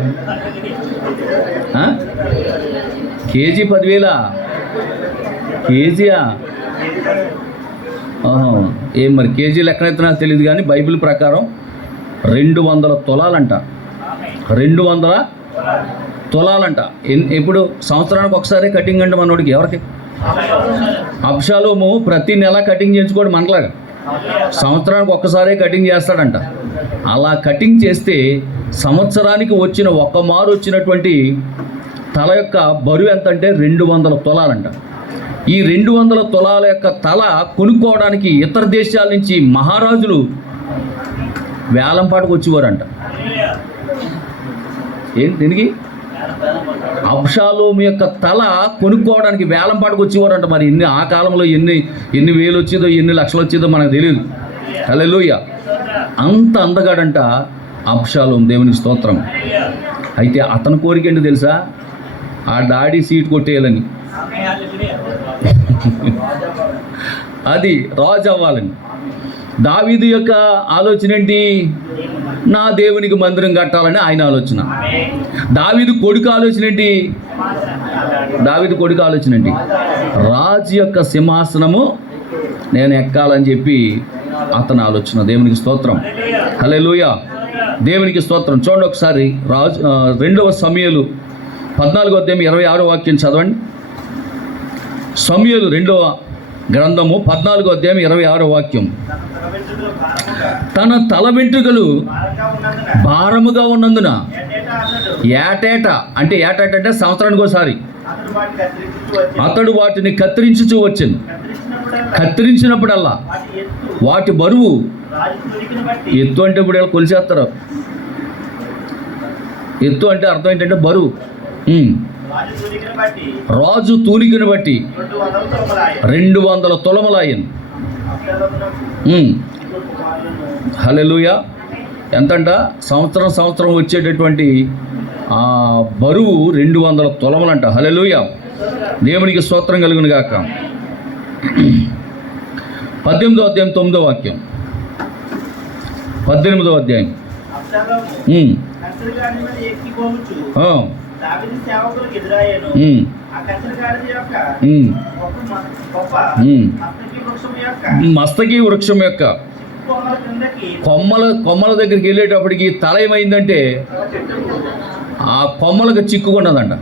కేజీ 10,000? కేజీయా? ఏం మరి కేజీ లెక్కనైతే నాకు తెలియదు, కానీ బైబిల్ ప్రకారం 200 తులాలంట. 200 తులాలంట. ఇప్పుడు సంవత్సరానికి ఒకసారి కటింగ్ అంటే మనోడికి ఎవరికి? అబ్షాలోము ప్రతి నెల కటింగ్ చేయించుకోడు మనలాగా, సంవత్సరానికి ఒక్కసారే కటింగ్ చేస్తాడంట. అలా కటింగ్ చేస్తే సంవత్సరానికి వచ్చినటువంటి తల యొక్క బరువు ఎంత అంటే 200 తులాలంట. ఈ 200 తులాల యొక్క తల కొనుక్కోవడానికి ఇతర దేశాల నుంచి మహారాజులు వేలంపాటకు వచ్చేవారంట. దీనికి అబ్షాలోము యొక్క తల కొనుక్కోవడానికి వేలంపాటకు వచ్చేవారంట. మరి ఆ కాలంలో ఎన్ని వేలు వచ్చేదో, ఎన్ని లక్షలు వచ్చేదో మనకు తెలియదు. హల్లెలూయా. అంత అందగాడంట అబ్షాలోము. దేవునికి స్తోత్రం. అయితే అతని కోరిక ఏంటి తెలుసా? ఆ డాడీ సీట్ కొట్టేయాలని. అది రాజు అవ్వాలని. దావీదు యొక్క ఆలోచన ఏంటి? నా దేవునికి మందిరం కట్టాలని ఆయన ఆలోచన. దావీదు కొడుకు ఆలోచన ఏంటి? దావీదు కొడుకు ఆలోచన ఏంటి? రాజు యొక్క సింహాసనము నేను ఎక్కాలని చెప్పి అతని ఆలోచన. దేవునికి స్తోత్రం, హల్లెలూయా, దేవునికి స్తోత్రం. చూడండి ఒకసారి రాజు 2 సమూయేలు 14:26 చదవండి. సమూయేలు 2వ గ్రంథము 14:26. తన తల వెంట్రుకలు భారముగా ఉన్నందున ఏటేటా అంటే సంవత్సరానికి ఒకసారి అతడు వాటిని కత్తిరించుచూ వచ్చాను. కత్తిరించినప్పుడల్లా వాటి బరువు ఎత్తు అంటే ఇప్పుడు ఇలా కొలిచేస్తారు. ఎత్తు అంటే అర్థం ఏంటంటే బరువు. రాజు తూనికను బట్టి 200 తులములాయను. హల్లెలూయా. ఎంతంట? సంవత్సరం వచ్చేటటువంటి ఆ బరువు 200 తులములంట. హల్లెలూయా, దేవునికి స్తోత్రం కలుగును గాక. 18వ అధ్యాయం 9వ వాక్యం. 18వ అధ్యాయం. మస్తకి వృక్షం యొక్క కొమ్మల దగ్గరికి వెళ్ళేటప్పటికి తల ఏమైందంటే ఆ కొమ్మలకు చిక్కుకున్నదంట.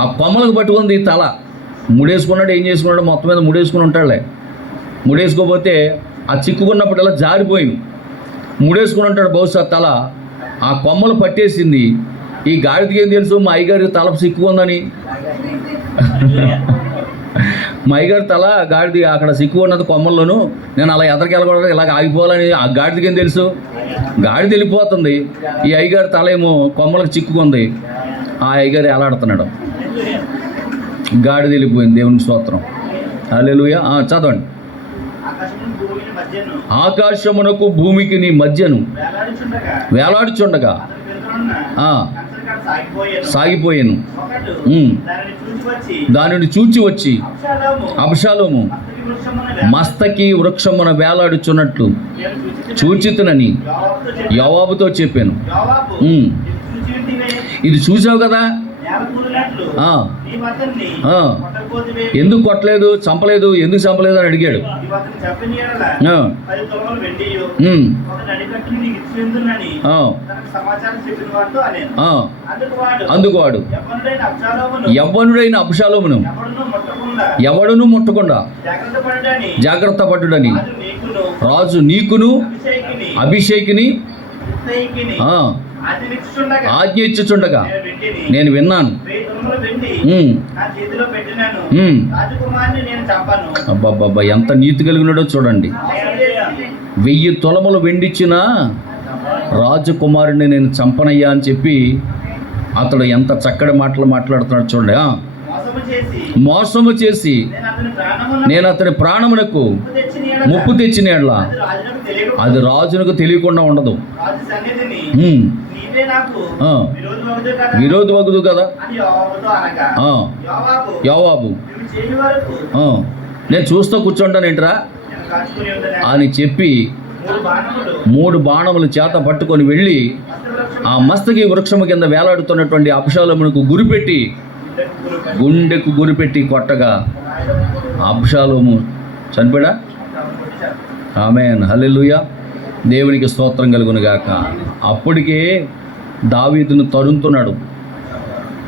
ఆ కొమ్మలకు పట్టుకుంది తల. ముడేసుకున్నాడు, ఏం చేసుకున్నాడు, మొత్తం మీద ముడేసుకుని ఉంటాడులే. ముడేసుకోకపోతే ఆ చిక్కుకున్నప్పుడల్లా జారిపోయింది. ముడేసుకుని ఉంటాడు బహుశా తల. ఆ కొమ్మలు పట్టేసింది. ఈ గాడిదకి ఏం తెలుసు మా అయ్యగారి తల సిక్కుకుందని? మా అయ్యగారి తల గాడిది అక్కడ సిక్కున్నది కొమ్మల్లోనూ, నేను అలా ఎదరికెళ్ళకూడదు, ఇలాగ ఆగిపోవాలని ఆ గాడిదకి ఏం తెలుసు? గాడిద వెళ్ళిపోతుంది, ఈ అయ్యగారి తల ఏమో కొమ్మలకు చిక్కుకుంది. ఆ అయ్యగారు ఎలాడుతున్నాడు, గాడిద వెళ్ళిపోయింది. దేవునికి స్తోత్రం, హల్లెలూయా. చదవండి. ఆకాశమునకు భూమికి నీ మధ్యను వేలాడుచుండగా సాగిపోయాను. దానిని చూచి వచ్చి అబ్షాలోము మస్తకి వృక్షమున వేలాడుచున్నట్లు చూచితునని యోవాబుతో చెప్పాను. ఇది చూసావు కదా, ఎందుకు కొట్టలేదు, చంపలేదు, ఎందుకు చంపలేదు అని అడిగాడు. అందుకు వాడు యవ్వనుడైన అబ్షాలోమును ఎవడును ముట్టకుండా జాగ్రత్త పట్టుడని రాజు నీకును అభిషేకిని ఆజ్ఞ ఇచ్చుచుండగా నేను విన్నాను. అబ్బాబ్బా, ఎంత నీతి కలిగినాడో చూడండి. 1000 తులములు వెండిచ్చిన రాజకుమారుడిని నేను చంపనయ్యా అని చెప్పి అతడు ఎంత చక్కటి మాటలు మాట్లాడుతున్నాడు చూడండి. మోసము చేసి నేను అతని ప్రాణమునకు ముప్పు తెచ్చిన యెడల అది రాజునకు తెలియకుండా ఉండదు. విరోధి వగుదు కదా. యోవాబు నేను చూస్తూ కూర్చుంటానేంట్రా అని చెప్పి 3 బాణములు చేత పట్టుకొని వెళ్ళి ఆ మస్తకి వృక్షము కింద వేలాడుతున్నటువంటి అబ్షాలోమునకు గుండెకు గురిపెట్టి కొట్టగా అబ్షాలోము చనిపోయాడా? ఆమేన్, హల్లెలూయా, దేవునికి స్తోత్రం కలుగును గాక. అప్పటికే దావీదును తరుముతున్నాడు,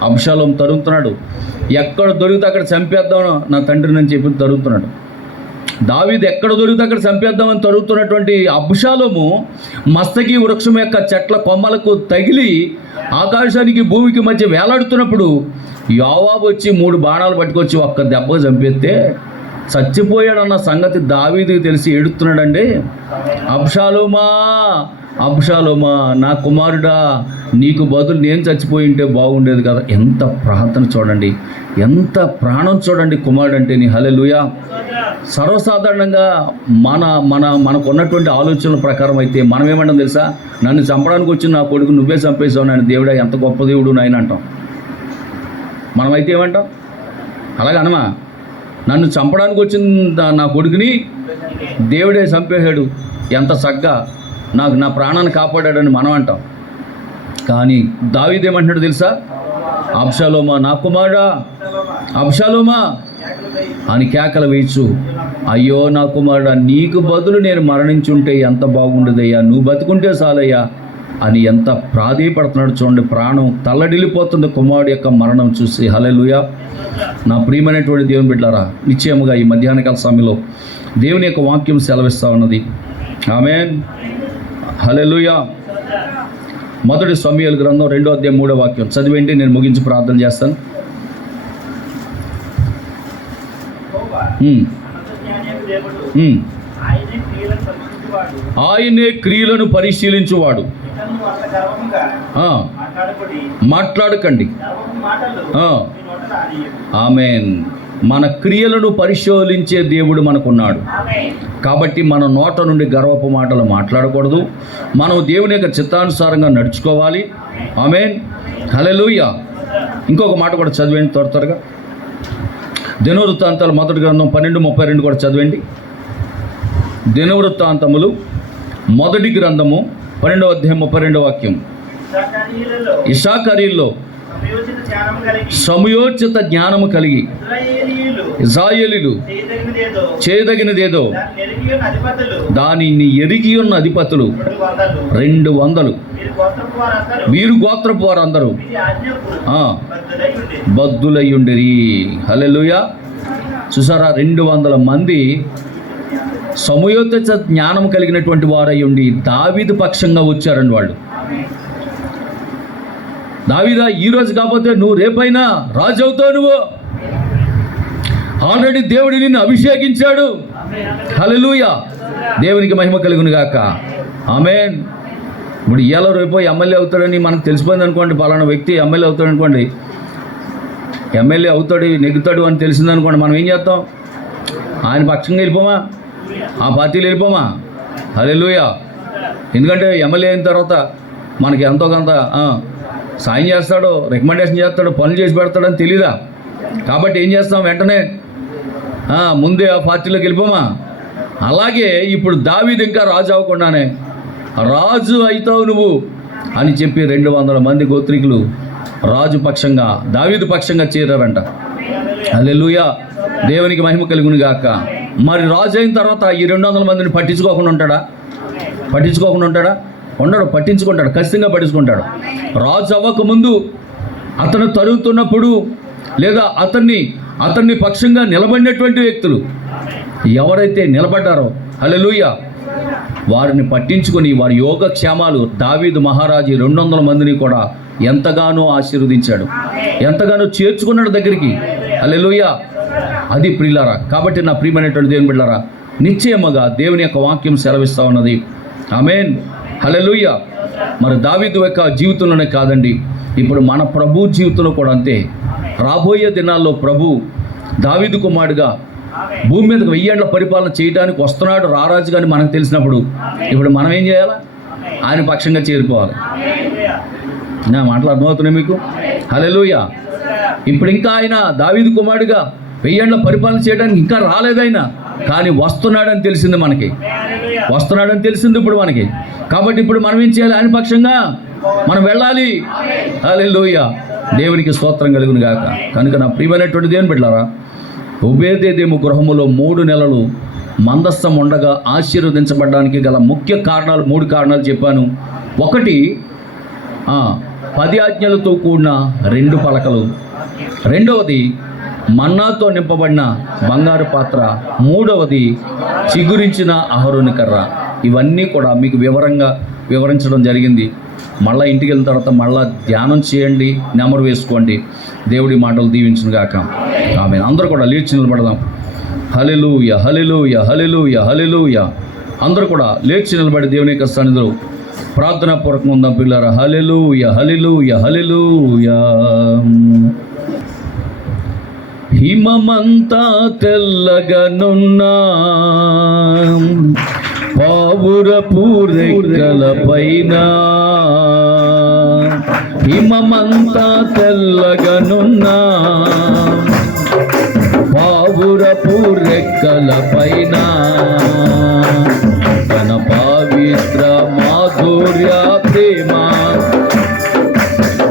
అబ్షాలోము తరుముతున్నాడు. ఎక్కడ దొరికితే అక్కడ చంపేద్దాం నా తండ్రిని అని చెప్పి తరుగుతున్నాడు. దావీదు ఎక్కడ దొరికితే అక్కడ చంపేద్దామని తరుగుతున్నటువంటి అబ్షాలోము మస్తకి వృక్షం యొక్క చెట్ల కొమ్మలకు తగిలి ఆకాశానికి భూమికి మధ్య వేలాడుతున్నప్పుడు యోవాబు వచ్చి 3 బాణాలు పట్టుకొచ్చి ఒక్క దెబ్బగా చంపేస్తే చచ్చిపోయాడన్న సంగతి దావీదుకి తెలిసి ఏడుస్తున్నాడండి. అబ్షాలోమా నా కుమారుడా, నీకు బదులు నేను చచ్చిపోయి ఉంటే బాగుండేది కదా. ఎంత ప్రార్థన చూడండి, ఎంత ప్రాణం చూడండి కుమారుడు అంటే. నీ హల్లెలూయా. సర్వసాధారణంగా మనకు ఉన్నటువంటి ఆలోచనల ప్రకారం అయితే మనం ఏమంటాం తెలుసా? నన్ను చంపడానికి వచ్చి నా కొడుకు నువ్వే చంపేసావు నాయన, దేవుడా ఎంత గొప్ప దేవుడు నాయన అంటాం. మనమైతే ఏమంటాం? అలాగే అనమా? నన్ను చంపడానికి వచ్చిన నా కొడుకుని దేవుడే చంపేశాడు, ఎంత చక్కగా నా ప్రాణాన్ని కాపాడాడని మనం అంటాం. కానీ దావీదు ఏమంటున్నాడు తెలుసా? అబ్షాలోమా, నా కుమారుడా అబ్షాలోమా అని కేకలు వేయచ్చు. అయ్యో నా కుమారుడా, నీకు బదులు నేను మరణించుంటే ఎంత బాగుండదయ్యా, నువ్వు బతుకుంటే చాలయ్యా అని ఎంత ప్రాధేయపడుతున్నాడు చూడండి. ప్రాణం తల్లడిల్లిపోతుంది కుమారుడు యొక్క మరణం చూసి. హల్లెలూయా. నా ప్రియమైనటువంటి దేవుని బిడ్డలారా, నిశ్చయముగా ఈ మధ్యాహ్నకాల సమయంలో దేవుని యొక్క వాక్యం సెలవిస్తూ ఉన్నది. ఆమేన్. హల్లెలూయా. మొదటి సమూయేలు గ్రంథం 2వ అధ్యాయం 3వ వాక్యం చదివేంటి, నేను ముగించి ప్రార్థన చేస్తాను. ఆయనే క్రియలను పరిశీలించువాడు. మాట్లాడకండి. ఆమేన్. మన క్రియలను పరిశోధించే దేవుడు మనకున్నాడు. కాబట్టి మన నోట నుండి గర్వపు మాటలు మాట్లాడకూడదు. మనం దేవుని యొక్క చిత్తానుసారంగా నడుచుకోవాలి. ఆమేన్. హల్లెలూయా. ఇంకొక మాట కూడా చదివేండి త్వరగా. దినవృత్తాంతాలు మొదటి గ్రంథం 12:32 కూడా చదివండి. దినవృత్తాంతములు మొదటి గ్రంథము 12వ అధ్యాయం 32వ వాక్యం. ఇశ్శాఖారీయుల్లో సమయోచిత జ్ఞానము కలిగి ఇశ్రాయేలీయులు చేయదగినదేదో దానిని ఎరిగి ఉన్న అధిపతులు 200. వీరు గోత్రపు వారందరూ బద్దులయ్యుండిరి. హల్లెలూయా. చూసారా, 200 మంది సమయోచిత జ్ఞానం కలిగినటువంటి వారయ్యుండి దావీదు పక్షంగా వచ్చారండి వాళ్ళు. దావీదా, ఈరోజు కాకపోతే నువ్వు రేపైనా రాజు అవుతావు. నువ్వు ఆల్రెడీ దేవుడు నిన్ను అభిషేకించాడు. హల్లెలూయా. దేవునికి మహిమ కలుగును గాక. ఆమేన్. ఇప్పుడు ఇవాళ రేపు ఎమ్మెల్యే అవుతాడని మనకు తెలిసిపోయింది అనుకోండి, పలానా వ్యక్తి ఎమ్మెల్యే అవుతాడు అనుకోండి, ఎమ్మెల్యే అవుతాడు నెగ్గుతాడు అని తెలిసిందనుకోండి, మనం ఏం చేస్తాం? ఆయన పక్షంగా వెళ్ళిపోమా? ఆ పార్టీలు వెళ్ళిపోమా? హల్లెలూయా. ఎందుకంటే ఎమ్మెల్యే అయిన తర్వాత మనకి ఎంతో కొంత సాయం చేస్తాడు, రికమెండేషన్ చేస్తాడు, పనులు చేసి పెడతాడని తెలీదా? కాబట్టి ఏం చేస్తాం? వెంటనే ముందే ఆ పార్టీలోకి వెళ్ళిపోమా? అలాగే ఇప్పుడు దావీదు ఇంకా రాజు అవ్వకుండానే రాజు అవుతావు నువ్వు అని చెప్పి 200 మంది గోత్రికులు రాజు పక్షంగా దావీదు పక్షంగా చేరారంట. హల్లెలూయా. దేవునికి మహిమ కలుగును గాక. మరి రాజు అయిన తర్వాత ఈ 200 మందిని పట్టించుకోకుండా ఉంటాడా? ఉండడు. పట్టించుకుంటాడు, ఖచ్చితంగా పట్టించుకుంటాడు. రాజు అవ్వకముందు అతను తరుగుతున్నప్పుడు లేదా అతన్ని పక్షంగా నిలబడినటువంటి వ్యక్తులు ఎవరైతే నిలబడ్డారో, హల్లెలూయా, వారిని పట్టించుకొని వారి యోగక్షేమాలు దావీదు మహారాజు 200 మందిని కూడా ఎంతగానో ఆశీర్వదించాడు, ఎంతగానో చేర్చుకున్నాడు దగ్గరికి. హల్లెలూయా. అది ప్రియులారా. కాబట్టి నా ప్రియమైనటువంటి దేవుని బిడ్డలారా, నిశ్చయముగా దేవుని యొక్క వాక్యం సెలవిస్తూ ఉన్నది. ఆమేన్. హల్లెలూయా. మరి దావీదు యొక్క జీవితంలోనే కాదండి, ఇప్పుడు మన ప్రభు జీవితంలో కూడా అంతే. రాబోయే దినాల్లో ప్రభు దావీదు కుమారుడుగా భూమి మీదకి 1000 ఏళ్ల పరిపాలన చేయడానికి వస్తున్నాడు రారాజు కానీ మనకు తెలిసినప్పుడు ఇప్పుడు మనం ఏం చేయాలా? ఆయన పక్షంగా చేరిపోవాలి. నా మాటలు అర్థమవుతున్నాయి మీకు? హల్లెలూయా. ఇప్పుడు ఇంకా ఆయన దావీదు కుమారుడుగా 1000 ఏళ్ల పరిపాలన చేయడానికి ఇంకా రాలేదైన, కానీ వస్తున్నాడని తెలిసింది మనకి. ఇప్పుడు మనకి. కాబట్టి ఇప్పుడు మనం ఏం చేయాలి? ఆయన పక్షంగా మనం వెళ్ళాలి. హల్లెలూయా. దేవునికి స్తోత్రం కలుగును గాక. కనుక నా ప్రియమైనటువంటి దేవుని బిడ్డలారా, ఓబేదెదోము గృహములో 3 నెలలు మందస్థం ఉండగా ఆశీర్వదించబడడానికి గల ముఖ్య కారణాలు 3 కారణాలు చెప్పాను. ఒకటి 10 ఆజ్ఞలతో కూడిన 2 పలకలు, రెండవది మన్నాతో నింపబడిన బంగారు పాత్ర, మూడవది చిగురించిన అహరోను కర్ర. ఇవన్నీ కూడా మీకు వివరించడం జరిగింది. మళ్ళీ ఇంటికి వెళ్ళిన తర్వాత మళ్ళీ ధ్యానం చేయండి, నెమరు వేసుకోండి. దేవుడి మాటలు దీవించును గాక. ఆమేన్. అందరూ కూడా లేచి నిలబడదాం. హల్లెలూయా, హల్లెలూయా, హల్లెలూయా, హల్లెలూయా. అందరూ కూడా లేచి నిలబడి దేవుని యొక్క సన్నిధిలో ప్రార్థనాపూర్వకంగా ఉందాం పిల్లారా. హల్లెలూయా, హల్లెలూయా, హల్లెలూయా. హిమమంతా తెల్లగనున్నా పావురపు రెక్కల పైన, హిమమంతా తెల్లగనున్నా పావుర పావురపు రెక్కల పైన తన పవిత్ర మాధుర్య ప్రేమ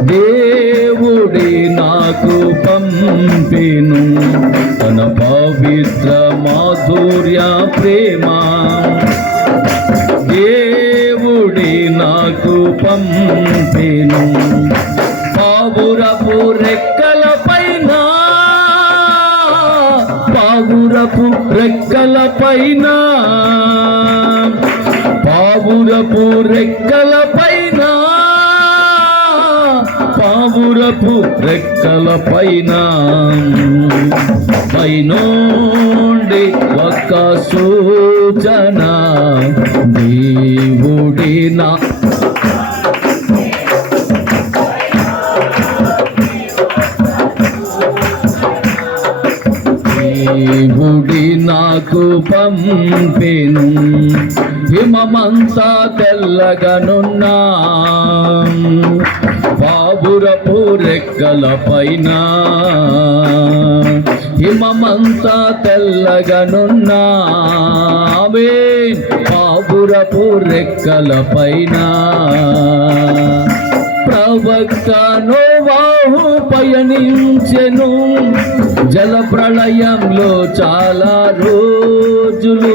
దేవుడే నాకు పంపెను తన పవిత్ర మాధుర్య ప్రేమ దేవుడే నాకు పంపెను పావురపు రెక్కల పైన పావురపు రెక్కల పైన పావురపు రెక్కల పైన పావురపు రెక్కల పైన పైనుండి ఒక సూచన దేవుడి నా దేవుడి నాకు పంపెను హిమమంతా తెల్లగనున్నా పావురపు రెక్కల పైన హిమమంతా తెల్లగనున్నా పావురపు రెక్కల పైన ప్రవక్త నోవాహు పయనించెను జల ప్రళయంలో చాలా రోజులు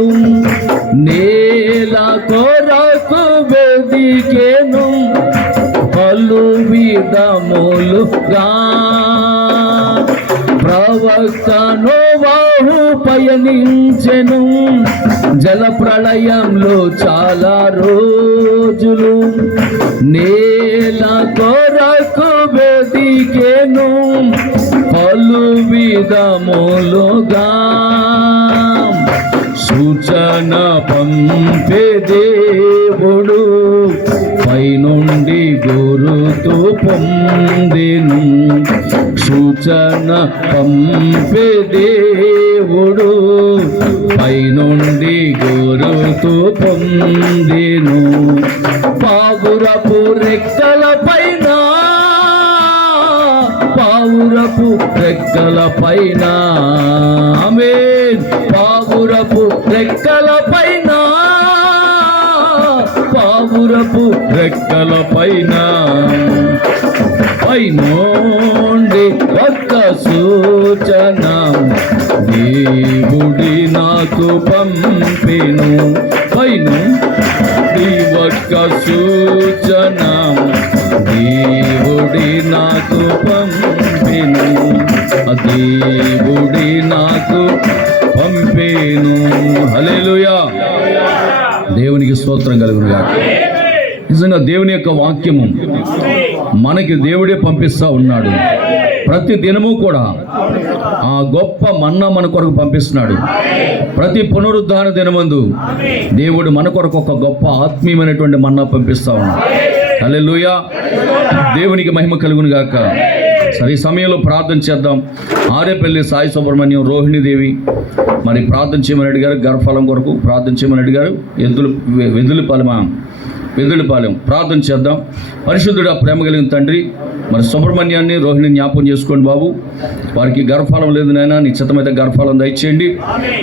నేల కొరకు వెదికెను పలు విధములుగా ప్రవక్త నోవాహు పయనించెను జల ప్రళయంలో చాలా రోజులు నేల కొరకు వెదికెను పలు విధములుగా సూచన పంపే దేవుడు పైనుండి గురుతు పొందెను సూచన పంపే దేవుడు పైనుండి గురుతు పొందెను పావురపు రెక్కల పైన పావురపు రెక్కల పైన పావురపు రెక్కల పైన పావురపు రెక్కల పైన పైనుండి ఒక్క సూచన దేవుడి నాకు పంపెను పైనుండి ఒక్క సూచన దేవుడి నాకు పంపెను దేవుడి నాకు పంపెను హల్లెలూయా దేవునికి స్తోత్రం కలుగును గాక నిజంగా దేవుని యొక్క వాక్యము మనకి దేవుడే పంపిస్తూ ఉన్నాడు ప్రతి దినము కూడా ఆ గొప్ప మన్నా మన కొరకు పంపిస్తున్నాడు ప్రతి పునరుద్ధాన దినమందు దేవుడు మన కొరకు ఒక గొప్ప ఆత్మీయమైనటువంటి మన్నా పంపిస్తూ ఉన్నాడు హల్లెలూయా దేవునికి మహిమ కలుగును గాక సరే ఈ సమయంలో ప్రార్థన చేద్దాం ఆరేపల్లి సాయి సుబ్రహ్మణ్యం రోహిణీదేవి మరి ప్రార్థన చేయమని అడిగారు గర్భఫలం కొరకు ప్రార్థన చేయమని అడిగారు వెందులపాలెం ప్రార్థన చేద్దాం పరిశుద్ధుడు ప్రేమ కలిగిన తండ్రి మరి సుబ్రహ్మణ్యాన్ని రోహిణి జ్ఞాపకం చేసుకోండి బాబు వారికి గర్భఫలం లేదు నాయన నీ చిత్తమైతే గర్భఫలం దయచేయండి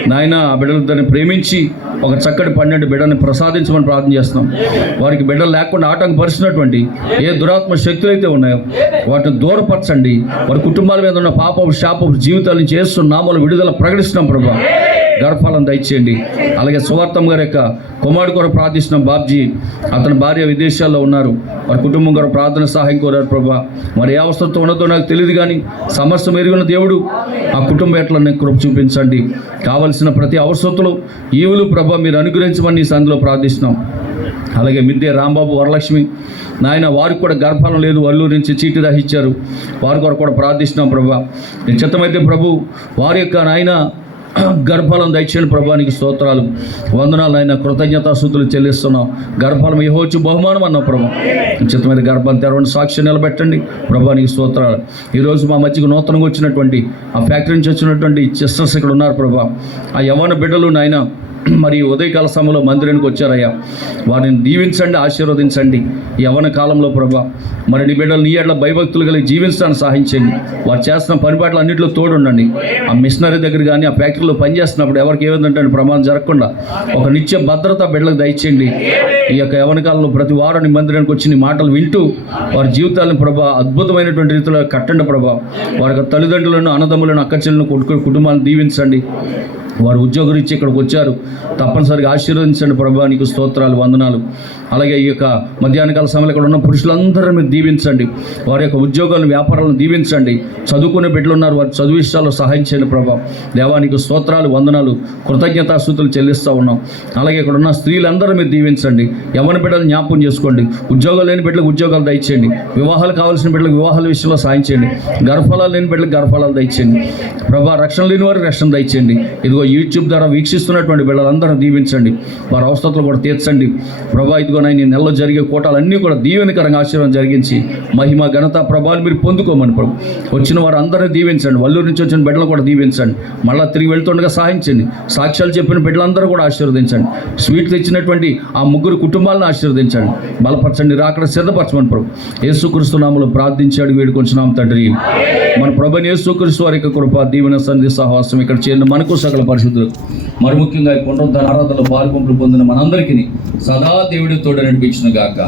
నాయన ఆ బిడ్డలతో ప్రేమించి ఒక చక్కటి 12 బిడ్డని ప్రసాదించమని ప్రార్థన చేస్తున్నాం వారికి బిడ్డలు లేకుండా ఆటంకపరిచినటువంటి ఏ దురాత్మ శక్తులు అయితే ఉన్నాయో వాటిని దూరపరచండి వారి కుటుంబాల మీద ఉన్న పాపపు శాపపు జీవితాల నుంచి చేస్తున్న నామలు విడుదల ప్రకటిస్తున్నాం ప్రభా గర్భఫలం దయచేయండి అలాగే సువార్తం గారి యొక్క కుమారుడు కొరకు ప్రార్థిస్తున్నాం బాబ్జీ అతని భార్య విదేశాల్లో ఉన్నారు వారి కుటుంబం కొరకు ప్రార్థన సహాయం కోరారు ప్రభా మరి ఏ అవసరంతో ఉన్నదో నాకు తెలియదు కానీ సమస్య ఎరుగున్న దేవుడు ఆ కుటుంబ ఎట్లా కృప చూపించండి కావలసిన ప్రతి అవసరతలు ఈవులు ప్రభా మీరు అనుగ్రహించమని ఈ సంధిలో ప్రార్థిస్తున్నాం అలాగే మిద్దె రాంబాబు వరలక్ష్మి నాయన వారికి కూడా గర్భఫలం లేదు వల్లూరు నుంచి చీటి రాసిచ్చారు వారి కొరకు కూడా ప్రార్థిస్తున్నాం ప్రభా నేను చిత్తమైతే ప్రభు వారి యొక్క నాయన గర్భఫలం దయచేయండి ప్రభానికి స్తోత్రాలు వందనాలు ఆయన కృతజ్ఞతాస్తుతులు చెల్లిస్తున్నాం గర్భఫలం యెహోవా బహుమానం అన్నాం ప్రభా చిత్తమైన గర్భం తెరవండి సాక్ష్యం నిలబెట్టండి ప్రభానికి స్తోత్రాలు ఈరోజు మా మధ్యకు నూతనంగా వచ్చినటువంటి ఆ ఫ్యాక్టరీ నుంచి వచ్చినటువంటి సిస్టర్స్ ఇక్కడ ఉన్నారు ప్రభా ఆ యవ్వన బిడ్డలు నాయన మరి ఉదయకాల సమయంలో మందిరానికి వచ్చారయ్యా, వారిని దీవించండి, ఆశీర్వదించండి. యవ్వన కాలంలో ప్రభా మరి నీ బిడ్డలు నీ ఏళ్ళ భయభక్తులు కలిగి జీవించడానికి సహాయించండి. వారు చేస్తున్న పనిపాట్లు అన్నింటిలో తోడుండండి. ఆ మిషనరీ దగ్గర కానీ ఆ ఫ్యాక్టరీలో పనిచేస్తున్నప్పుడు ఎవరికి ఏమైందంటే ప్రమాదం జరగకుండా ఒక నిత్య భద్రత బిడ్డలకు దయచేయండి. ఈ యొక్క యవ్వన కాలంలో ప్రతి వారం నీ మందిరానికి వచ్చి నీ మాటలు వింటూ వారి జీవితాలను ప్రభా అద్భుతమైనటువంటి రీతిలో కట్టండి ప్రభా. వారి యొక్క తల్లిదండ్రులను, అన్నదమ్ములను, అక్కచెల్లెలను, కుటుంబాలను దీవించండి. వారు ఉద్యోగం ఇచ్చి ఇక్కడికి వచ్చారు, తప్పనిసరిగా ఆశీర్వదించండి ప్రభా. నీకు స్తోత్రాలు, వందనాలు. అలాగే ఈ యొక్క మధ్యాహ్నకాల సమయంలో ఇక్కడ ఉన్న పురుషులందరూ మీరు దీవించండి. వారి యొక్క ఉద్యోగాలను, వ్యాపారాలను దీవించండి. చదువుకునే బిడ్డలు ఉన్నారు, వారి చదువు విషయాల్లో సహాయం చేయండి ప్రభా. దేవానికి స్తోత్రాలు, వందనాలు, కృతజ్ఞతాస్తుతులు చెల్లిస్తూ ఉన్నాం. అలాగే ఇక్కడ ఉన్న స్త్రీలందరూ మీరు దీవించండి. యవ్వన బిడ్డలు జ్ఞాపకం చేసుకోండి. ఉద్యోగాలు లేని బిడ్డలకు ఉద్యోగాలు దయచేయండి. వివాహాలు కావాల్సిన బిడ్డలకు వివాహాల విషయంలో సహాయం చేయండి. గర్భఫలాలు లేని బిడ్డలకు గర్భఫలాలు దయచేయండి ప్రభా. రక్షణ లేని వారికి రక్షణ దయచేయండి. ఇదిగో యూట్యూబ్ ద్వారా వీక్షిస్తున్నటువంటి బిడ్డలందరూ దీవించండి. వారి అవసరాలు కూడా తీర్చండి ప్రభా. ఇదిగో ఈ నెలలో జరిగే కూటాలన్నీ కూడా దీవెనకరంగా ఆశీర్వాదం జరిగించి మహిమ, ఘనత, ప్రభావాలు మీరు పొందుకోమని ప్రభు. వచ్చిన వారు అందరినీ దీవించండి. వల్లూరు నుంచి వచ్చిన బిడ్డలు కూడా దీవించండి. మళ్ళీ తిరిగి వెళ్తుండగా సహాయించండి. సాక్ష్యాలు చెప్పిన బిడ్డలందరూ కూడా ఆశీర్వదించండి. స్వీట్ తెచ్చినటువంటి ఆ ముగ్గురు కుటుంబాలను ఆశీర్వదించండి, బలపరచండి, రాకడ సిద్ధపరచమని ప్రభు. యేసుక్రీస్తు నామములో ప్రార్థించి అడిగి వేడుకొంచున్నాం తండ్రి. మన ప్రభువైన యేసుక్రీస్తు వారి యొక్క కృప, దీవెన, సన్నిధి, సహవాసం ఇక్కడ చేరిన మనకు సకల పరిశుద్ధులు, మరి ముఖ్యంగా పునరుద్ధరణ ఆరాధనలో పాల్పంపులు పొందిన మనందరికీ సదా దేవుడి తోడు నడిపించును గాక.